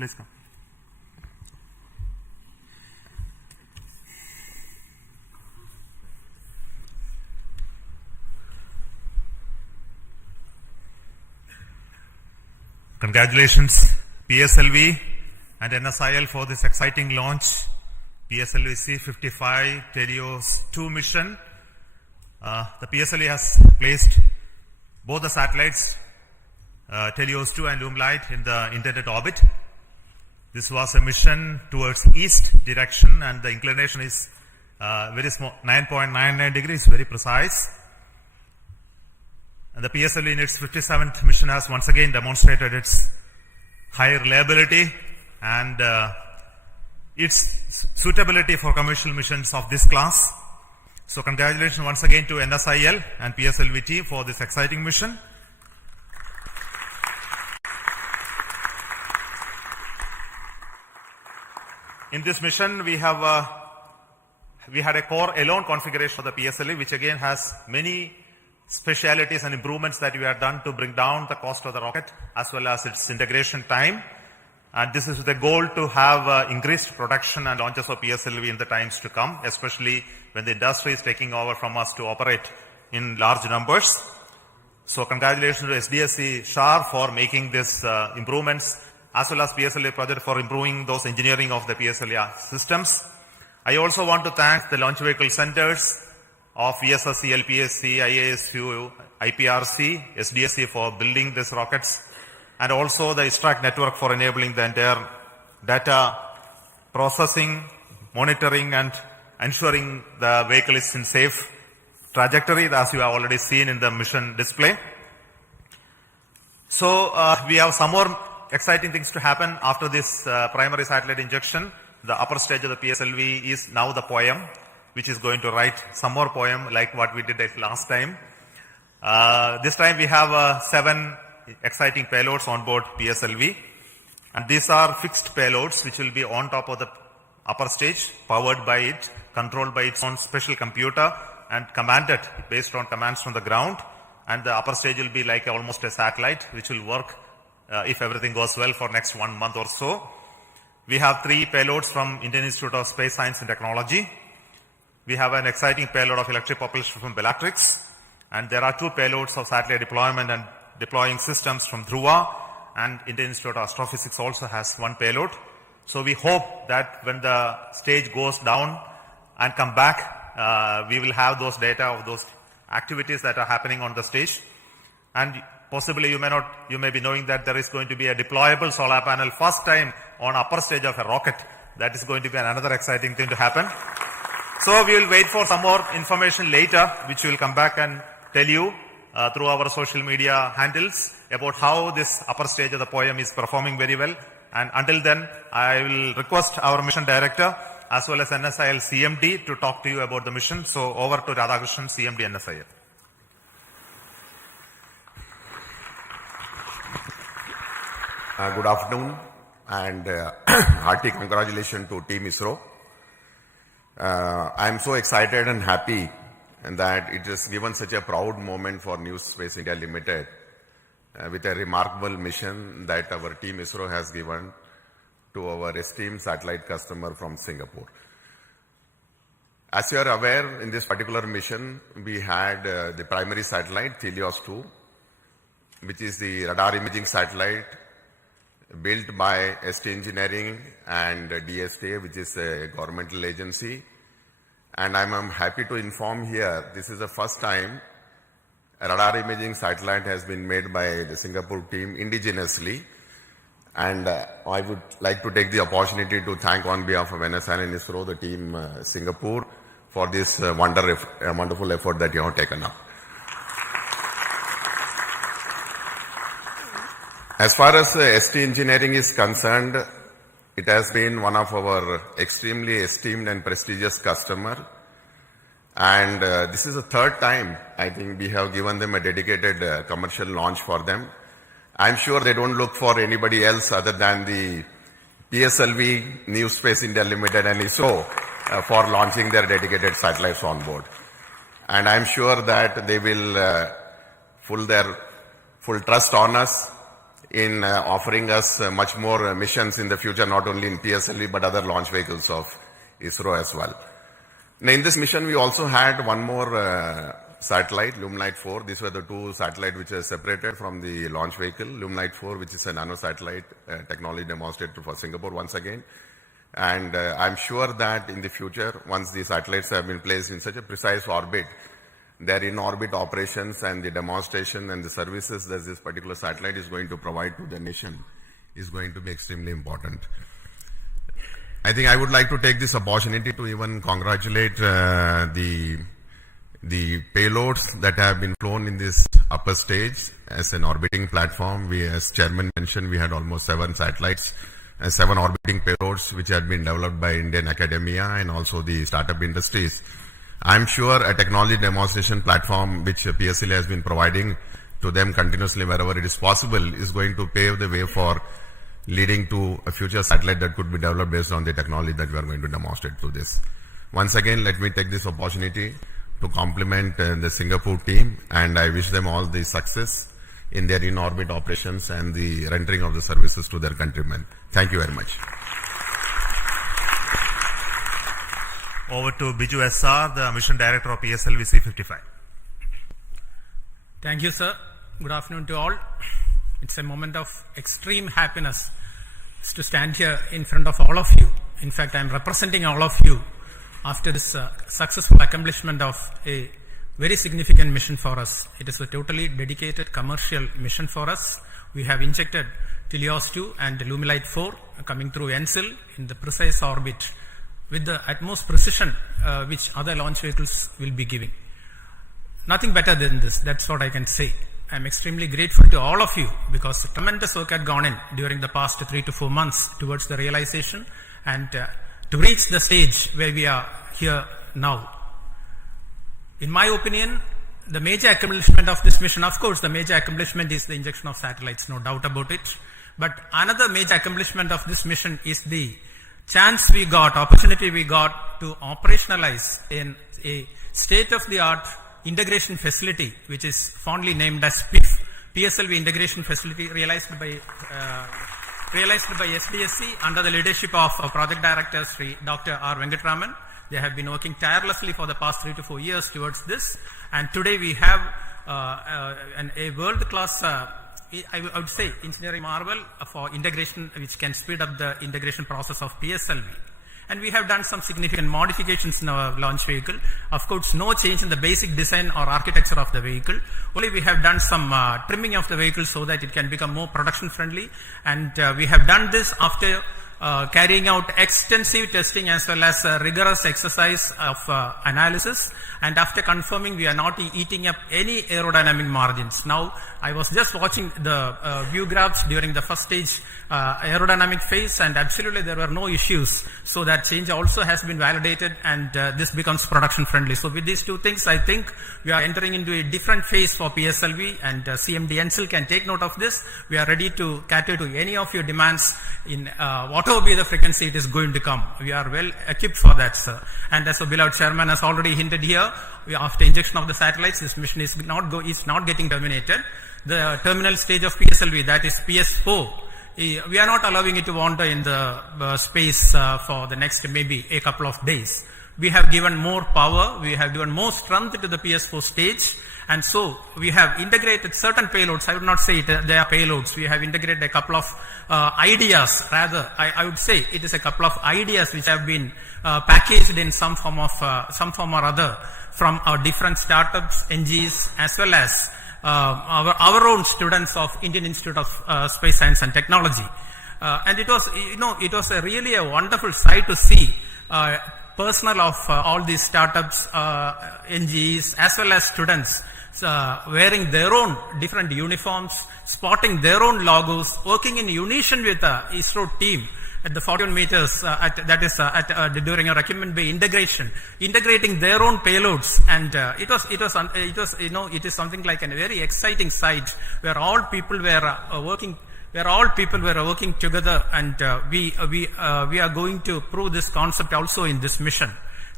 Please come. Congratulations, PSLV and NSIL for this exciting launch. PSLV-C55 TeLEOS-2 mission. The PSLV has placed both the satellites, TeLEOS-2 and Loomlight, in the intended orbit. This was a mission towards east direction, and the inclination is very small, 9.99 degrees, very precise. And the PSLV in its 57th mission has once again demonstrated its high reliability and its suitability for commercial missions of this class. So congratulations once again to NSIL and PSLV team for this exciting mission. In this mission, we had a core alone configuration of the PSLV, which again has many specialities and improvements that we have done to bring down the cost of the rocket as well as its integration time. And this is with the goal to have increased production and launches of PSLV in the times to come, especially when the industry is taking over from us to operate in large numbers. So congratulations to SDSC-SHAR for making these improvements, as well as PSLV project for improving those engineering of the PSLV systems. I also want to thank the launch vehicle centers of VSSC, LPSC, IASU, IPRC, SDSC for building these rockets, and also the ISRO network for enabling the entire data processing, monitoring, and ensuring the vehicle is in safe trajectory, as you have already seen in the mission display. So we have some more exciting things to happen after this primary satellite injection. The upper stage of the PSLV is now the poem, which is going to write some more poem like what we did last time. This time we have 7 exciting payloads on board PSLV, and these are fixed payloads which will be on top of the upper stage, powered by it, controlled by its own special computer, and commanded based on commands from the ground. And the upper stage will be like almost a satellite which will work if everything goes well for next 1 month or so. We have 3 payloads from Indian Institute of Space Science and Technology. We have an exciting payload of electric propulsion from Bellatrix, and there are 2 payloads of satellite deployment and deploying systems from Dhruva, and Indian Institute of Astrophysics also has 1 payload. So we hope that when the stage goes down and come back, we will have those data of those activities that are happening on the stage. And possibly you may be knowing that there is going to be a deployable solar panel first time on upper stage of a rocket. That is going to be another exciting thing to happen. So we will wait for some more information later, which we will come back and tell you through our social media handles about how this upper stage of the poem is performing very well. And until then, I will request our mission director as well as NSIL CMD to talk to you about the mission. So over to Radhakrishnan, CMD NSIL. Good afternoon and hearty congratulations to Team ISRO. I am so excited and happy that it has given such a proud moment for New Space India Limited with a remarkable mission that our Team ISRO has given to our esteemed satellite customer from Singapore. As you are aware, in this particular mission, we had the primary satellite, TeLEOS-2, which is the radar imaging satellite built by ST Engineering and DSTA, which is a governmental agency. And I'm happy to inform here, this is the first time a radar imaging satellite has been made by the Singapore team indigenously. And I would like to take the opportunity to thank on behalf of NSIL and ISRO, the team Singapore, for this wonderful effort that you have taken up. As far as ST Engineering is concerned, it has been one of our extremely esteemed and prestigious customer. And this is the 3rd time, I think, we have given them a dedicated commercial launch for them. I'm sure they don't look for anybody else other than the PSLV, New Space India Limited and ISRO for launching their dedicated satellites on board. And I'm sure that they will full trust on us in offering us much more missions in the future, not only in PSLV but other launch vehicles of ISRO as well. Now, in this mission, we also had one more satellite, Lumelite 4. These were the two satellites which are separated from the launch vehicle. Lumelite 4, which is a nano satellite technology demonstrated for Singapore once again. And I'm sure that in the future, once these satellites have been placed in such a precise orbit, their in-orbit operations and the demonstration and the services that this particular satellite is going to provide to the nation is going to be extremely important. I think I would like to take this opportunity to even congratulate the payloads that have been flown in this upper stage as an orbiting platform. We, as Chairman mentioned, we had almost 7 satellites and 7 orbiting payloads which had been developed by Indian academia and also the startup industries. I'm sure a technology demonstration platform which PSLV has been providing to them continuously wherever it is possible is going to pave the way for leading to a future satellite that could be developed based on the technology that we are going to demonstrate through this. Once again, let me take this opportunity to compliment the Singapore team, and I wish them all the success in their in-orbit operations and the rendering of the services to their countrymen. Thank you very much. Over to Biju SR, the Mission Director of PSLV-C55. Thank you, sir. Good afternoon to all. It's a moment of extreme happiness to stand here in front of all of you. In fact, I'm representing all of you after this successful accomplishment of a very significant mission for us. It is a totally dedicated commercial mission for us. We have injected TeLEOS-2 and Lumelite 4 coming through NSIL in the precise orbit with the utmost precision which other launch vehicles will be giving. Nothing better than this, that's what I can say. I'm extremely grateful to all of you because tremendous work had gone in during the past 3 to 4 months towards the realization and to reach the stage where we are here now. In my opinion, the major accomplishment of this mission, of course, the major accomplishment is the injection of satellites, no doubt about it. But another major accomplishment of this mission is the chance we got, opportunity we got to operationalize in a state-of-the-art integration facility, which is fondly named as PSLV Integration Facility, realized by SDSC under the leadership of Project Director Dr. R. Venkatraman. They have been working tirelessly for the past 3 to 4 years towards this, and today we have a world-class, I would say, engineering marvel for integration, which can speed up the integration process of PSLV. And we have done some significant modifications in our launch vehicle. Of course, no change in the basic design or architecture of the vehicle. Only we have done some trimming of the vehicle so that it can become more production friendly. And we have done this after carrying out extensive testing as well as rigorous exercise of analysis, and after confirming we are not eating up any aerodynamic margins. Now, I was just watching the view graphs during the first stage aerodynamic phase, and absolutely there were no issues. So that change also has been validated, and this becomes production friendly. So with these two things, I think we are entering into a different phase for PSLV, and CMD NSIL can take note of this. We are ready to cater to any of your demands in whatever be the frequency it is going to come. We are well equipped for that, sir. And as the beloved chairman has already hinted here, after injection of the satellites, this mission is not getting terminated. The terminal stage of PSLV, that is PS4, we are not allowing it to wander in the space for the next maybe a couple of days. We have given more power, we have given more strength to the PS4 stage, and so we have integrated certain payloads. I would not say they are payloads. We have integrated a couple of ideas, rather I would say it is a couple of ideas which have been packaged in some form or other from our different startups, NGs, as well as our own students of Indian Institute of Space Science and Technology. And it was really a wonderful sight to see personnel of all these startups, NGs, as well as students wearing their own different uniforms, spotting their own logos, working in unison with the ISRO team at the 41 meters, during our equipment bay integration, integrating their own payloads, and it is something like a very exciting sight where all people were working. Where all people were working together, and we are going to prove this concept also in this mission.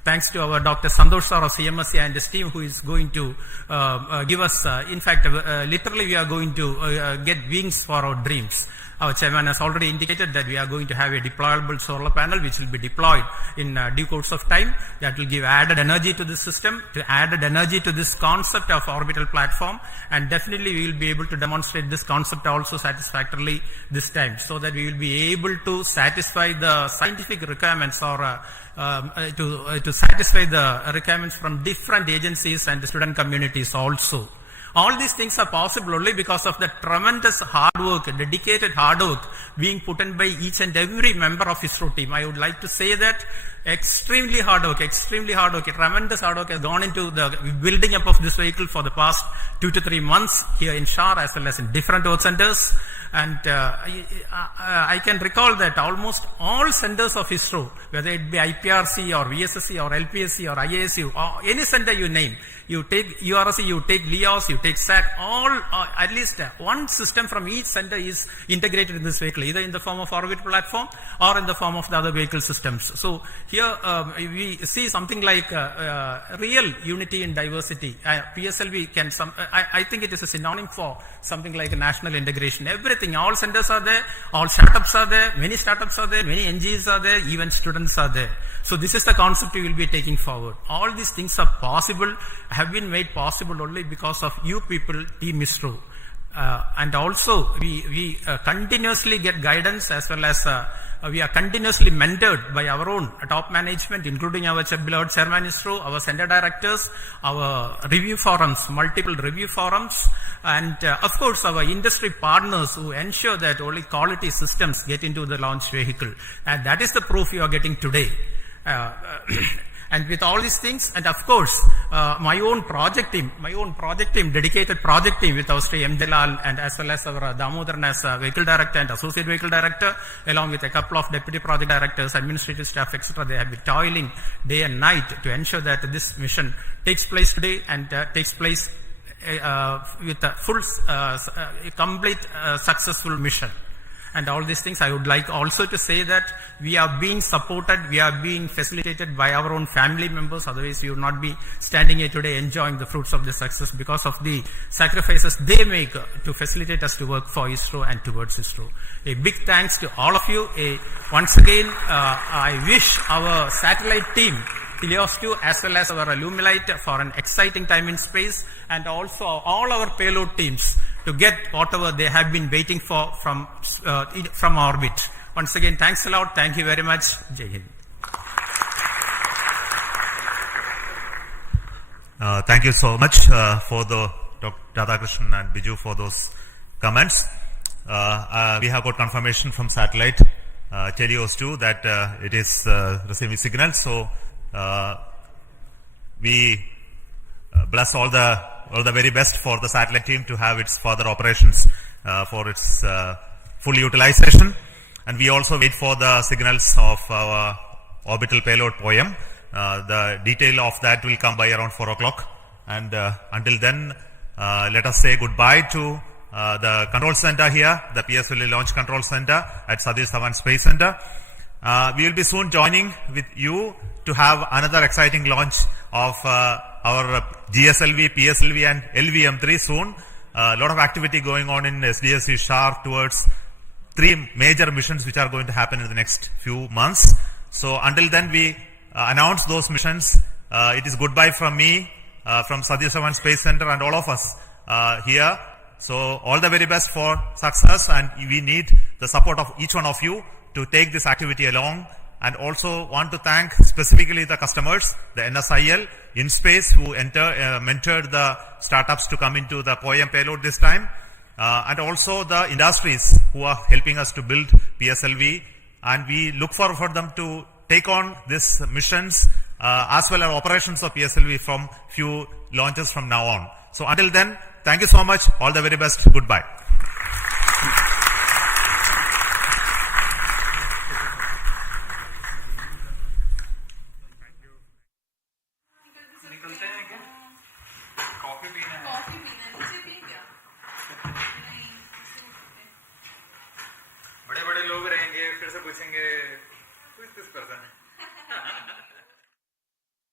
thanks to our Dr. Santosh sir of CMSC and his team who is going to give us, in fact, literally we are going to get wings for our dreams. Our chairman has already indicated that we are going to have a deployable solar panel which will be deployed in due course of time. That will give added energy to the system, to added energy to this concept of orbital platform, and definitely we will be able to demonstrate this concept also satisfactorily this time, so that we will be able to satisfy the scientific requirements or to satisfy the requirements from different agencies and the student communities also. All these things are possible only because of the tremendous hard work, dedicated hard work being put in by each and every member of ISRO team. I would like to say that extremely hard work, tremendous hard work has gone into the building up of this vehicle for the past 2 to 3 months here in SHAR as well as in different work centers. And I can recall that almost all centers of ISRO, whether it be IPRC or VSSC or LPSC or IASU or any center you name, you take URC, you take TeLEOS, you take SAT, all at least one system from each center is integrated in this vehicle, either in the form of orbital platform or in the form of the other vehicle systems. So here we see something like real unity in diversity. PSLV can I think it is a synonym for something like a national integration. Everything, all centers are there, all startups are there, many startups are there, many NGOs are there, even students are there. So this is the concept we will be taking forward. All these things are possible, have been made possible only because of you people, Team ISRO. And also we continuously get guidance as well as we are continuously mentored by our own top management, including our beloved Chairman ISRO, our center directors, our review forums, multiple review forums, and of course our industry partners who ensure that only quality systems get into the launch vehicle. And that is the proof you are getting today. And with all these things, and of course, my own project team, dedicated project team with our Sri M. Jalal and as well as our Damodaran as vehicle director and associate vehicle director, along with a couple of deputy project directors, administrative staff, etc. They have been toiling day and night to ensure that this mission takes place today and takes place with a full, complete, successful mission. And all these things, I would like also to say that we are being supported, we are being facilitated by our own family members. Otherwise, we would not be standing here today enjoying the fruits of the success because of the sacrifices they make to facilitate us to work for ISRO and towards ISRO. A big thanks to all of you. Once again, I wish our satellite team, TeLEOS-2 as well as our Lumilite for an exciting time in space, and also all our payload teams to get whatever they have been waiting for from orbit. Once again, thanks a lot. Thank you very much. Jai Hind. Thank you so much for the Dr. Radhakrishnan and Biju for those comments. We have got confirmation from satellite TeLEOS-2 that it is receiving signals. So we bless all the very best for the satellite team to have its further operations for its full utilization. And we also wait for the signals of our orbital payload POEM. The detail of that will come by around 4 o'clock. And until then, let us say goodbye to the control center here, the PSLV Launch Control Center at Satish Dhawan Space Center. We will be soon joining with you to have another exciting launch of our GSLV, PSLV and LVM3 soon. A lot of activity going on in SDSC-SHAR towards 3 major missions which are going to happen in the next few months. So until then we announce those missions. It is goodbye from me, from Satish Dhawan Space Center and all of us here. So all the very best for success, and we need the support of each one of you to take this activity along. And also want to thank specifically the customers, the NSIL, InSpace, who mentored the startups to come into the POEM payload this time, and also the industries who are helping us to build PSLV. And we look forward for them to take on these missions as well as operations of PSLV from few launches from now on. So until then, thank you so much. All the very best. Goodbye. बड़े-बड़े लोग रहेंगे, फिर से पूछेंगे, who is this person?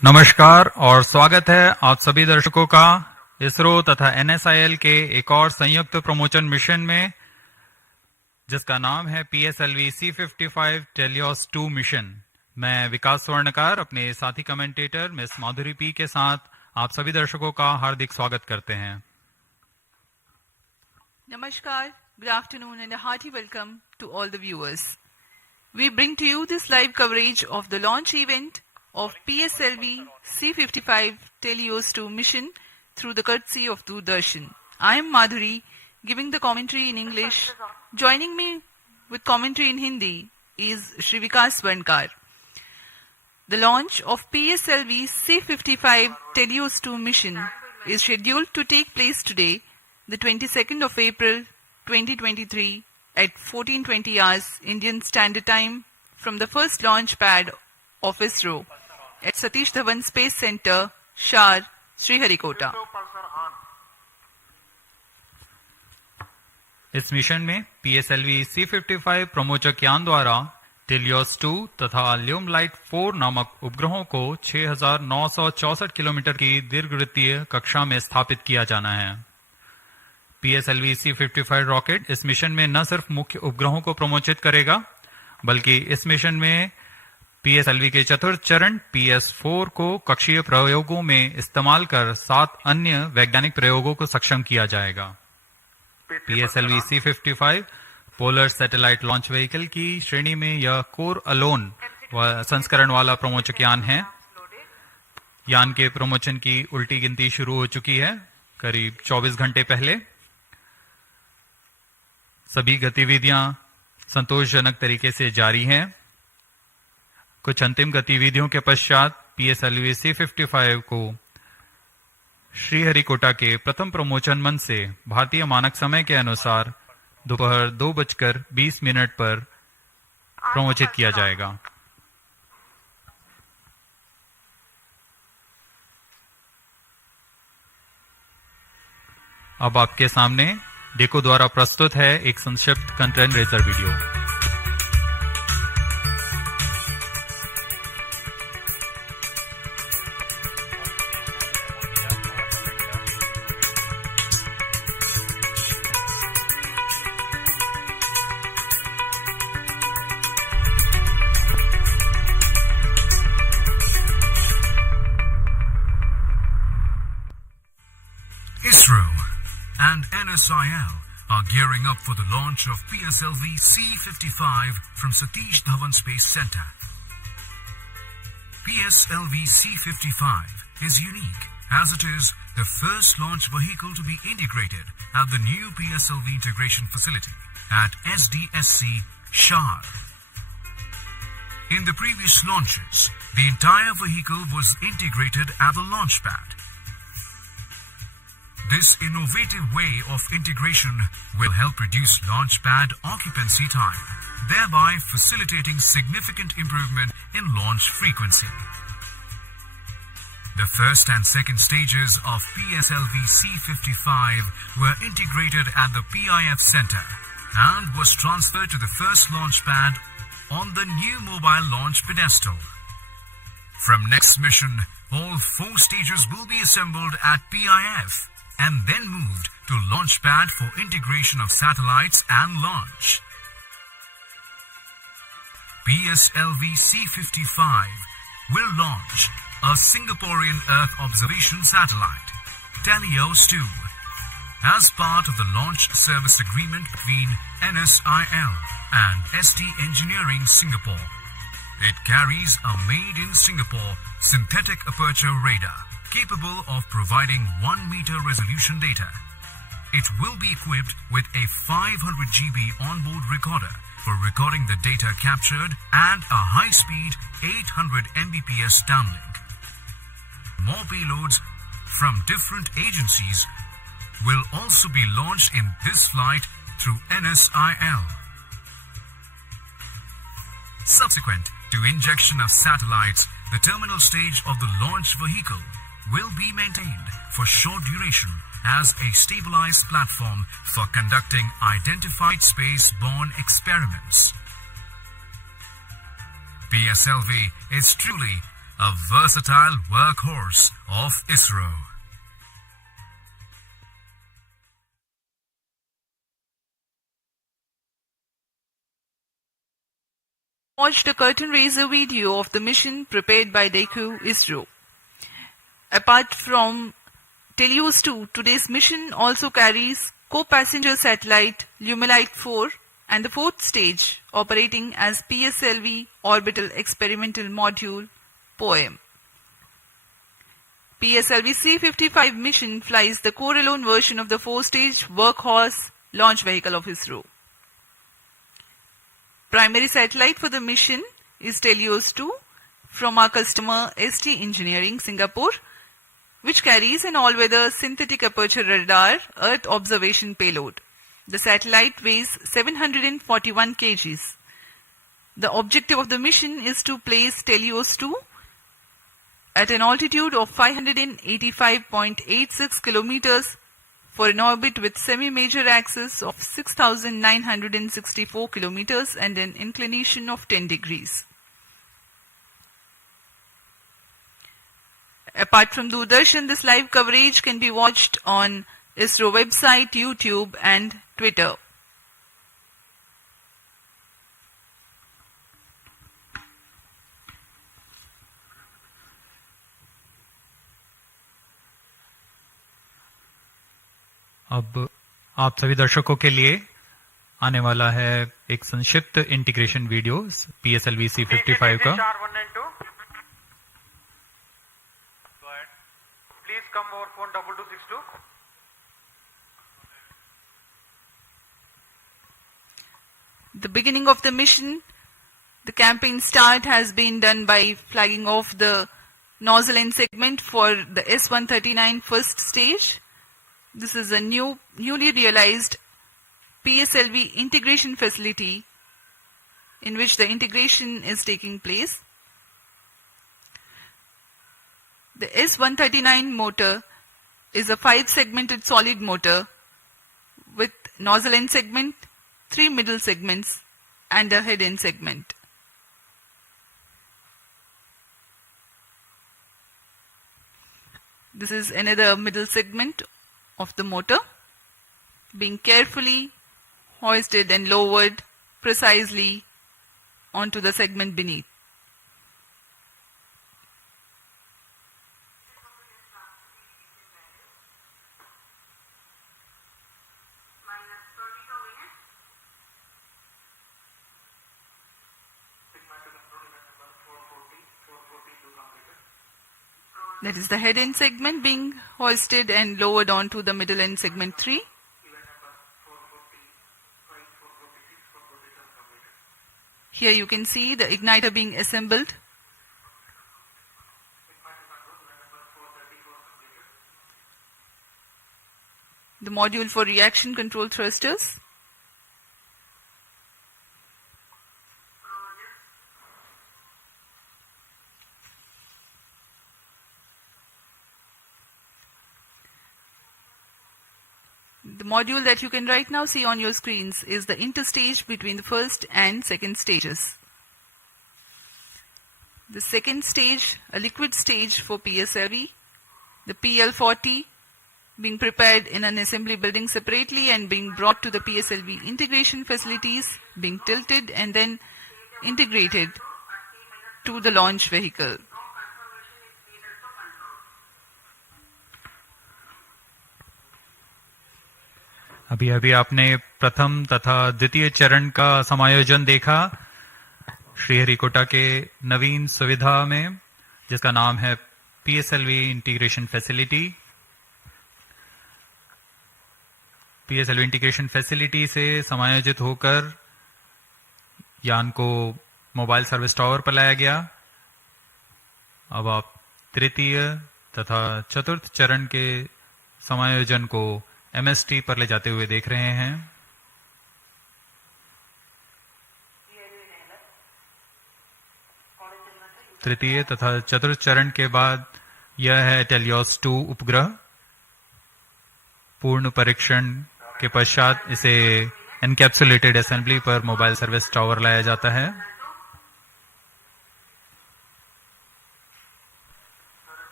नमस्कार और स्वागत है आप सभी दर्शकों का इसरो तथा एनएसआईएल के एक और संयुक्त प्रमोशन मिशन में, जिसका नाम है PSLV-C55 TeLEOS-2 मिशन। मैं विकास स्वर्णकार अपने साथी कमेंटेटर मिस माधुरी पी के साथ आप सभी दर्शकों का हार्दिक स्वागत करते हैं। Namaskar, good afternoon and a hearty welcome to all the viewers. We bring to you this live coverage of the launch event of PSLV-C55 TeLEOS-2 mission through the courtesy of Doordarshan. I am Madhuri, giving the commentary in English. Joining me with commentary in Hindi is Shri Vikas Swarnkar. The launch of PSLV-C55 TeLEOS-2 mission is scheduled to take place today, the 22nd of April 2023 at 14:20 hours Indian Standard Time from the first launch pad of ISRO at Satish Dhawan Space Center, SHAR, Sriharikota. इस mission में PSLV-C55 प्रमोचक यान द्वारा TeLEOS-2 तथा ल्यूमलाइट 4 नामक उपग्रहों को 6,964 kilometre की दीर्घवृत्तीय कक्षा में स्थापित किया जाना है। PSLV-C55 रॉकेट इस मिशन में न सिर्फ मुख्य उपग्रहों को प्रमोचित करेगा, बल्कि इस मिशन में PSLV के चतुर्थ चरण PS4 को कक्षीय प्रयोगों में इस्तेमाल कर 7 अन्य वैज्ञानिक प्रयोगों को सक्षम किया जाएगा। PSLV-C55 polar satellite launch vehicle की श्रेणी में यह कोर अलोन संस्करण वाला प्रमोचक यान है। यान के प्रमोशन की उल्टी गिनती शुरू हो चुकी है करीब 24 घंटे पहले। सभी गतिविधियां संतोषजनक तरीके से जारी हैं। कुछ अंतिम गतिविधियों के पश्चात PSLV-C55 को श्रीहरिकोटा के प्रथम प्रमोचन मंच से भारतीय मानक समय के अनुसार दोपहर 2:20 पर प्रमोचित किया जाएगा। अब आपके सामने डेको द्वारा प्रस्तुत है एक संक्षिप्त content razor video. ISRO and NSIL are gearing up for the launch of PSLV-C55 from Satish Dhawan Space Center. PSLV-C55 is unique as it is the first launch vehicle to be integrated at the new PSLV integration facility at SDSC-SHAR. In the previous launches, the entire vehicle was integrated at the launch pad. This innovative way of integration will help reduce launch pad occupancy time, thereby facilitating significant improvement in launch frequency. The first and second stages of PSLV-C55 were integrated at the PIF Center and was transferred to the first launch pad on the new mobile launch pedestal. From next mission, all 4 stages will be assembled at PIF and then moved to launch pad for integration of satellites and launch. PSLV-C55 will launch a Singaporean Earth observation satellite, TeLEOS-2, as part of the launch service agreement between NSIL and ST Engineering Singapore. It carries a made-in-Singapore synthetic aperture radar capable of providing 1-meter resolution data. It will be equipped with a 500 GB onboard recorder for recording the data captured and a high-speed 800 Mbps downlink. More payloads from different agencies will also be launched in this flight through NSIL. Subsequent to injection of satellites, the terminal stage of the launch vehicle will be maintained for short duration as a stabilized platform for conducting identified space-borne experiments. PSLV is truly a versatile workhorse of ISRO. Watched a curtain raiser video of the mission prepared by DECU ISRO. Apart from TeLEOS-2, today's mission also carries co-passenger satellite Lumilite 4 and the fourth stage operating as PSLV Orbital Experimental Module POEM. PSLV-C55 mission flies the core-alone version of the four-stage workhorse launch vehicle of ISRO. Primary satellite for the mission is TeLEOS-2 from our customer ST Engineering, Singapore, which carries an all-weather synthetic aperture radar Earth observation payload. The satellite weighs 741 kgs. The objective of the mission is to place TeLEOS-2 at an altitude of 585.86 kilometers for an orbit with semi-major axis of 6,964 kilometers and an inclination of 10 degrees. Apart from Doordarshan, this live coverage can be watched on ISRO website, YouTube and Twitter. अब आप सभी दर्शकों के लिए आने वाला है एक संक्षिप्त इंटीग्रेशन वीडियो PSLV C55 का। Please come over phone 2262. The beginning of the mission, the campaign start has been done by flagging off the nozzle end segment for the S139 first stage. This is a newly realized PSLV integration facility in which the integration is taking place. The S139 motor is a 5-segmented solid motor with nozzle end segment, 3 middle segments and a head end segment. This is another middle segment of the motor being carefully hoisted and lowered precisely onto the segment beneath. That is the head end segment being hoisted and lowered onto the middle end segment 3. Here you can see the igniter being assembled. The module for reaction control thrusters. The module that you can right now see on your screens is the interstage between the first and second stages. The second stage, a liquid stage for PSLV, the PL40 being prepared in an assembly building separately and being brought to the PSLV integration facilities, being tilted and then integrated to the launch vehicle. अभी अभी आपने प्रथम तथा द्वितीय चरण का समायोजन देखा श्रीहरिकोटा के नवीन सुविधा में, जिसका नाम है PSLV integration facility. PSLV integration facility से समायोजित होकर यान को मोबाइल सर्विस टावर पर लाया गया। अब आप तृतीय तथा चतुर्थ चरण के समायोजन को MST पर ले जाते हुए देख रहे हैं। तृतीय तथा चतुर्थ चरण के बाद यह है TeLEOS-2 उपग्रह। पूर्ण परीक्षण के पश्चात इसे एनकैप्सुलेटेड असेंबली पर मोबाइल सर्विस टावर लाया जाता है।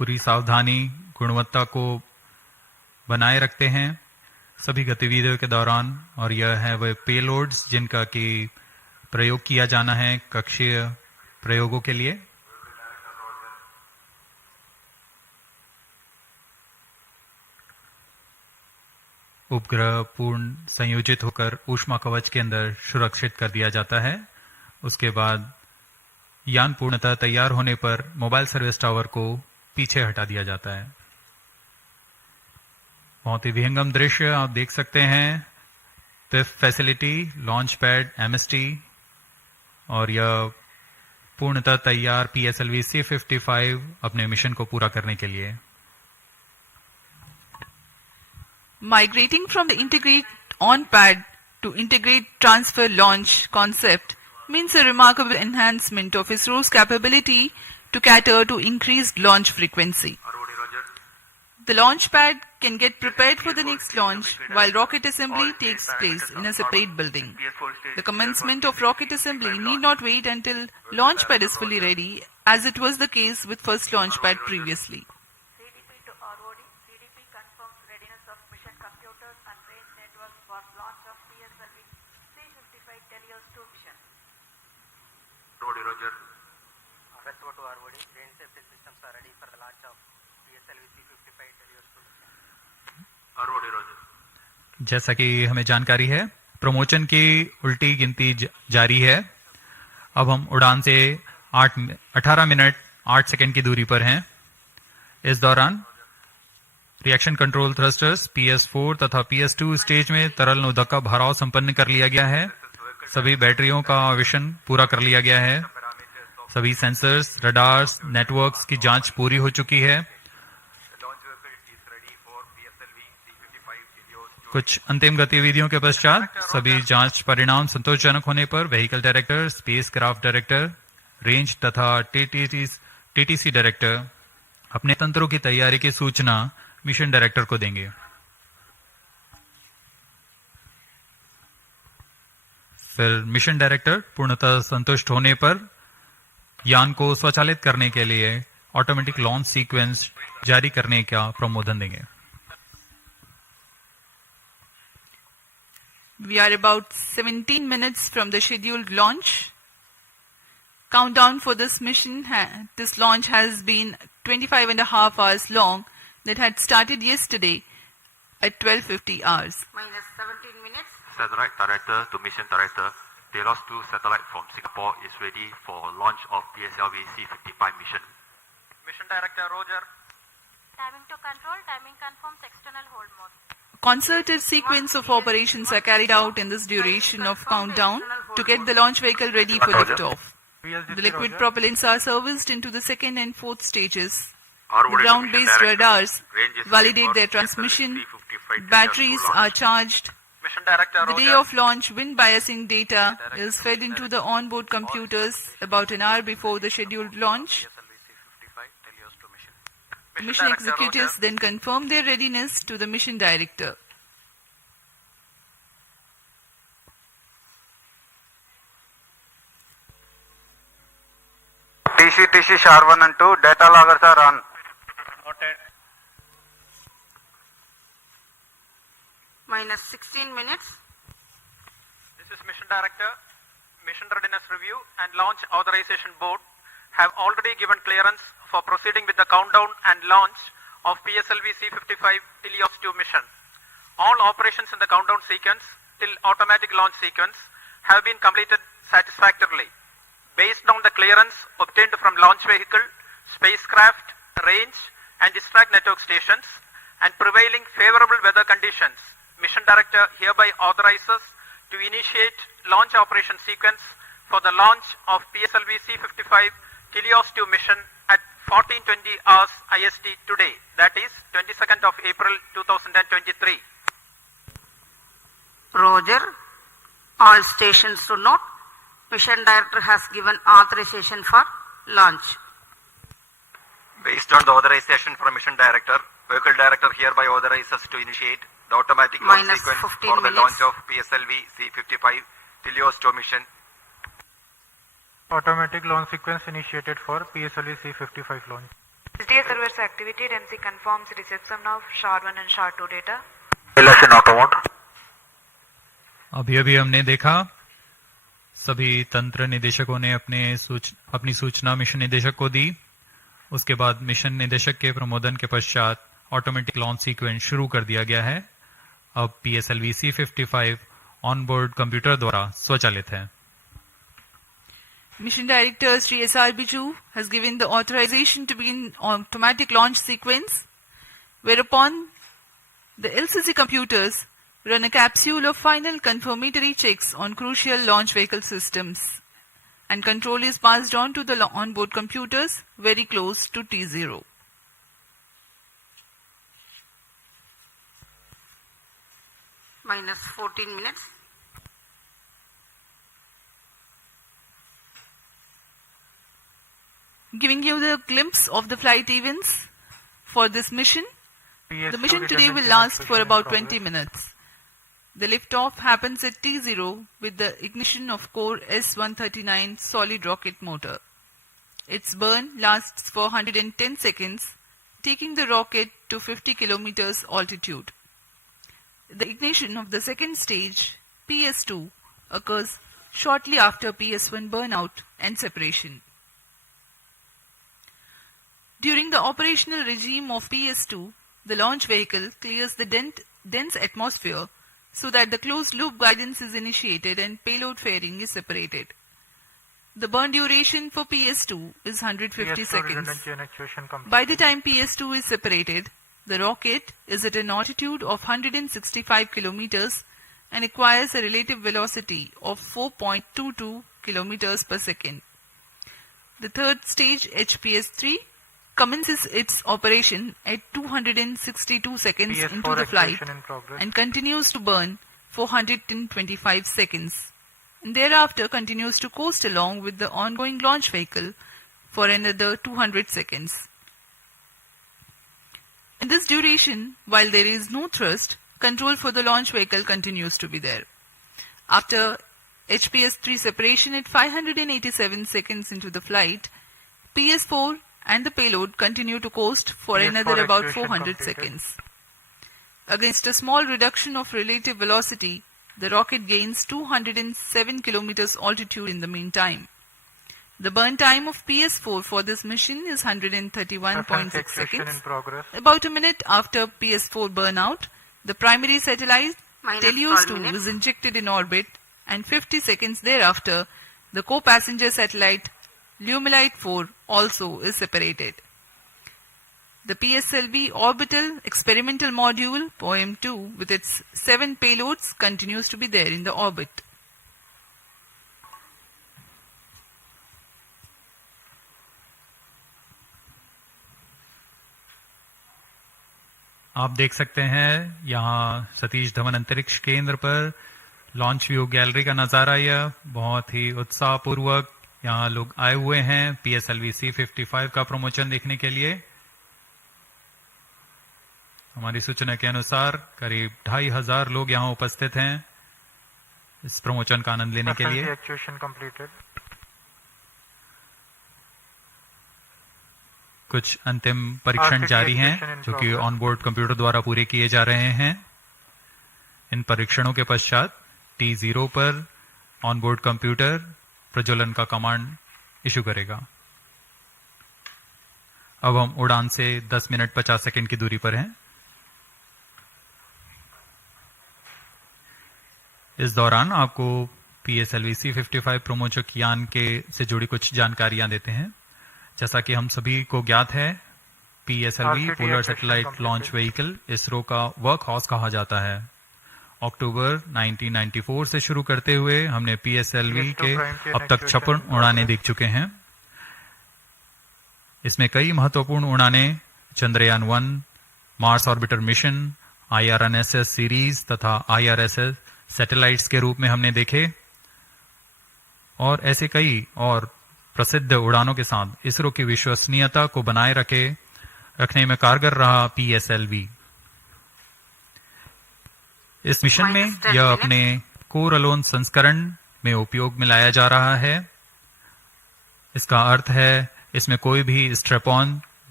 पूरी सावधानी गुणवत्ता को बनाए रखते हैं सभी गतिविधियों के दौरान, और यह है वह पेलोड्स जिनका कि प्रयोग किया जाना है कक्षीय प्रयोगों के लिए। उपग्रह पूर्ण संयोजित होकर ऊष्मा कवच के अंदर सुरक्षित कर दिया जाता है। उसके बाद यान पूर्णतः तैयार होने पर मोबाइल सर्विस टावर को पीछे हटा दिया जाता है। बहुत ही विहंगम दृश्य आप देख सकते हैं। PIFF facility, launch pad, MST, और यह पूर्णतः तैयार PSLV-C55 अपने मिशन को पूरा करने के लिए। Migrating from the integrate on pad to integrate transfer launch concept means a remarkable enhancement of ISRO's capability to cater to increased launch frequency. The launch pad can get prepared for the next launch while rocket assembly takes place in a separate building. The commencement of rocket assembly need not wait until launch pad is fully ready, as it was the case with first launch pad previously. CDP to ROD, CDP confirms readiness of mission computers and range networks for launch of PSLV-C55 TeLEOS-2 mission. Roger. Westward to ROD, range safety systems are ready for the launch of PSLV-C55 TeLEOS-2 mission. Roger. जैसा कि हमें जानकारी है, promotion की उल्टी गिनती जारी है। अब हम उड़ान से 18 मिनट 8 सेकंड की दूरी पर हैं। इस दौरान रिएक्शन कंट्रोल थ्रस्टर्स PS4 तथा PS2 स्टेज में तरल नोदक का भराव संपन्न कर लिया गया है। सभी बैटरियों का आवेशन पूरा कर लिया गया है। सभी सेंसर्स, रडार्स, नेटवर्क्स की जांच पूरी हो चुकी है। कुछ अंतिम गतिविधियों के पश्चात सभी जांच परिणाम संतोषजनक होने पर vehicle director, space craft director, range तथा टीटीसी डायरेक्टर अपने तंत्रों की तैयारी की सूचना मिशन डायरेक्टर को देंगे। फिर मिशन डायरेक्टर पूर्णतः संतुष्ट होने पर यान को स्वचालित करने के लिए ऑटोमेटिक लॉन्च सीक्वेंस जारी करने का प्रमोदन देंगे। We are about 17 minutes from the scheduled launch. Countdown for this mission, this launch has been 25 and a half hours long, that had started yesterday at 12:50 hours. Minus 17 minutes. Satellite Director to Mission Director, TeLEOS-2 satellite from Singapore is ready for launch of PSLV-C55 mission. Mission Director, Roger. Timing to control, timing confirms external hold mode. Concerted sequence of operations are carried out in this duration of countdown to get the launch vehicle ready for liftoff. The liquid propellants are serviced into the second and fourth stages. The ground-based radars validate their transmission. Batteries are charged. The day of launch, wind biasing data is fed into the onboard computers about an hour before the scheduled launch. The mission executives then confirm their readiness to the mission director. SHAR 1 and 2, data loggers are on. Noted. Minus 16 minutes. This is Mission Director. Mission Readiness Review and Launch Authorization Board have already given clearance for proceeding with the countdown and launch of PSLV-C55 TeLEOS-2 mission. All operations in the countdown sequence till automatic launch sequence have been completed satisfactorily. Based on the clearance obtained from launch vehicle, spacecraft, range and distract network stations and prevailing favorable weather conditions, Mission Director hereby authorizes to initiate launch operation sequence for the launch of PSLV-C55 TeLEOS-2 mission at 14:20 hours IST today, that is 22nd of April 2023. Roger. All stations to note. Mission Director has given authorization for launch. Based on the authorization from Mission Director, Vehicle Director hereby authorizes to initiate the automatic launch Minus sequence 15 for the minutes. launch of PSLV-C55 TeLEOS-2 mission. Automatic launch sequence initiated for PSLV-C55 launch. SDS servers activated. MC confirms reception of SHAR1 and SHAR2 data. अभी अभी हमने देखा सभी तंत्र निदेशकों ने अपनी सूचना मिशन निदेशक को दी। उसके बाद मिशन निदेशक के प्रमोदन के पश्चात ऑटोमेटिक लॉन्च सीक्वेंस शुरू कर दिया गया है। अब PSLV-C55 ऑनबोर्ड कंप्यूटर द्वारा स्वचालित है। Mission Director Sri S.R. Biju has given the authorization to begin automatic launch sequence, whereupon the LCC computers run a capsule of final confirmatory checks on crucial launch vehicle systems, and control is passed on to the onboard computers very close to T0. Minus 14 minutes. Giving you the glimpse of the flight events for this mission. The mission today will last for about 20 minutes. The liftoff happens at T0 with the ignition of core S-139 solid rocket motor. Its burn lasts for 110 seconds, taking the rocket to 50 kilometers altitude. The ignition of the second stage, PS2, occurs shortly after PS1 burnout and separation. During the operational regime of PS2, the launch vehicle clears the dense atmosphere so that the closed-loop guidance is initiated and payload fairing is separated. The burn duration for PS2 is 150 seconds. By the time PS2 is separated, the rocket is at an altitude of 165 kilometers and acquires a relative velocity of 4.22 kilometers per second. The third stage, HPS-3, commences its operation at 262 seconds into the flight and continues to burn for 125 seconds. And thereafter continues to coast along with the ongoing launch vehicle for another 200 seconds. In this duration, while there is no thrust, control for the launch vehicle continues to be there. After HPS-3 separation at 587 seconds into the flight, PS4 and the payload continue to coast for another about 400 seconds. Against a small reduction of relative velocity, the rocket gains 207 kilometers altitude in the meantime. The burn time of PS4 for this mission is 131.6 seconds. About a minute after PS4 burnout, the primary satellite TeLEOS-2 is injected in orbit, and 50 seconds thereafter, the co-passenger satellite Lumelite 4 also is separated. The PSLV orbital experimental module POEM-2 with its 7 payloads continues to be there in the orbit. आप देख सकते हैं यहाँ सतीश धवन अंतरिक्ष केंद्र पर launch view gallery का नजारा। यह बहुत ही उत्साहपूर्वक यहाँ लोग आए हुए हैं PSLV-C55 का प्रमोशन देखने के लिए। हमारी सूचना के अनुसार करीब 2500 लोग यहाँ उपस्थित हैं इस प्रमोशन का आनंद लेने के लिए। कुछ अंतिम परीक्षण जारी हैं जो कि ऑनबोर्ड कंप्यूटर द्वारा पूरे किए जा रहे हैं। इन परीक्षणों के पश्चात T0 पर ऑनबोर्ड कंप्यूटर प्रज्वलन का कमांड इशू करेगा। अब हम उड़ान से 10 मिनट 50 सेकंड की दूरी पर हैं। इस दौरान आपको PSLV-C55 प्रमोचक यान के से जुड़ी कुछ जानकारियां देते हैं। जैसा कि हम सभी को ज्ञात है, PSLV polar satellite launch vehicle ISRO का वर्क हाउस कहा जाता है। अक्टूबर 1994 से शुरू करते हुए हमने PSLV के अब तक 56 उड़ानें देख चुके हैं। इसमें कई महत्वपूर्ण उड़ानें Chandrayaan 1, Mars orbiter mission, IRNSS series तथा IRSS सैटेलाइट्स के रूप में हमने देखे और ऐसे कई और प्रसिद्ध उड़ानों के साथ इसरो की विश्वसनीयता को बनाए रखने में कारगर रहा PSLV। इस मिशन में यह अपने कोर अलोन संस्करण में उपयोग में लाया जा रहा है। इसका अर्थ है इसमें कोई भी स्ट्रैप ऑन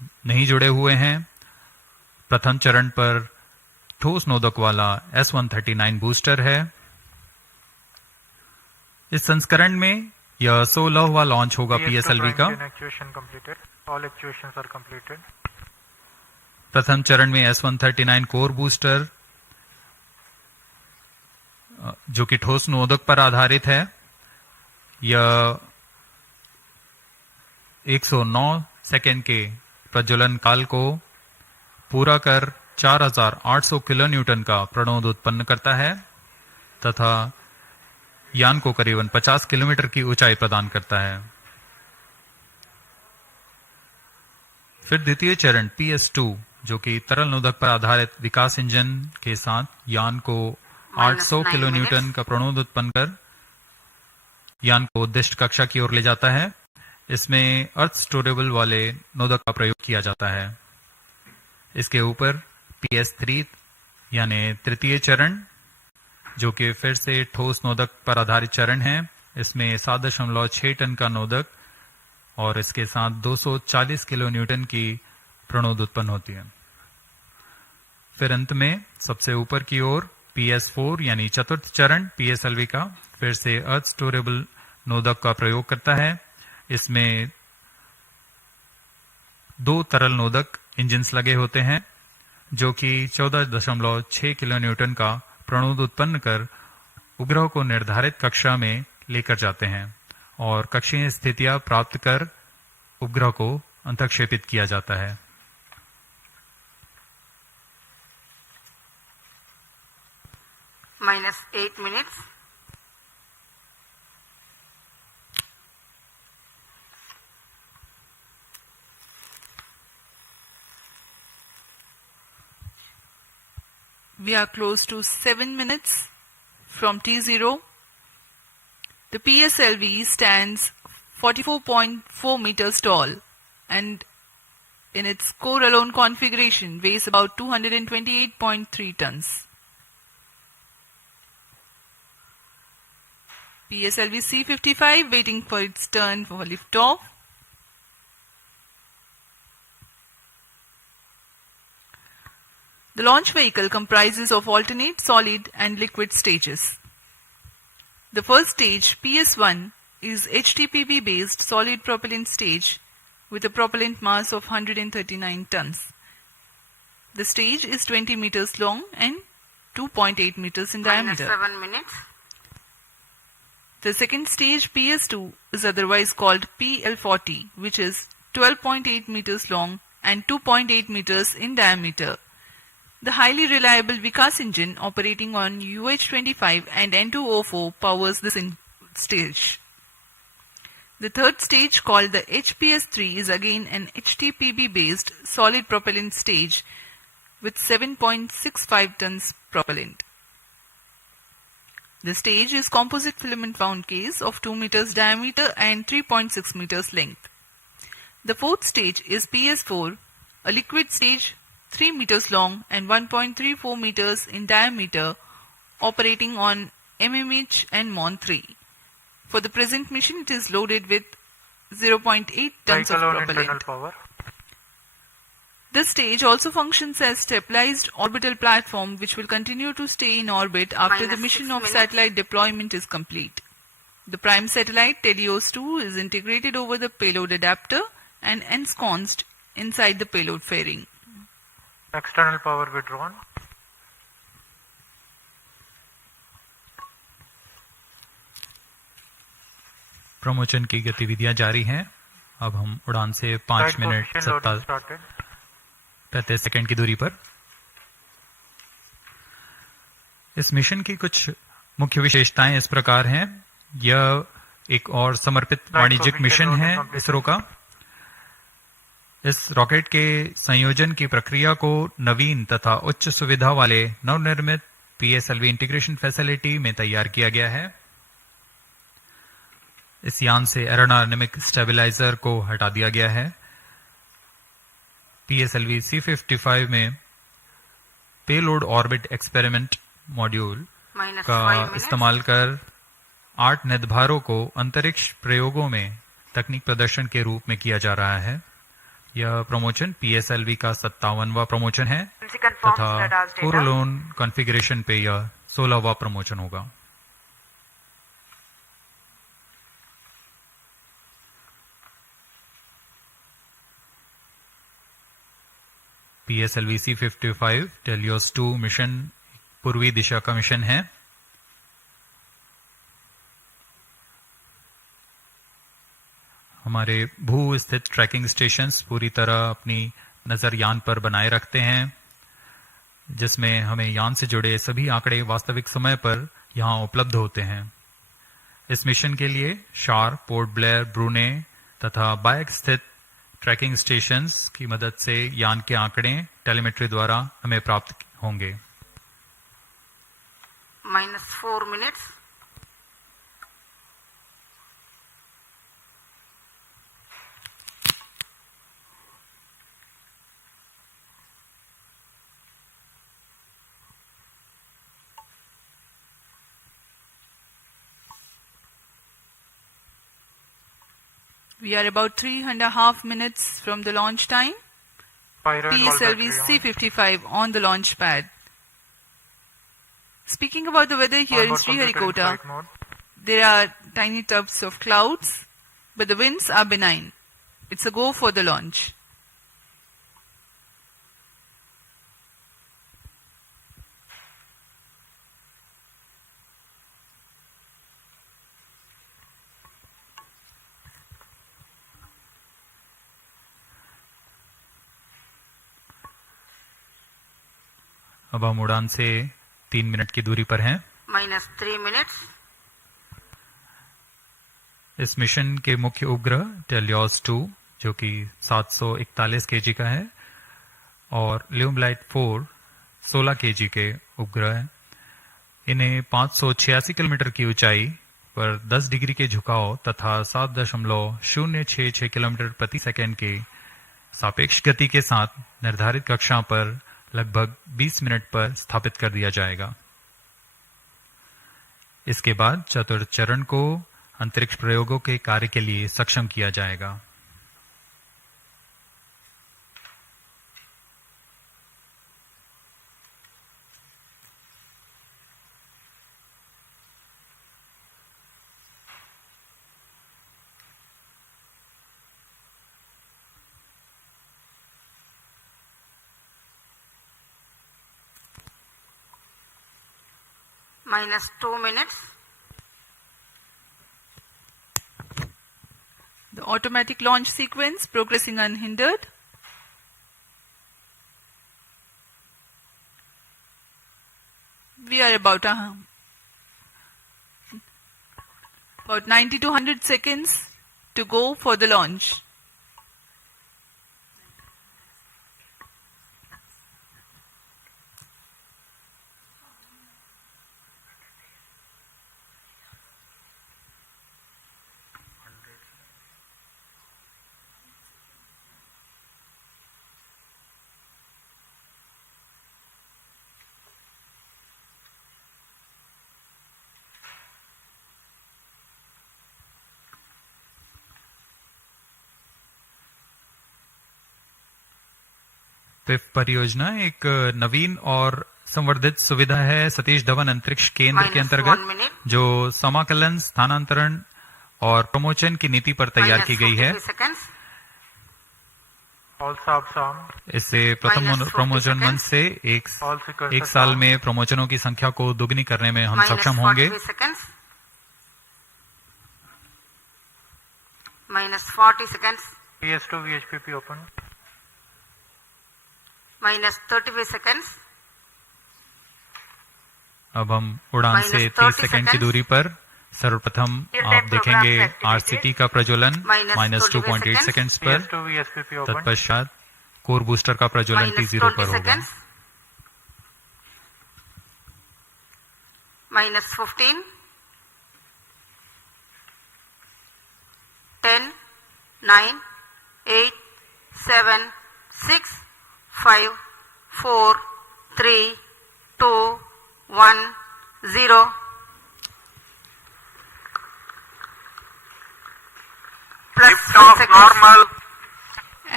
नहीं जुड़े हुए हैं, प्रथम चरण पर ठोस नोदक वाला S139 बूस्टर है। इस संस्करण में यह 16वां लॉन्च होगा PSLV का। All actuations are completed. प्रथम चरण में S139 कोर बूस्टर जो कि ठोस नोदक पर आधारित है, यह 109 सेकेंड के प्रज्वलन काल को पूरा कर 4800 किलो न्यूटन का प्रणोद उत्पन्न करता है तथा यान को करीबन 50 किलोमीटर की ऊंचाई प्रदान करता है। फिर द्वितीय चरण PS2 जो कि तरल नोदक पर आधारित विकास इंजन के साथ यान को 800 किलो न्यूटन का प्रणोद उत्पन्न कर यान को उद्दिष्ट कक्षा की ओर ले जाता है। इसमें अर्थ स्टोरेबल वाले नोदक का प्रयोग किया जाता है। इसके ऊपर PS3 यानी तृतीय चरण जो कि फिर से ठोस नोदक पर आधारित चरण है। इसमें 7.6 टन का नोदक और इसके साथ 240 किलो न्यूटन की प्रणोद उत्पन्न होती है। फिर अंत में सबसे ऊपर की ओर PS4 यानी चतुर्थ चरण PSLV का फिर से अर्थ स्टोरेबल नोदक का प्रयोग करता है। इसमें 2 तरल नोदक इंजिन्स लगे होते हैं जो कि 14.6 किलो न्यूटन का प्रणोद उत्पन्न कर उपग्रह को निर्धारित कक्षा में लेकर जाते हैं और कक्षीय स्थितियां प्राप्त कर उपग्रह को अंतक्षेपित किया जाता है। -8 minutes. We are close to 7 minutes from T0. The PSLV stands 44.4 meters tall and in its core alone configuration weighs about 228.3 tons. PSLV-C55 waiting for its turn for liftoff. The launch vehicle comprises of alternate solid and liquid stages. The first stage, PS1, is HTPB based solid propellant stage with a propellant mass of 139 tons. The stage is 20 meters long and 2.8 meters in diameter. -7 minutes. The second stage, PS2, is otherwise called PL40, which is 12.8 meters long and 2.8 meters in diameter. The highly reliable Vikas engine operating on UH-25 and N2O4 powers this stage. The third stage, called the HPS3, is again an HTPB based solid propellant stage with 7.65 tons propellant. The stage is composite filament wound case of 2 meters diameter and 3.6 meters length. The fourth stage is PS4, a liquid stage 3 meters long and 1.34 meters in diameter, operating on MMH and MON3. For the present mission, it is loaded with 0.8 tons of propellant. This stage also functions as stabilized orbital platform which will continue to stay in orbit after the mission of satellite deployment is complete. The prime satellite TeLEOS-2 is integrated over the payload adapter and ensconced inside the payload fairing. External power withdrawn. Promotion की गतिविधियां जारी हैं। अब हम उड़ान से 5 minute 35 second की दूरी पर। इस मिशन की कुछ मुख्य विशेषताएं इस प्रकार हैं। यह एक और समर्पित वाणिज्यिक मिशन है इसरो का। इस रॉकेट के संयोजन की प्रक्रिया को नवीन तथा उच्च सुविधा वाले नवनिर्मित PSLV इंटीग्रेशन फैसिलिटी में तैयार किया गया है। इस यान से एरोडायनेमिक स्टेबलाइजर को हटा दिया गया है। PSLV-C55 में पेलोड ऑर्बिट एक्सपेरिमेंट मॉड्यूल का इस्तेमाल कर 8 निर्धारों को अंतरिक्ष प्रयोगों में तकनीक प्रदर्शन के रूप में किया जा रहा है। यह प्रमोशन PSLV का 57वां प्रमोशन है MC confirms तथा radar's data. कोरोलोन कॉन्फ़िगरेशन पे यह 16वां प्रमोशन होगा। PSLV-C55 TeLEOS-2 मिशन पूर्वी दिशा का मिशन है। हमारे भू स्थित ट्रैकिंग स्टेशंस पूरी तरह अपनी नजर यान पर बनाए रखते हैं, जिसमें हमें यान से जुड़े सभी आंकड़े वास्तविक समय पर यहां उपलब्ध होते हैं। इस मिशन के लिए शार, पोर्ट ब्लेयर, ब्रूने तथा बायक स्थित ट्रैकिंग स्टेशंस की मदद से यान के आंकड़े टेलीमेट्री द्वारा हमें प्राप्त होंगे। -4 minutes. We are about 3.5 minutes from the launch time. PSLV-C55 on the launch pad. Speaking about the weather here in Sriharikota, there are tiny tufts of clouds, but the winds are benign. It's a go for the launch. अब हम उड़ान से 3 minute की दूरी पर हैं। -3 minutes. इस mission के मुख्य उपग्रह TeLEOS-2 जो कि 741 kg का है और ल्यूमलाइट 4 16 kg के उपग्रह हैं। इन्हें 586 किलोमीटर की ऊंचाई पर 10 डिग्री के झुकाव तथा 7.066 किलोमीटर प्रति सेकंड के सापेक्ष गति के साथ निर्धारित कक्षा पर लगभग 20 मिनट पर स्थापित कर दिया जाएगा। इसके बाद चतुर्थ चरण को अंतरिक्ष प्रयोगों के कार्य के लिए सक्षम किया जाएगा। -2 minutes. The automatic launch sequence progressing unhindered. We are about 90 to 100 seconds to go for the launch. PIFF परियोजना एक नवीन और संवर्धित सुविधा है सतीश धवन अंतरिक्ष केंद्र के अंतर्गत, जो समाकलन, स्थानांतरण और प्रमोशन की नीति पर तैयार की गई है। इससे प्रथम प्रमोशन मंच से एक साल में प्रमोशनों की संख्या को दुगनी करने में हम सक्षम होंगे। -40 seconds. PS2 VHPP open. -35 seconds. अब हम उड़ान से 30 सेकंड की दूरी पर सर्वप्रथम आप देखेंगे RCT का प्रज्वलन -2.8 सेकंड्स पर। तत्पश्चात कोर बूस्टर का प्रज्वलन T0 पर होगा। -15. 10, 9, 8, 7, 6, 5, 4, 3, 2, 1, 0. Liftoff normal.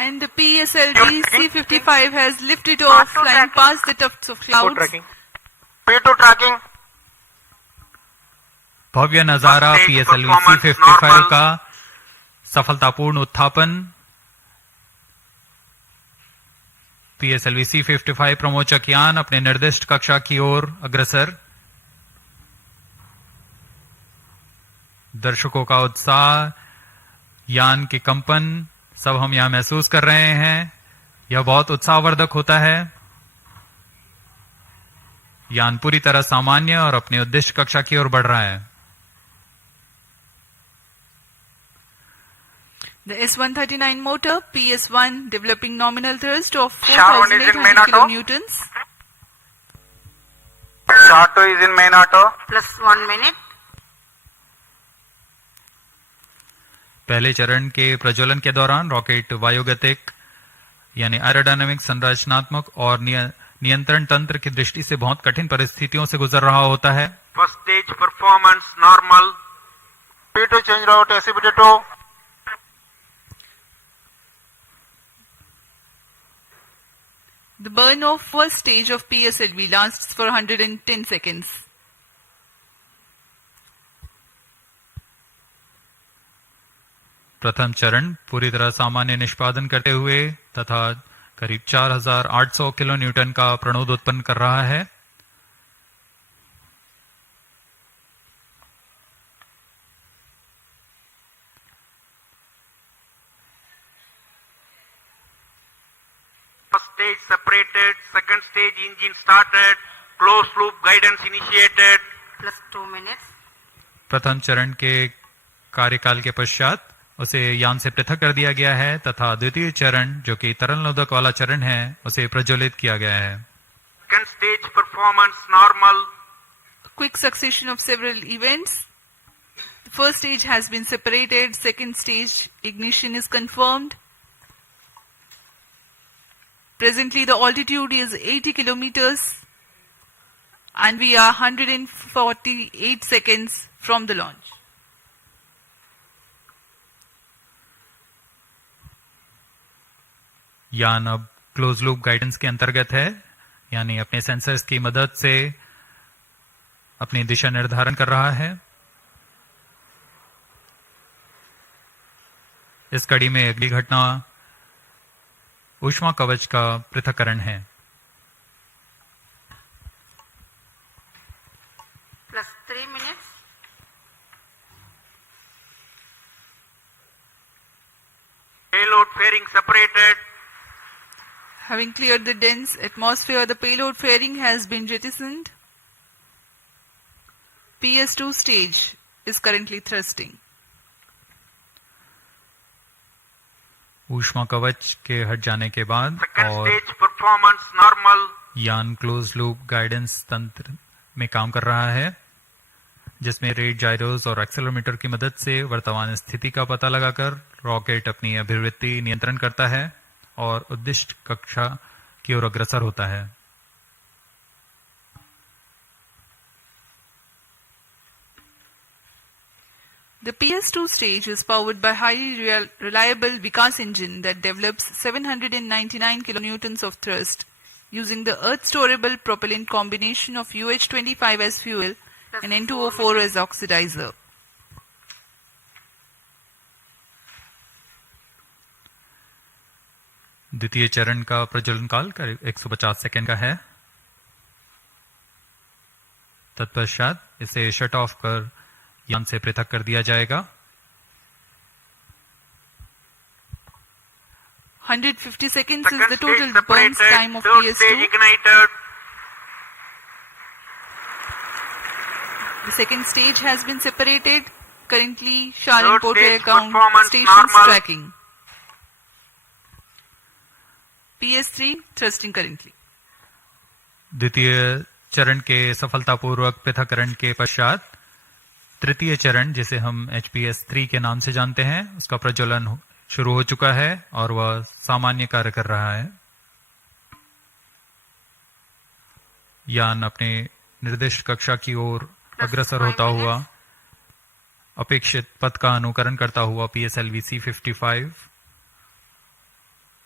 And the PSLV-C55 has lifted off, flying past the tufts of clouds. P2 tracking. भव्य नजारा PSLV-C55 का सफलतापूर्ण उत्थापन। PSLV-C55 प्रमोचक यान अपने निर्दिष्ट कक्षा की ओर अग्रसर। दर्शकों का उत्साह, यान के कंपन सब हम यहां महसूस कर रहे हैं। यह बहुत उत्साहवर्धक होता है। यान पूरी तरह सामान्य और अपने उद्दिष्ट कक्षा की ओर बढ़ रहा है। The S139 motor, PS1, developing nominal thrust of 4,800 kilonewtons. SHAR2 is in main auto. Plus 1 minute. पहले चरण के प्रज्वलन के दौरान रॉकेट वायुगतिक यानी एरोडायनामिक, संरचनात्मक और नियंत्रण तंत्र की दृष्टि से बहुत कठिन परिस्थितियों से गुजर रहा होता है। First stage performance normal. P2 change route SCBT2. The burn of first stage of PSLV lasts for 110 seconds. प्रथम चरण पूरी तरह सामान्य निष्पादन करते हुए तथा करीब 4,800 किलो न्यूटन का प्रणोद उत्पन्न कर रहा है। First stage separated, second stage engine started, closed loop guidance initiated. Plus 2 minutes. प्रथम चरण के कार्यकाल के पश्चात उसे यान से पृथक कर दिया गया है तथा द्वितीय चरण जो कि तरल नोदक वाला चरण है उसे प्रज्वलित किया गया है। Second stage performance normal. Quick succession of several events. The first stage has been separated, second stage ignition is confirmed. Presently the altitude is 80 kilometers and we are 148 seconds from the launch. यान अब close loop guidance के अंतर्गत है, यानी अपने sensors की मदद से अपनी दिशा निर्धारण कर रहा है। इस कड़ी में अगली घटना ऊष्मा कवच का पृथक्करण है। Plus 3 minutes. Payload fairing separated. Having cleared the dense atmosphere, the payload fairing has been jettisoned. PS2 stage is currently thrusting. ऊष्मा कवच के हट जाने के बाद और Stage performance normal. यान क्लोज लूप गाइडेंस तंत्र में काम कर रहा है, जिसमें रेट जायरोस और एक्सेलेरोमीटर की मदद से वर्तमान स्थिति का पता लगाकर रॉकेट अपनी अभिवृत्ति नियंत्रण करता है और उद्दिष्ट कक्षा की ओर अग्रसर होता है। The PS2 stage is powered by highly reliable Vikas engine that develops 799 kilonewtons of thrust using the earth-storable propellant combination of UH-25 as fuel and N2O4 as oxidizer. द्वितीय चरण का प्रज्वलन काल करीब 150 सेकेंड का है। तत्पश्चात इसे शट ऑफ कर यान से पृथक कर दिया जाएगा। 150 seconds is the total burn time of PS2. The second stage has been separated. Currently, SHAR and port air count stations tracking. PS3 thrusting currently. द्वितीय चरण के सफलतापूर्वक पृथक्करण के पश्चात तृतीय चरण, जिसे हम HPS-3 के नाम से जानते हैं, उसका प्रज्वलन शुरू हो चुका है और वह सामान्य कार्य कर रहा है। यान अपने निर्दिष्ट कक्षा की ओर अग्रसर होता हुआ अपेक्षित पथ का अनुकरण करता हुआ PSLV-C55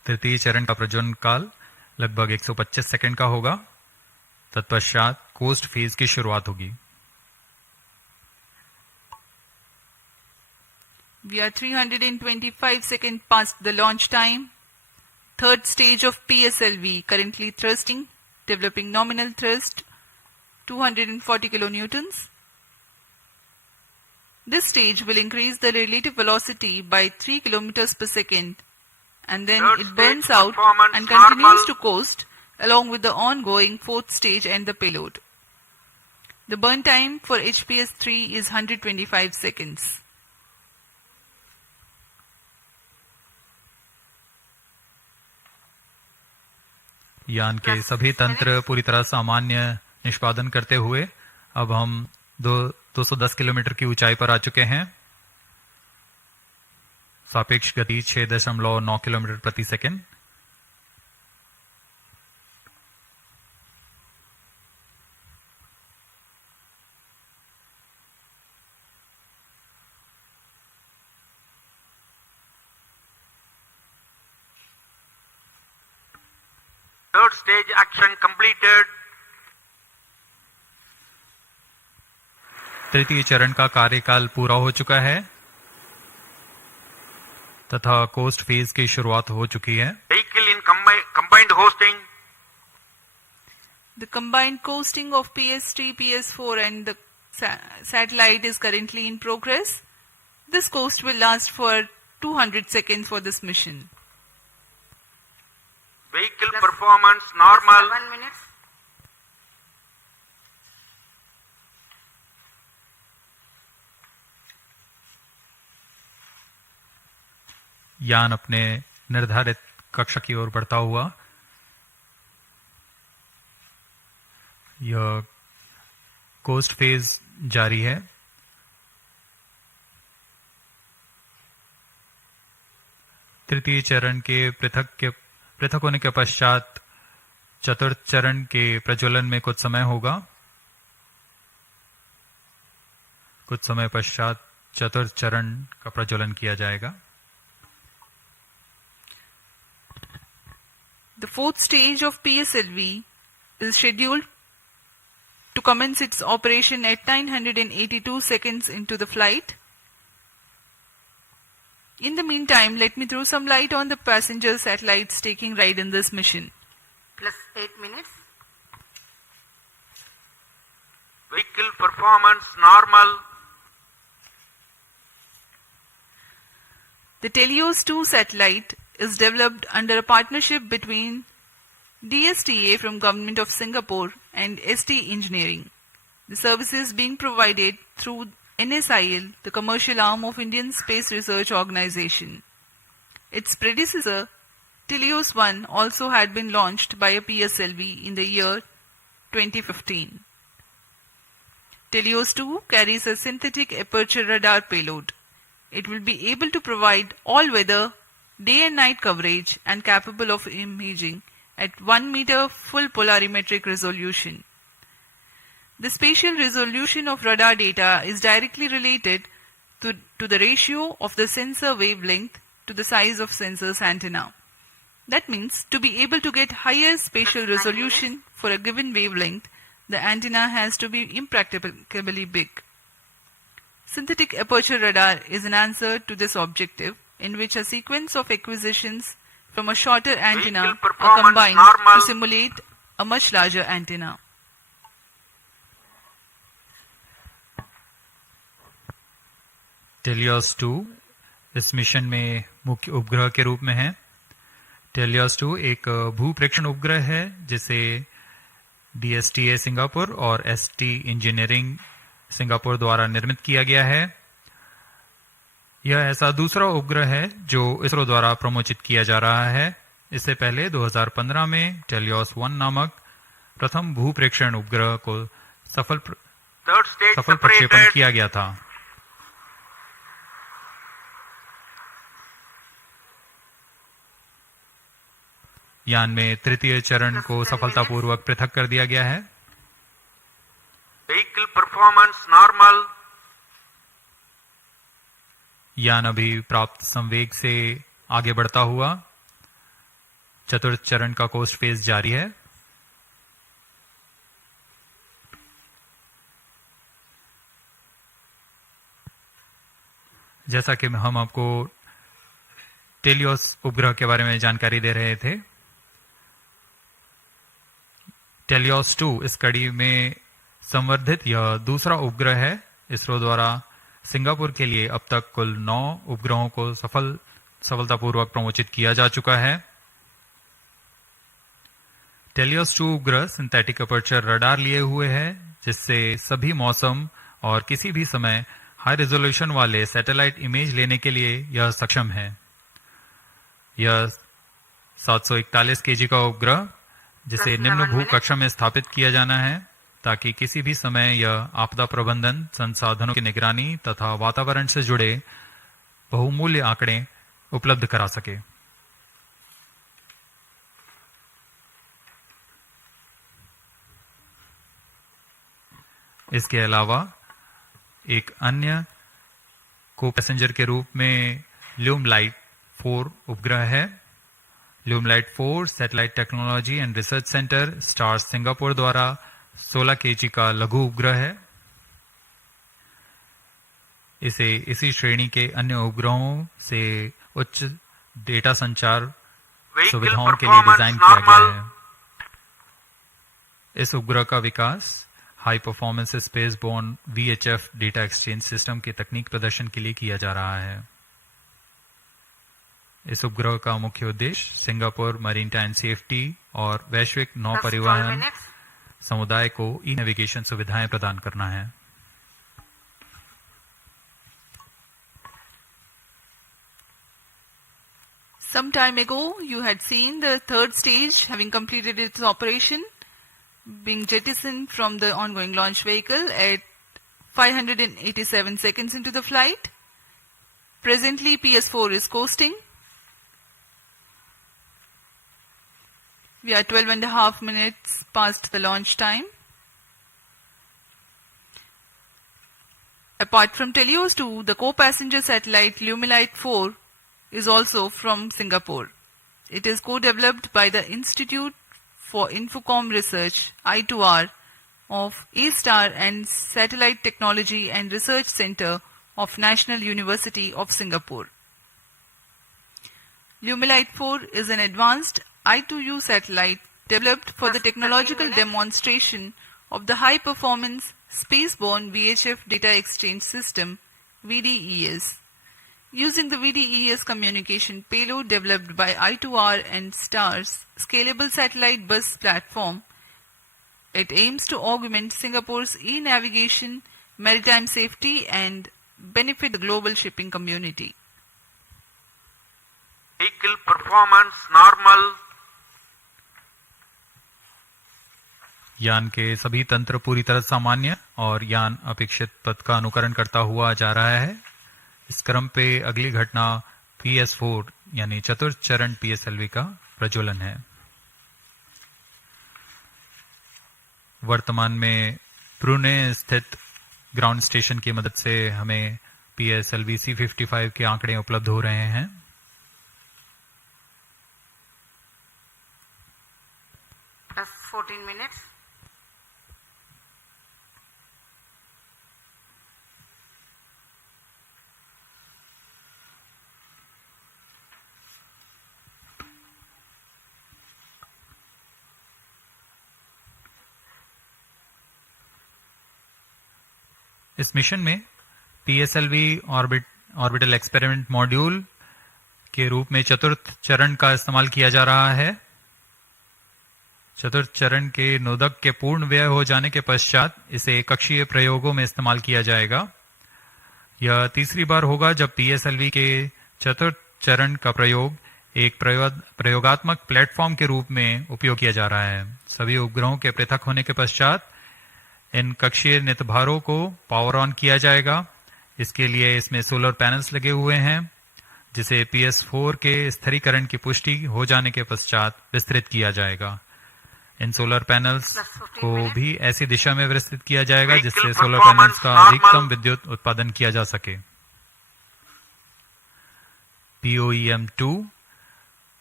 तृतीय चरण का प्रज्वलन काल लगभग 125 सेकंड का होगा। तत्पश्चात कोस्ट फेज की शुरुआत होगी। We are 325 seconds past the launch time. Third stage of PSLV, currently thrusting, developing nominal thrust, 240 kilonewtons. This stage will increase the relative velocity by 3 kilometers per second, and then it burns out and continues to coast along with the ongoing fourth stage and the payload. The burn time for HPS-3 is 125 seconds. यान के सभी तंत्र पूरी तरह सामान्य निष्पादन करते हुए अब हम 210 किलोमीटर की ऊंचाई पर आ चुके हैं। सापेक्ष गति 6.9 किलोमीटर प्रति second. Third stage action completed. तृतीय चरण का कार्यकाल पूरा हो चुका है तथा कोस्ट फेज की शुरुआत हो चुकी है। Vehicle in combined hosting. The combined coasting of PS3, PS4 and the satellite is currently in progress. This coast will last for 200 seconds for this mission. Vehicle performance normal. 7 minutes. यान अपने निर्धारित कक्षा की ओर बढ़ता हुआ यह कोस्ट फेज जारी है। तृतीय चरण के पृथक होने के पश्चात चतुर्थ चरण के प्रज्वलन में कुछ समय होगा। कुछ समय पश्चात चतुर्थ चरण का प्रज्वलन किया जाएगा। The fourth stage of PSLV is scheduled to commence its operation at 982 seconds into the flight. In the meantime, let me throw some light on the passenger satellites taking ride in this mission. Plus 8 minutes. Vehicle performance normal. The TeLEOS-2 satellite is developed under a partnership between DSTA from Government of Singapore and ST Engineering. The service is being provided through NSIL, the commercial arm of Indian Space Research Organization. Its predecessor, TeLEOS-1, also had been launched by a PSLV in the year 2015. TeLEOS-2 carries a synthetic aperture radar payload. It will be able to provide all-weather, day and night coverage and capable of imaging at 1 meter full polarimetric resolution. The spatial resolution of radar data is directly related to the ratio of the sensor wavelength to the size of sensor's antenna. That means to be able to get higher spatial resolution for a given wavelength, the antenna has to be impracticably big. Synthetic aperture radar is an answer to this objective, in which a sequence of acquisitions from a shorter antenna are combined to simulate a much larger antenna. TeLEOS-2 इस mission में मुख्य उपग्रह के रूप में है। TeLEOS-2 एक भूप्रेक्षण उपग्रह है जिसे DSTA सिंगापुर और ST इंजीनियरिंग सिंगापुर द्वारा निर्मित किया गया है। यह ऐसा दूसरा उपग्रह है जो इसरो द्वारा प्रमोचित किया जा रहा है। इससे पहले 2015 में TeLEOS-1 नामक प्रथम भूप्रेक्षण उपग्रह को सफल प्रक्षेपण किया गया था। यान में तृतीय चरण को सफलतापूर्वक पृथक कर दिया गया है। Vehicle performance normal. यान अभी प्राप्त संवेग से आगे बढ़ता हुआ चतुर्थ चरण का कोस्ट फेज जारी है। जैसा कि हम आपको टेलियोस उपग्रह के बारे में जानकारी दे रहे थे, TeLEOS-2 इस कड़ी में संवर्धित यह दूसरा उपग्रह है। इसरो द्वारा सिंगापुर के लिए अब तक कुल 9 उपग्रहों को सफलतापूर्वक प्रमोचित किया जा चुका है। TeLEOS-2 उपग्रह सिंथेटिक अपर्चर रडार लिए हुए है, जिससे सभी मौसम और किसी भी समय हाई रेजोल्यूशन वाले सैटेलाइट इमेज लेने के लिए यह सक्षम है। यह 741 केजी का उपग्रह, जिसे निम्न भू कक्षा में स्थापित किया जाना है, ताकि किसी भी समय यह आपदा प्रबंधन, संसाधनों की निगरानी तथा वातावरण से जुड़े बहुमूल्य आंकड़े उपलब्ध करा सके। इसके अलावा एक अन्य को पैसेंजर के रूप में ल्यूमलाइट 4 उपग्रह है। ल्यूमलाइट 4 satellite technology and research centre star Singapore द्वारा 16 केजी का लघु उपग्रह है। इसे इसी श्रेणी के अन्य उपग्रहों से उच्च डेटा संचार सुविधाओं के लिए डिजाइन किया गया है। इस उपग्रह का विकास high performance space born VHF data exchange system के तकनीक प्रदर्शन के लिए किया जा रहा है। इस उपग्रह का मुख्य उद्देश्य सिंगापुर मरीनटाइन सेफ्टी और वैश्विक नौ परिवहन समुदाय को ई नेविगेशन सुविधाएं प्रदान करना है। Some time ago, you had seen the third stage having completed its operation, being jettisoned from the ongoing launch vehicle at 587 seconds into the flight. Presently, PS4 is coasting. We are 12.5 minutes past the launch time. Apart from TeLEOS-2, the co-passenger satellite Lumilite 4 is also from Singapore. It is co-developed by the Institute for Infocom Research, I2R, of A-STAR and Satellite Technology and Research Center of National University of Singapore. Lumilite 4 is an advanced I2U satellite developed for the technological demonstration of the high-performance spaceborne VHF data exchange system, VDES. Using the VDES communication payload developed by I2R and STAR's scalable satellite bus platform, it aims to augment Singapore's e-navigation, maritime safety and benefit the global shipping community. Vehicle performance normal. यान के सभी तंत्र पूरी तरह सामान्य और यान अपेक्षित पथ का अनुकरण करता हुआ जा रहा है। इस क्रम पे अगली घटना PS4 यानी चतुर्थ चरण PSLV का प्रज्वलन है। वर्तमान में ब्रुने स्थित ग्राउंड स्टेशन की मदद से हमें PSLV-C55 के आंकड़े उपलब्ध हो रहे हैं। Plus 14 minutes. इस मिशन में PSLV ऑर्बिटल एक्सपेरिमेंट मॉड्यूल के रूप में चतुर्थ चरण का इस्तेमाल किया जा रहा है। चतुर्थ चरण के नोदक के पूर्ण व्यय हो जाने के पश्चात इसे कक्षीय प्रयोगों में इस्तेमाल किया जाएगा। यह तीसरी बार होगा जब PSLV के चतुर्थ चरण का प्रयोग एक प्रयोगात्मक प्लेटफॉर्म के रूप में उपयोग किया जा रहा है। सभी उपग्रहों के पृथक होने के पश्चात इन कक्षीय नितभारों को पावर ऑन किया जाएगा। इसके लिए इसमें सोलर पैनल्स लगे हुए हैं, जिसे PS4 के स्थिरीकरण की पुष्टि हो जाने के पश्चात विस्तृत किया जाएगा। इन सोलर पैनल्स को भी ऐसी दिशा में विस्तृत किया जाएगा जिससे सोलर पैनल्स का अधिकतम विद्युत उत्पादन किया जा सके। POEM-2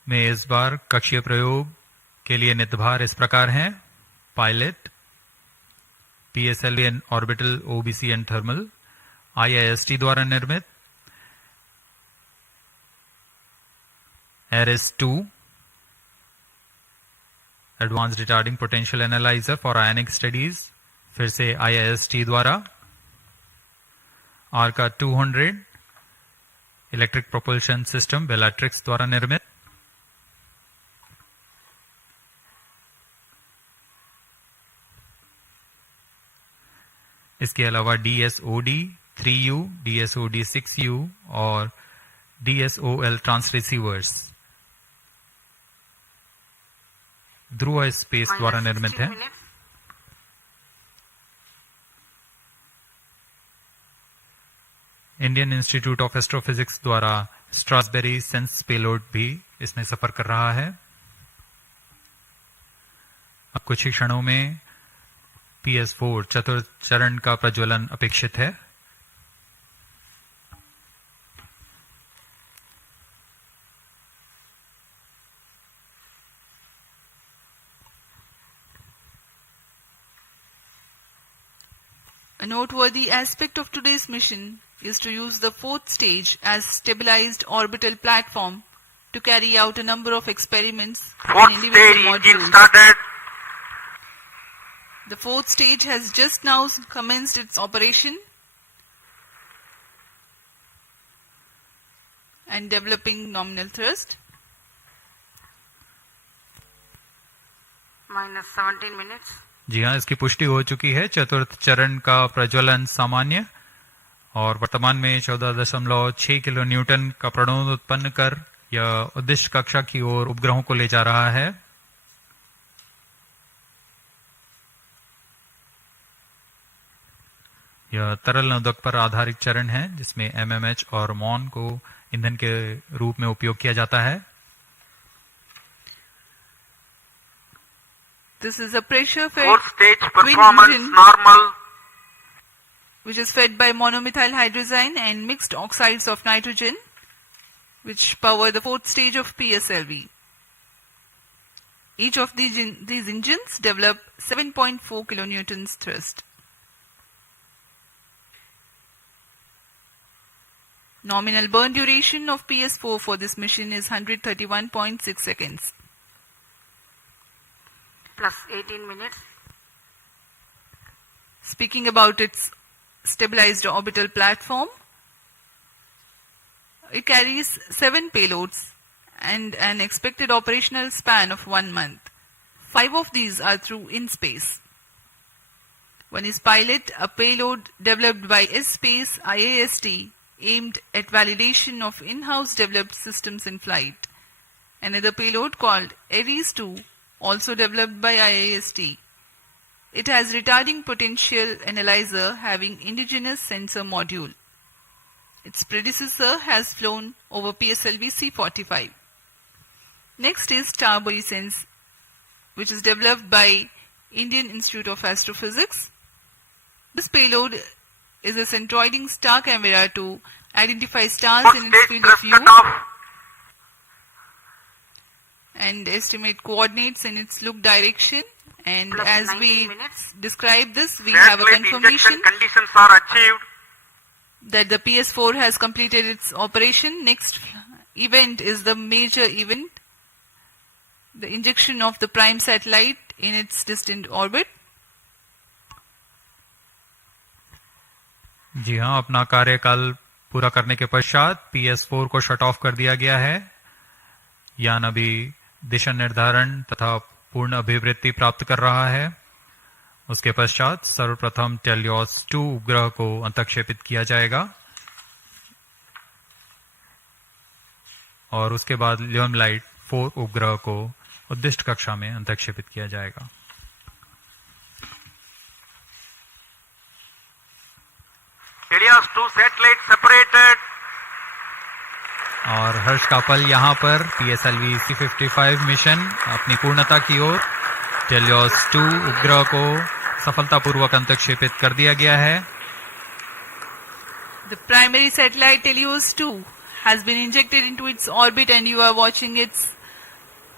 में इस बार कक्षीय प्रयोग के लिए निर्धार इस प्रकार हैं: pilot, PSLV and orbital OBC and thermal, IIST द्वारा निर्मित ARIS-2 advance retarding potential analyser for ionic studies, फिर से IIST द्वारा आर्का 200 इलेक्ट्रिक प्रोपल्शन सिस्टम बेलाट्रिक्स द्वारा निर्मित, इसके अलावा DSOD 3U, DSOD 6U और DSOL ट्रांसरिसीवर्स ध्रुव स्पेस द्वारा निर्मित है। इंडियन इंस्टीट्यूट ऑफ एस्ट्रोफिजिक्स द्वारा स्ट्रासबेरी सेंस पेलोड भी इसमें सफर कर रहा है। अब कुछ ही क्षणों में PS4 चतुर्थ चरण का प्रज्वलन अपेक्षित है। A noteworthy aspect of today's mission is to use the fourth stage as stabilized orbital platform to carry out a number of experiments in individual modules. The fourth stage has just now commenced its operation and developing nominal thrust. Minus 17 minutes. जी हाँ, इसकी पुष्टि हो चुकी है। चतुर्थ चरण का प्रज्वलन सामान्य और वर्तमान में 14.6 किलो न्यूटन का प्रणोद उत्पन्न कर यह उद्दिष्ट कक्षा की ओर उपग्रहों को ले जा रहा है। यह तरल नोदक पर आधारित चरण है जिसमें MMH और MON को ईंधन के रूप में उपयोग किया जाता है। This is a pressure-fed Fourth stage twin performance engine normal. which is fed by monomethyl hydrazine and mixed oxides of nitrogen, which power the fourth stage of PSLV. Each of these engines develop 7.4 kilonewtons thrust. Nominal burn duration of PS4 for this mission is 131.6 seconds. Plus 18 minutes. Speaking about its stabilized orbital platform, it carries 7 payloads and an expected operational span of 1 month. 5 of these are through in-space. One is Pilot, a payload developed by S-Space IAST aimed at validation of in-house developed systems in flight. Another payload called ARIS-2, also developed by IAST. It has retarding potential analyzer having indigenous sensor module. Its predecessor has flown over PSLV-C55. Next is TarboSense, which is developed by Indian Institute of Astrophysics. This payload is a centroiding star camera to identify stars in its field of view and estimate coordinates in its look direction. And Plus as 90 we minutes. describe this, we have a confirmation Conditions are achieved. that the PS4 has completed its operation. Next event is the major event, the injection of the prime satellite in its distant orbit. जी हाँ, अपना कार्यकाल पूरा करने के पश्चात PS4 को shut off कर दिया गया है। यान अभी दिशा निर्धारण तथा पूर्ण अभिवृत्ति प्राप्त कर रहा है। उसके पश्चात सर्वप्रथम TeLEOS-2 उपग्रह को अंतक्षेपित किया जाएगा और उसके बाद ल्यूमलाइट 4 उपग्रह को उद्दिष्ट कक्षा में अंतक्षेपित किया जाएगा। TeLEOS-2 satellite separated. और हर्ष का पल यहाँ पर PSLV-C55 मिशन अपनी पूर्णता की ओर TeLEOS-2 उपग्रह को सफलतापूर्वक अंतक्षेपित कर दिया गया है। The primary satellite TeLEOS-2 has been injected into its orbit and you are watching its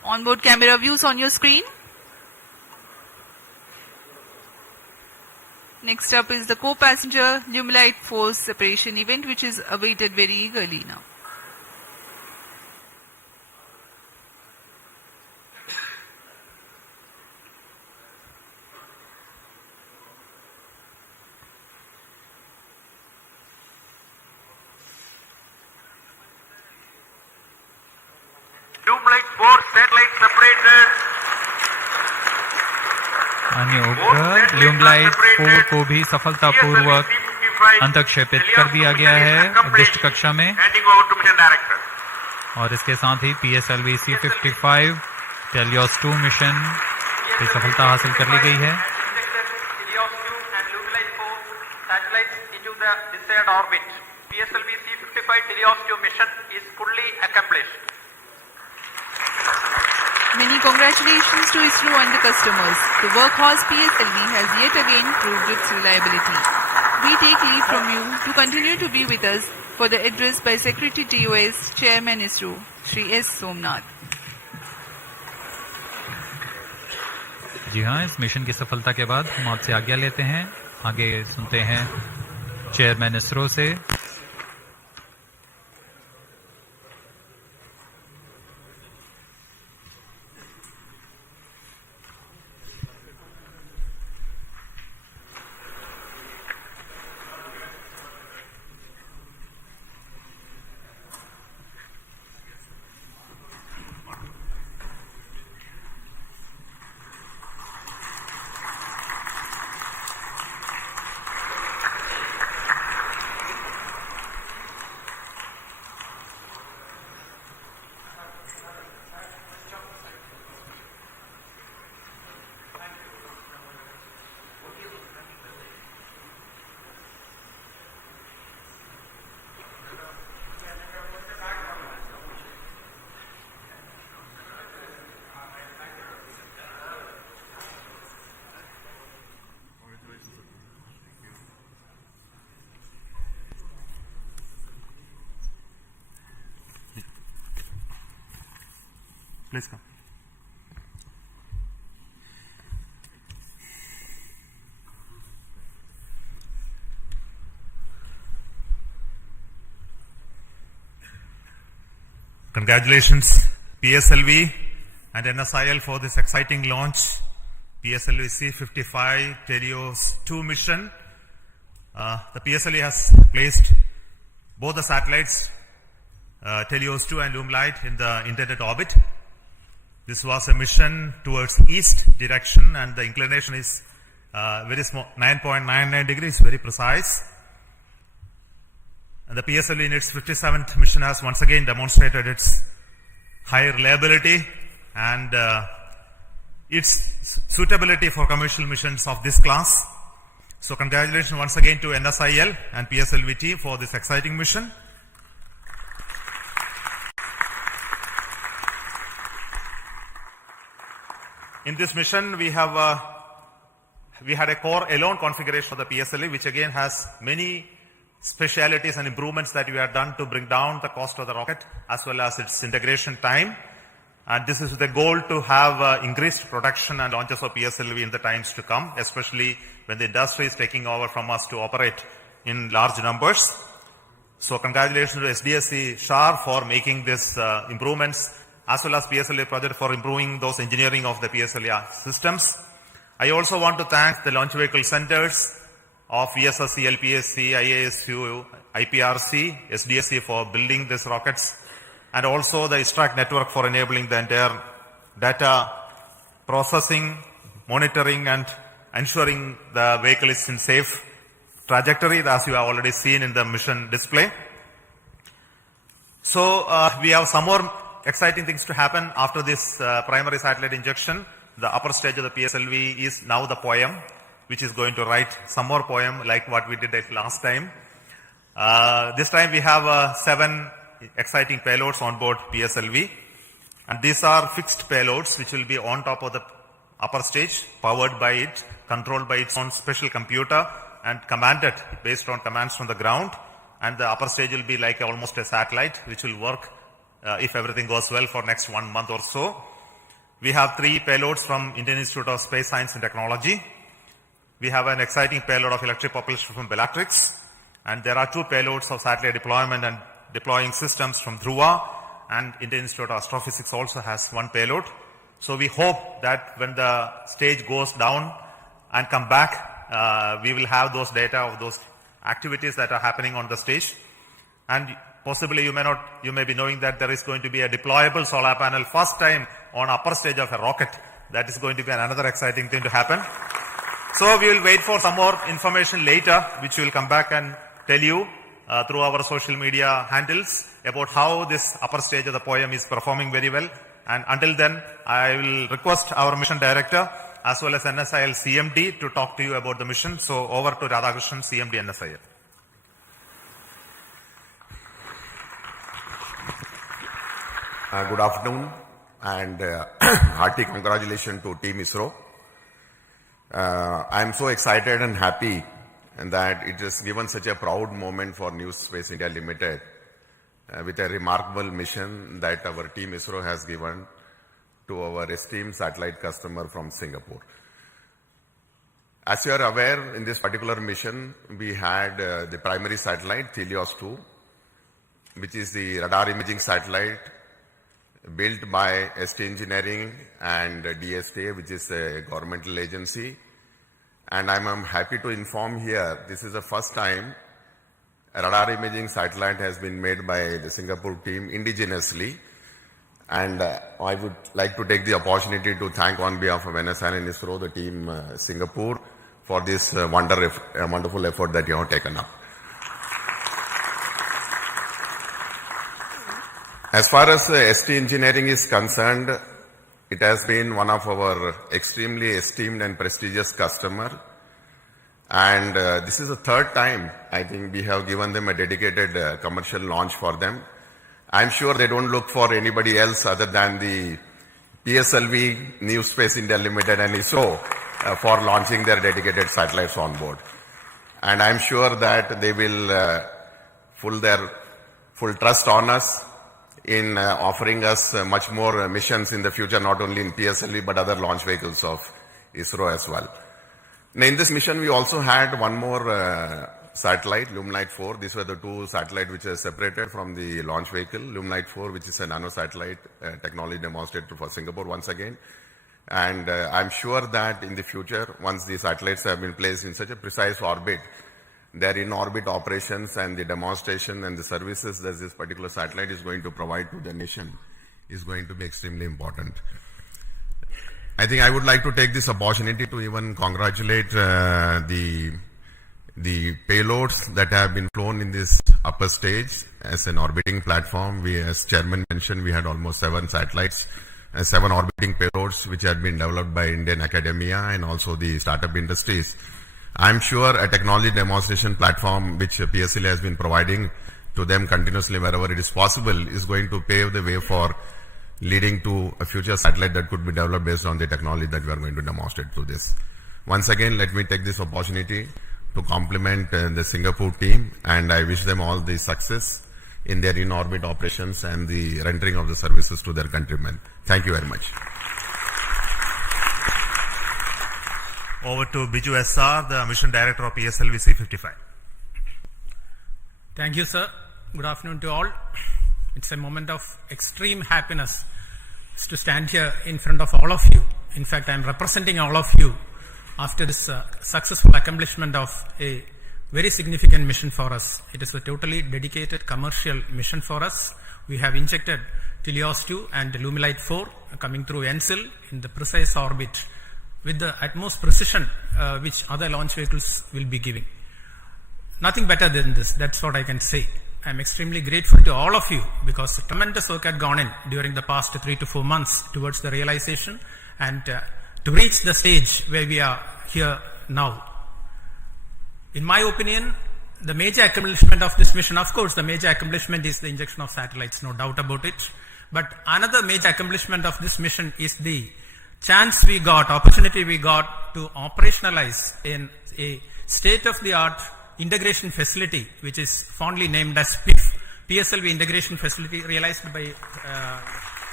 Onboard camera views on your screen. Next up is the co-passenger Lumilite force separation event, which is awaited very eagerly now. Lumilite 4 satellite separated. अन्य उपग्रह ल्यूमलाइट 4 को भी सफलतापूर्वक अंतक्षेपित कर दिया गया है उद्दिष्ट कक्षा में, और इसके साथ ही PSLV-C55 TeLEOS-2 मिशन की सफलता हासिल कर ली गई है। TeLEOS-2 and Lumilite 4 satellites into the desired orbit. PSLV-C55 TeLEOS-2 mission is fully accomplished. Many congratulations to ISRO and the customers. The workhorse PSLV has yet again proved its reliability. We take leave from you to continue to be with us for the address by Secretary TeLEOS, Chairman ISRO, Shri S. Somnath. जी हाँ, इस mission की सफलता के बाद हम आपसे आज्ञा लेते हैं। आगे सुनते हैं चेयरमैन इसरो से। Please come. Congratulations, PSLV and NSIL for this exciting launch. PSLV-C55 TeLEOS-2 mission. The PSLV has placed both the satellites, TeLEOS-2 and Lumilite, in the intended orbit. This was a mission towards east direction, and the inclination is very small, 9.99 degrees, very precise. And the PSLV in its 57th mission has once again demonstrated its high reliability and its suitability for commercial missions of this class. So congratulations once again to NSIL and PSLV team for this exciting mission. In this mission, we had a core alone configuration of the PSLV, which again has many specialities and improvements that we have done to bring down the cost of the rocket as well as its integration time. And this is with the goal to have increased production and launches of PSLV in the times to come, especially when the industry is taking over from us to operate in large numbers. So congratulations to SDSC-SHAR for making these improvements, as well as PSLV project for improving those engineering of the PSLV systems. I also want to thank the launch vehicle centers of VSSC, LPSC, IASU, IPRC, SDSC for building these rockets, and also the ISRO network for enabling the entire data processing, monitoring, and ensuring the vehicle is in safe trajectory, as you have already seen in the mission display. So we have some more exciting things to happen after this primary satellite injection. The upper stage of the PSLV is now the poem, which is going to write some more poem like what we did last time. This time we have 7 exciting payloads on board PSLV, and these are fixed payloads which will be on top of the upper stage, powered by it, controlled by its own special computer, and commanded based on commands from the ground. And the upper stage will be like almost a satellite which will work if everything goes well for next 1 month or so. We have 3 payloads from Indian Institute of Space Science and Technology. We have an exciting payload of electric propulsion from Bellatrix. And there are 2 payloads of satellite deployment and deploying systems from Dhruva, and Indian Institute of Astrophysics also has 1 payload. So we hope that when the stage goes down and come back, we will have those data of those activities that are happening on the stage. And possibly you may be knowing that there is going to be a deployable solar panel first time on upper stage of a rocket. That is going to be another exciting thing to happen. So we will wait for some more information later, which we will come back and tell you through our social media handles about how this upper stage of the poem is performing very well. And until then, I will request our mission director as well as NSIL CMD to talk to you about the mission. So over to Radhakrishnan, CMD NSIL. Good afternoon and hearty congratulations to Team ISRO. I am so excited and happy that it has given such a proud moment for New Space India Limited with a remarkable mission that our Team ISRO has given to our esteemed satellite customer from Singapore. As you are aware, in this particular mission, we had the primary satellite, TeLEOS-2, which is the radar imaging satellite built by ST Engineering and DSTA, which is a governmental agency. And I'm happy to inform here, this is the first time a radar imaging satellite has been made by the Singapore team indigenously. And I would like to take the opportunity to thank on behalf of NSIL and ISRO, the team Singapore, for this wonderful effort that you have taken up. As far as ST Engineering is concerned, it has been one of our extremely esteemed and prestigious customer. And this is the 3rd time, I think, we have given them a dedicated commercial launch for them. I'm sure they don't look for anybody else other than the PSLV, New Space India Limited and ISRO for launching their dedicated satellites on board. And I'm sure that they will full trust on us in offering us much more missions in the future, not only in PSLV but other launch vehicles of ISRO as well. Now, in this mission, we also had one more satellite, Lumelite 4. These were the 2 satellites which are separated from the launch vehicle. Lumelite 4, which is a nano satellite technology demonstrated for Singapore once again. And I'm sure that in the future, once these satellites have been placed in such a precise orbit, their in-orbit operations and the demonstration and the services that this particular satellite is going to provide to the nation is going to be extremely important. I think I would like to take this opportunity to even congratulate the payloads that have been flown in this upper stage as an orbiting platform. As Chairman mentioned, we had almost 7 satellites and 7 orbiting payloads which had been developed by Indian academia and also the startup industries. I'm sure a technology demonstration platform which PSLV has been providing to them continuously wherever it is possible is going to pave the way for leading to a future satellite that could be developed based on the technology that we are going to demonstrate through this. Once again, let me take this opportunity to compliment the Singapore team, and I wish them all the success in their in-orbit operations and the rendering of the services to their countrymen. Thank you very much. Over to Biju SR, the Mission Director of PSLV-C55. Thank you, sir. Good afternoon to all. It's a moment of extreme happiness to stand here in front of all of you. In fact, I'm representing all of you after this successful accomplishment of a very significant mission for us. It is a totally dedicated commercial mission for us. We have injected TeLEOS-2 and Lumelite 4 coming through NSIL in the precise orbit with the utmost precision which other launch vehicles will be giving. Nothing better than this, that's what I can say. I'm extremely grateful to all of you because tremendous work had gone in during the past 3 to 4 months towards the realization and to reach the stage where we are here now. In my opinion, the major accomplishment of this mission, of course, the major accomplishment is the injection of satellites, no doubt about it. But another major accomplishment of this mission is the chance we got, opportunity we got to operationalize in a state-of-the-art integration facility, which is fondly named as PIF, PSLV Integration Facility, realized by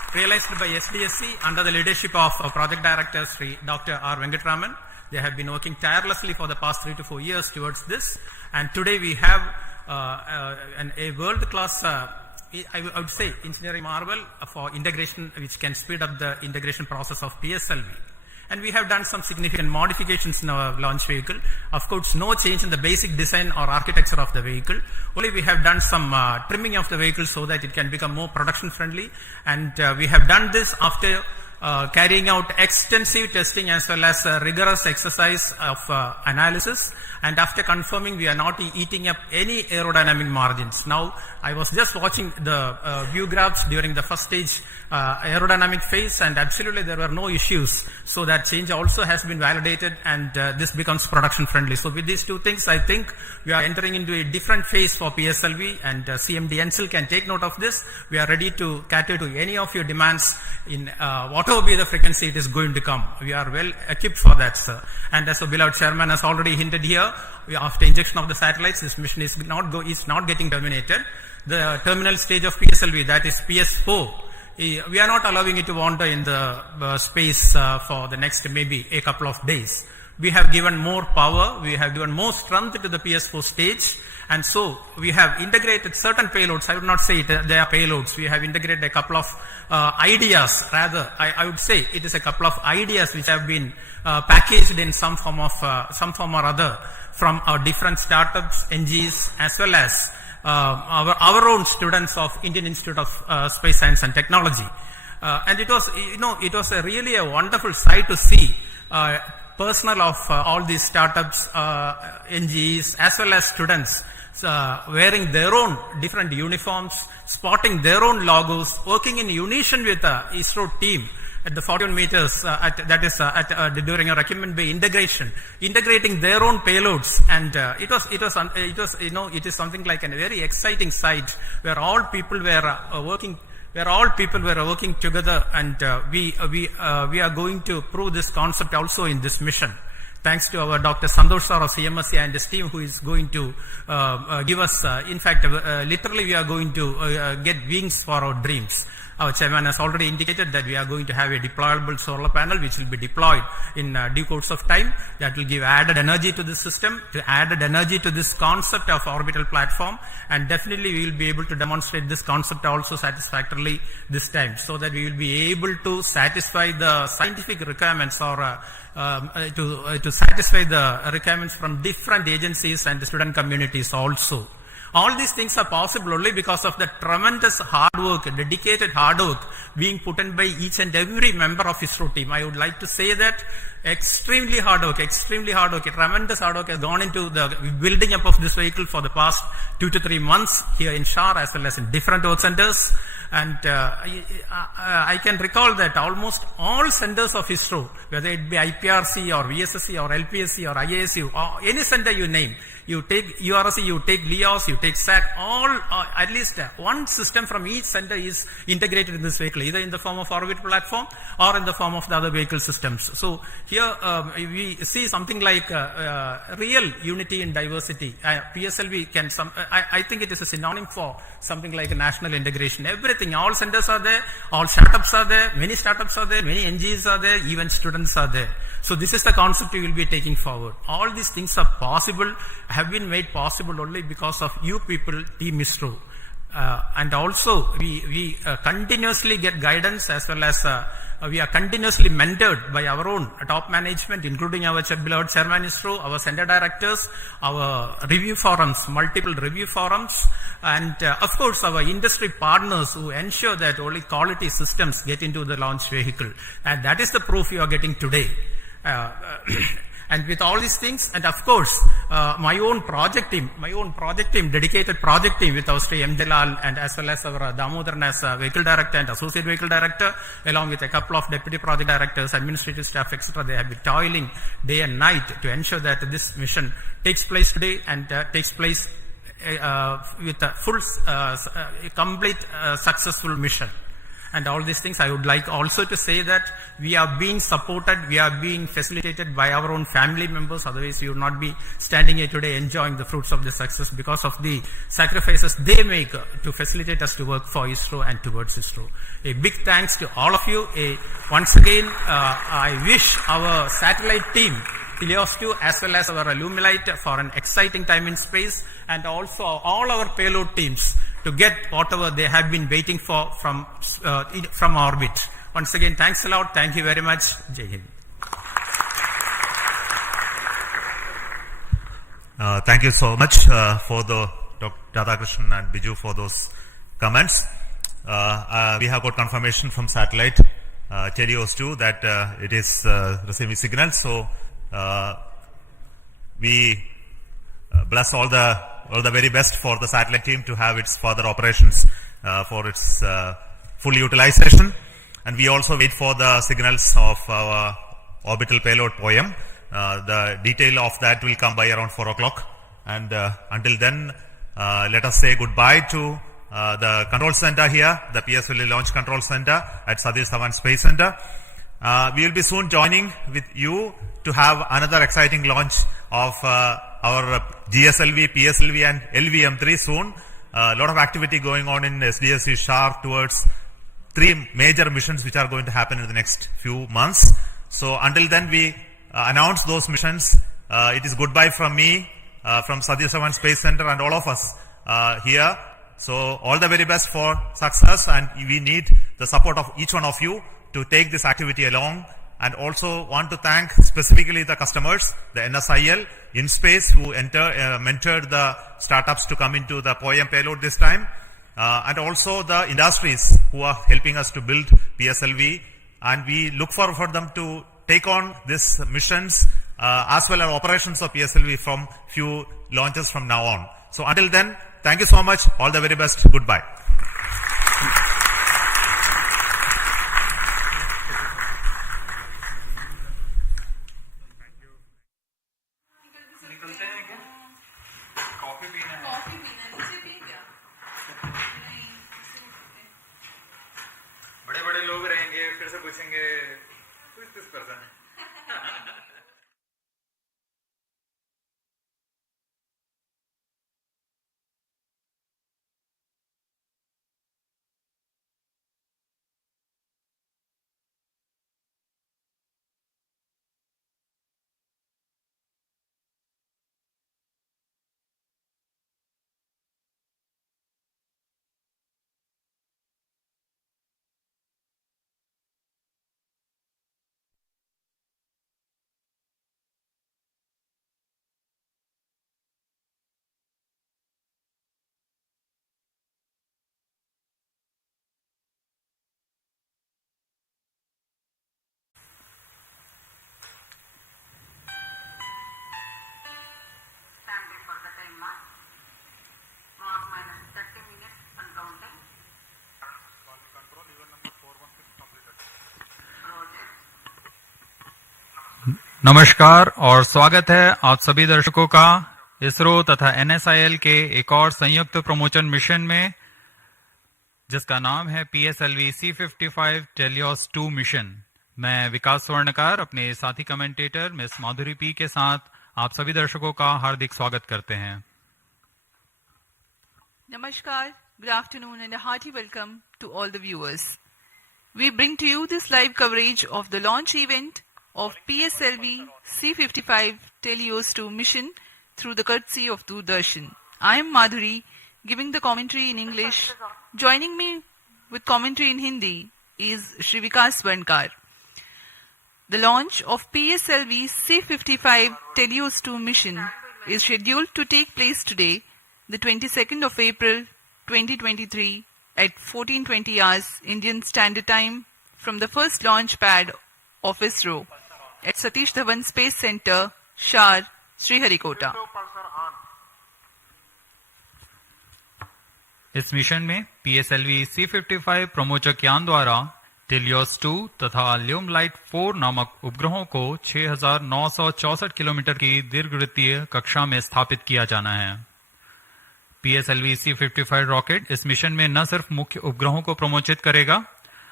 realized by SDSC under the leadership of Project Director Sri Dr. R. Venkatraman. They have been working tirelessly for the past 3 to 4 years towards this. And today we have a world-class, I would say, engineering marvel for integration, which can speed up the integration process of PSLV. And we have done some significant modifications in our launch vehicle. Of course, no change in the basic design or architecture of the vehicle. Only we have done some trimming of the vehicle so that it can become more production friendly. And we have done this after carrying out extensive testing as well as rigorous exercise of analysis, and after confirming we are not eating up any aerodynamic margins. Now, I was just watching the view graphs during the first stage aerodynamic phase, and absolutely there were no issues. So that change also has been validated, and this becomes production friendly. So with these two things, I think we are entering into a different phase for PSLV, and CMD NCL can take note of this. We are ready to cater to any of your demands in whatever be the frequency it is going to come. We are well equipped for that, sir. And as the beloved chairman has already hinted here, after injection of the satellites, this mission is not getting terminated. The terminal stage of PSLV, that is PS4, we are not allowing it to wander in the space for the next maybe a couple of days. We have given more power, we have given more strength to the PS4 stage, and so we have integrated certain payloads. I would not say they are payloads. We have integrated a couple of ideas, rather, I would say it is a couple of ideas which have been packaged in some form or other from our different startups, NGs, as well as our own students of Indian Institute of Space Science and Technology. And it was really a wonderful sight to see personnel of all these startups, NGs, as well as students wearing their own different uniforms, spotting their own logos, working in unison with the ISRO team at the 41 meters, during a Recumbent Bay integration, integrating their own payloads, and it is something like a very exciting sight where all people were working. Together, and we are going to prove this concept also in this mission. Thanks to our Dr. Santosh sir of CMSC and his team, who is going to give us, literally we are going to get wings for our dreams. Our chairman has already indicated that we are going to have a deployable solar panel which will be deployed in due course of time. That will give added energy to the system, added energy to this concept of orbital platform, and definitely we will be able to demonstrate this concept also satisfactorily this time, so that we will be able to satisfy the scientific requirements or to satisfy the requirements from different agencies and the student communities also. All these things are possible only because of the tremendous hard work, dedicated hard work being put in by each and every member of ISRO team. I would like to say that extremely hard work, a tremendous hard work has gone into the building up of this vehicle for the past 2 to 3 months here in SHAR as well as in different work centers. And I can recall that almost all centers of ISRO, whether it be IPRC or VSSC or LPSC or IASU or any center you name, you take URC, you take LEOS, you take SAT, all at least one system from each center is integrated in this vehicle, either in the form of orbit platform or in the form of the other vehicle systems. So here we see something like real unity in diversity. PSLV can I think it is a synonym for something like a national integration. Everything, all centers are there, all startups are there, many startups are there, many NGOs are there, even students are there. So this is the concept we will be taking forward. All these things are possible, have been made possible only because of you people, Team ISRO. And also we continuously get guidance as well as we are continuously mentored by our own top management, including our beloved chairman ISRO, our center directors, our review forums, multiple review forums, and of course our industry partners who ensure that only quality systems get into the launch vehicle. And that is the proof you are getting today. And with all these things, and of course, my own project team, dedicated project team with our Sri M. Delal and as well as our Damodaran as vehicle director and associate vehicle director, along with a couple of deputy project directors, administrative staff, etc. They have been toiling day and night to ensure that this mission takes place today and takes place with a full, complete, successful mission. and all these things. I would like also to say that we are being supported, we are being facilitated by our own family members. Otherwise, we would not be standing here today enjoying the fruits of the success because of the sacrifices they make to facilitate us to work for ISRO and towards ISRO. A big thanks to all of you. Once again, I wish our satellite team, TeLEOS-2, as well as our Illumilite, for an exciting time in space, and also all our payload teams to get whatever they have been waiting for from orbit. Once again, thanks a lot. Thank you very much. Jai Hind. Thank you so much for the Dr. Radhakrishnan and Biju for those comments. We have got confirmation from satellite TeLEOS-2 that it is receiving signals. So we bless all the very best for the satellite team to have its further operations for its full utilization. And we also wait for the signals of our orbital payload POEM. The detail of that will come by around 4 o'clock. And until then, let us say goodbye to the control center here, the PSLV Launch Control Center at Satish Dhawan Space Center. We will be soon joining with you to have another exciting launch of our GSLV, PSLV and LVM3 soon. A lot of activity going on in SDSC-SHAR towards 3 major missions which are going to happen in the next few months. So until then, we announce those missions. It is goodbye from me, from Satish Dhawan Space Center and all of us here. So all the very best for success, and we need the support of each one of you to take this activity along. And also want to thank specifically the customers, the NSIL, InSpace, who mentored the startups to come into the POEM payload this time, and also the industries who are helping us to build PSLV. And we look forward for them to take on these missions as well as operations of PSLV from few launches from now on. So until then, thank you so much. All the very best. Goodbye. बड़े-बड़े लोग रहेंगे, फिर से पूछेंगे who is this person? नमस्कार और स्वागत है आप सभी दर्शकों का इसरो तथा एनएसआईएल के एक और संयुक्त प्रमोशन मिशन में, जिसका नाम है PSLV-C55 TeLEOS-2 मिशन। मैं विकास स्वर्णकार अपने साथी कमेंटेटर मिस माधुरी पी के साथ आप सभी दर्शकों का हार्दिक स्वागत करते हैं। Namaskar, good afternoon and a hearty welcome to all the viewers. We bring to you this live coverage of the launch event of PSLV-C55 TeLEOS-2 mission through the courtesy of Doordarshan. I am Madhuri, giving the commentary in English. Joining me with commentary in Hindi is Shri Vikas Swarnkar. The launch of PSLV-C55 TeLEOS-2 mission is scheduled to take place today, the 22nd of April 2023 at 14:20 hours Indian Standard Time from the first launch pad of ISRO at Satish Dhawan Space Center, SHAR, Sriharikota. इस mission में PSLV-C55 प्रमोचक यान द्वारा TeLEOS-2 तथा ल्यूमलाइट 4 नामक उपग्रहों को 6,964 kilometre की दीर्घवृत्तीय कक्षा में स्थापित किया जाना है। PSLV-C55 रॉकेट इस मिशन में न सिर्फ मुख्य उपग्रहों को प्रमोचित करेगा,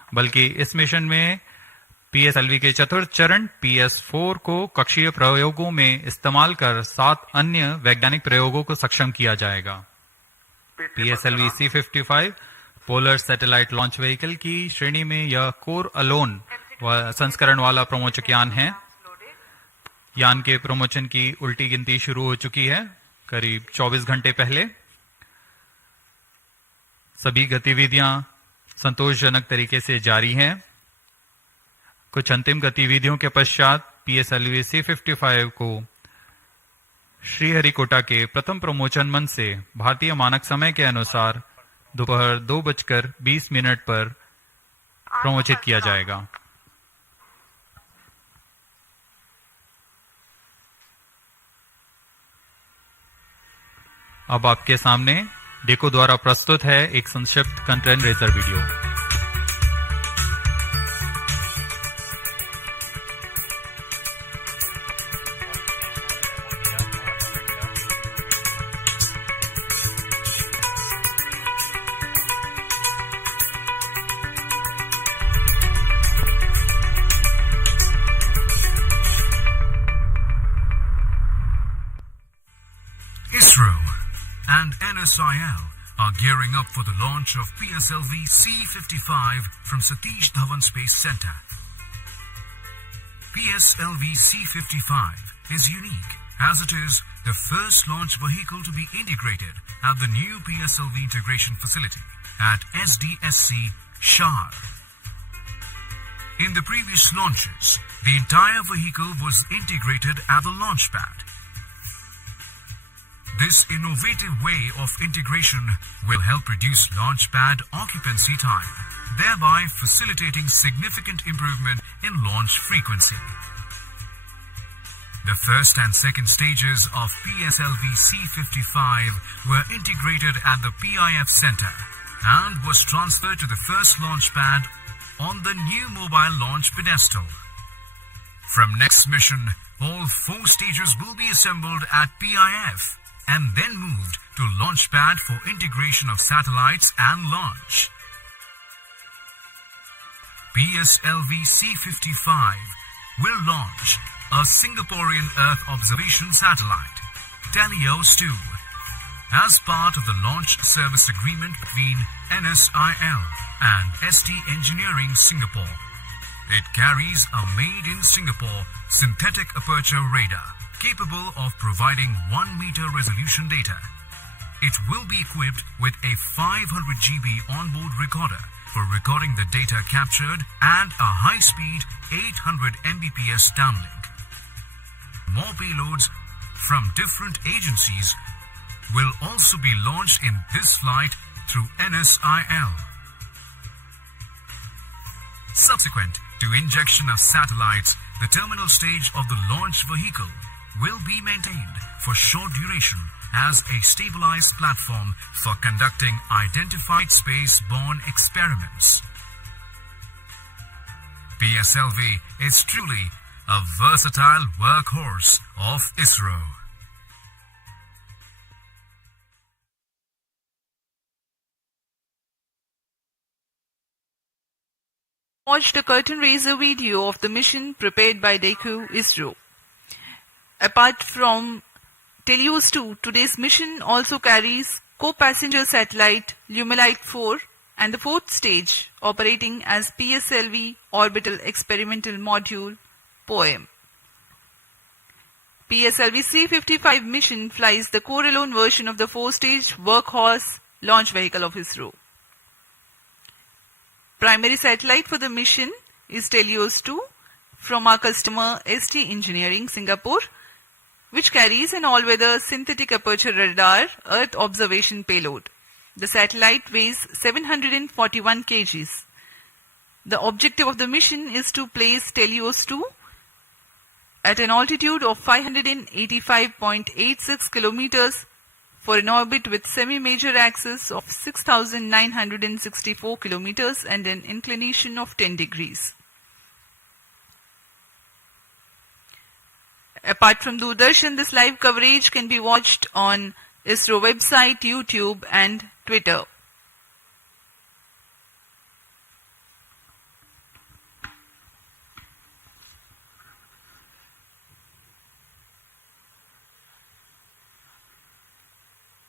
बल्कि इस मिशन में PSLV के चतुर्थ चरण PS4 को कक्षीय प्रयोगों में इस्तेमाल कर 7 अन्य वैज्ञानिक प्रयोगों को सक्षम किया जाएगा। PSLV-C55 polar satellite launch vehicle की श्रेणी में यह कोर अलोन संस्करण वाला प्रमोचक यान है। यान के प्रमोशन की उल्टी गिनती शुरू हो चुकी है करीब 24 घंटे पहले। सभी गतिविधियां संतोषजनक तरीके से जारी हैं। कुछ अंतिम गतिविधियों के पश्चात PSLV-C55 को श्रीहरिकोटा के प्रथम प्रमोचन मंच से भारतीय मानक समय के अनुसार दोपहर 2:20 पर प्रमोचित किया जाएगा। अब आपके सामने डेको द्वारा प्रस्तुत है एक संक्षिप्त content razor video. ISRO and NSIL are gearing up for the launch of PSLV-C55 from Satish Dhawan Space Center. PSLV-C55 is unique as it is the first launch vehicle to be integrated at the new PSLV integration facility at SDSC-SHAR. In the previous launches, the entire vehicle was integrated at the launch pad. This innovative way of integration will help reduce launch pad occupancy time, thereby facilitating significant improvement in launch frequency. The first and second stages of PSLV-C55 were integrated at the PIF Center and was transferred to the first launch pad on the new mobile launch pedestal. From next mission, all 4 stages will be assembled at PIF and then moved to launch pad for integration of satellites and launch. PSLV-C55 will launch a Singaporean Earth observation satellite, TeLEOS-2, as part of the launch service agreement between NSIL and ST Engineering Singapore. It carries a made-in-Singapore synthetic aperture radar capable of providing 1-meter resolution data. It will be equipped with a 500 GB onboard recorder for recording the data captured and a high-speed 800 Mbps downlink. More payloads from different agencies will also be launched in this flight through NSIL. Subsequent to injection of satellites, the terminal stage of the launch vehicle will be maintained for short duration as a stabilized platform for conducting identified space-borne experiments. PSLV is truly a versatile workhorse of ISRO. Watch the curtain raiser video of the mission prepared by DECO ISRO. Apart from TeLEOS-2, today's mission also carries co-passenger satellite Lumelite 4 and the 4th stage operating as PSLV Orbital Experimental Module POEM. PSLV-C55 mission flies the core-alone version of the 4-stage workhorse launch vehicle of ISRO. Primary satellite for the mission is TeLEOS-2 from our customer ST Engineering Singapore, which carries an all-weather synthetic aperture radar Earth observation payload. The satellite weighs 741 kgs. The objective of the mission is to place TeLEOS-2 at an altitude of 585.86 kilometers for an orbit with semi-major axis of 6,964 kilometers and an inclination of 10 degrees. Apart from Doordarshan, this live coverage can be watched on ISRO website, YouTube and Twitter.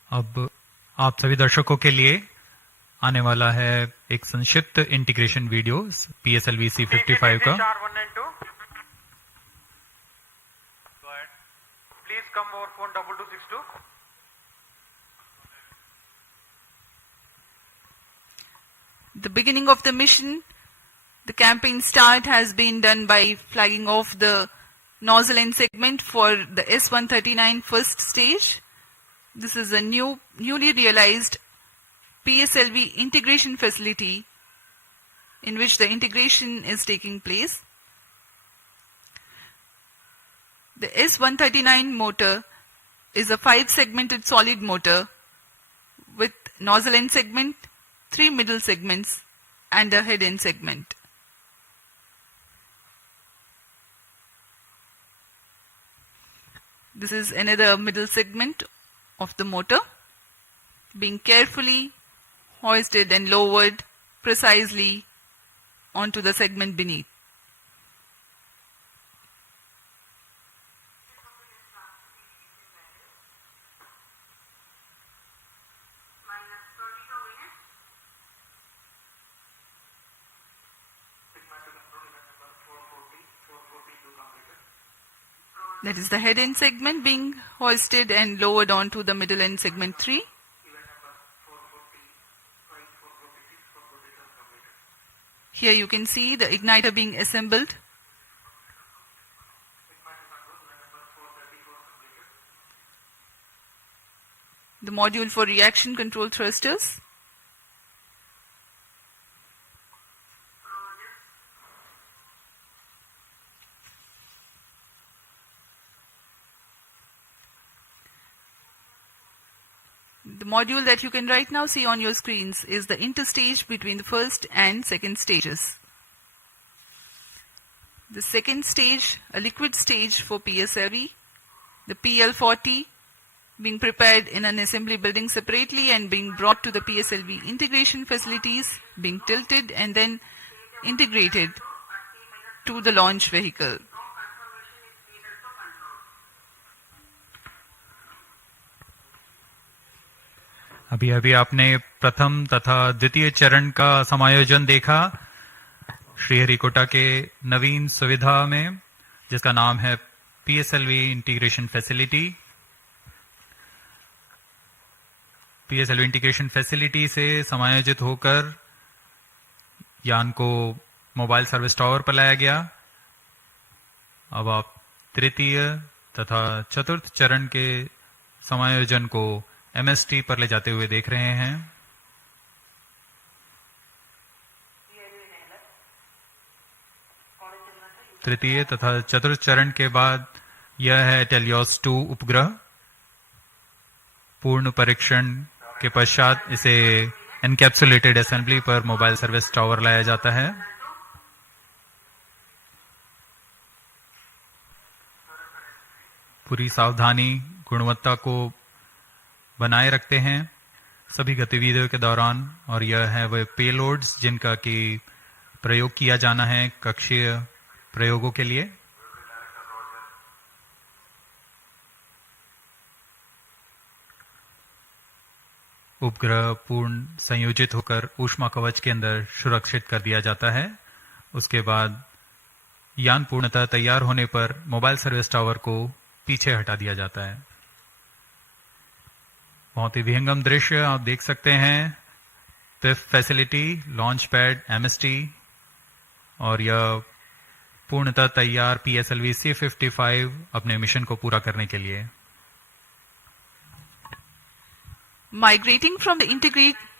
अब आप सभी दर्शकों के लिए आने वाला है एक संक्षिप्त इंटीग्रेशन वीडियो PSLV-C55 का। Please come over phone 2262. The beginning of the mission, the campaign start has been done by flagging off the nozzle end segment for the S139 first stage. This is a newly realized PSLV integration facility in which the integration is taking place. The S139 motor is a 5-segmented solid motor with nozzle end segment, 3 middle segments and a head end segment. This is another middle segment of the motor being carefully hoisted and lowered precisely onto the segment beneath. That is the head end segment being hoisted and lowered onto the middle end segment 3. Here you can see the igniter being assembled. The module for reaction control thrusters. The module that you can right now see on your screens is the interstage between the first and second stages. The second stage, a liquid stage for PSLV, the PL40 being prepared in an assembly building separately and being brought to the PSLV integration facilities, being tilted and then integrated to the launch vehicle. अभी अभी आपने प्रथम तथा द्वितीय चरण का समायोजन देखा श्रीहरिकोटा के नवीन सुविधा में, जिसका नाम है PSLV integration facility. PSLV integration facility से समायोजित होकर यान को मोबाइल सर्विस टावर पर लाया गया। अब आप तृतीय तथा चतुर्थ चरण के समायोजन को MST पर ले जाते हुए देख रहे हैं। तृतीय तथा चतुर्थ चरण के बाद यह है TeLEOS-2 उपग्रह। पूर्ण परीक्षण के पश्चात इसे एनकैप्सुलेटेड असेंबली पर मोबाइल सर्विस टावर लाया जाता है। पूरी सावधानी, गुणवत्ता को बनाए रखते हैं सभी गतिविधियों के दौरान, और यह है वह पेलोड्स जिनका कि प्रयोग किया जाना है कक्षीय प्रयोगों के लिए। उपग्रह पूर्ण संयोजित होकर ऊष्मा कवच के अंदर सुरक्षित कर दिया जाता है। उसके बाद यान पूर्णतः तैयार होने पर मोबाइल सर्विस टावर को पीछे हटा दिया जाता है। बहुत ही विहंगम दृश्य आप देख सकते हैं। PIFF facility, launch pad, MST और यह पूर्णतः तैयार PSLV-C55 अपने मिशन को पूरा करने के लिए। Migrating from the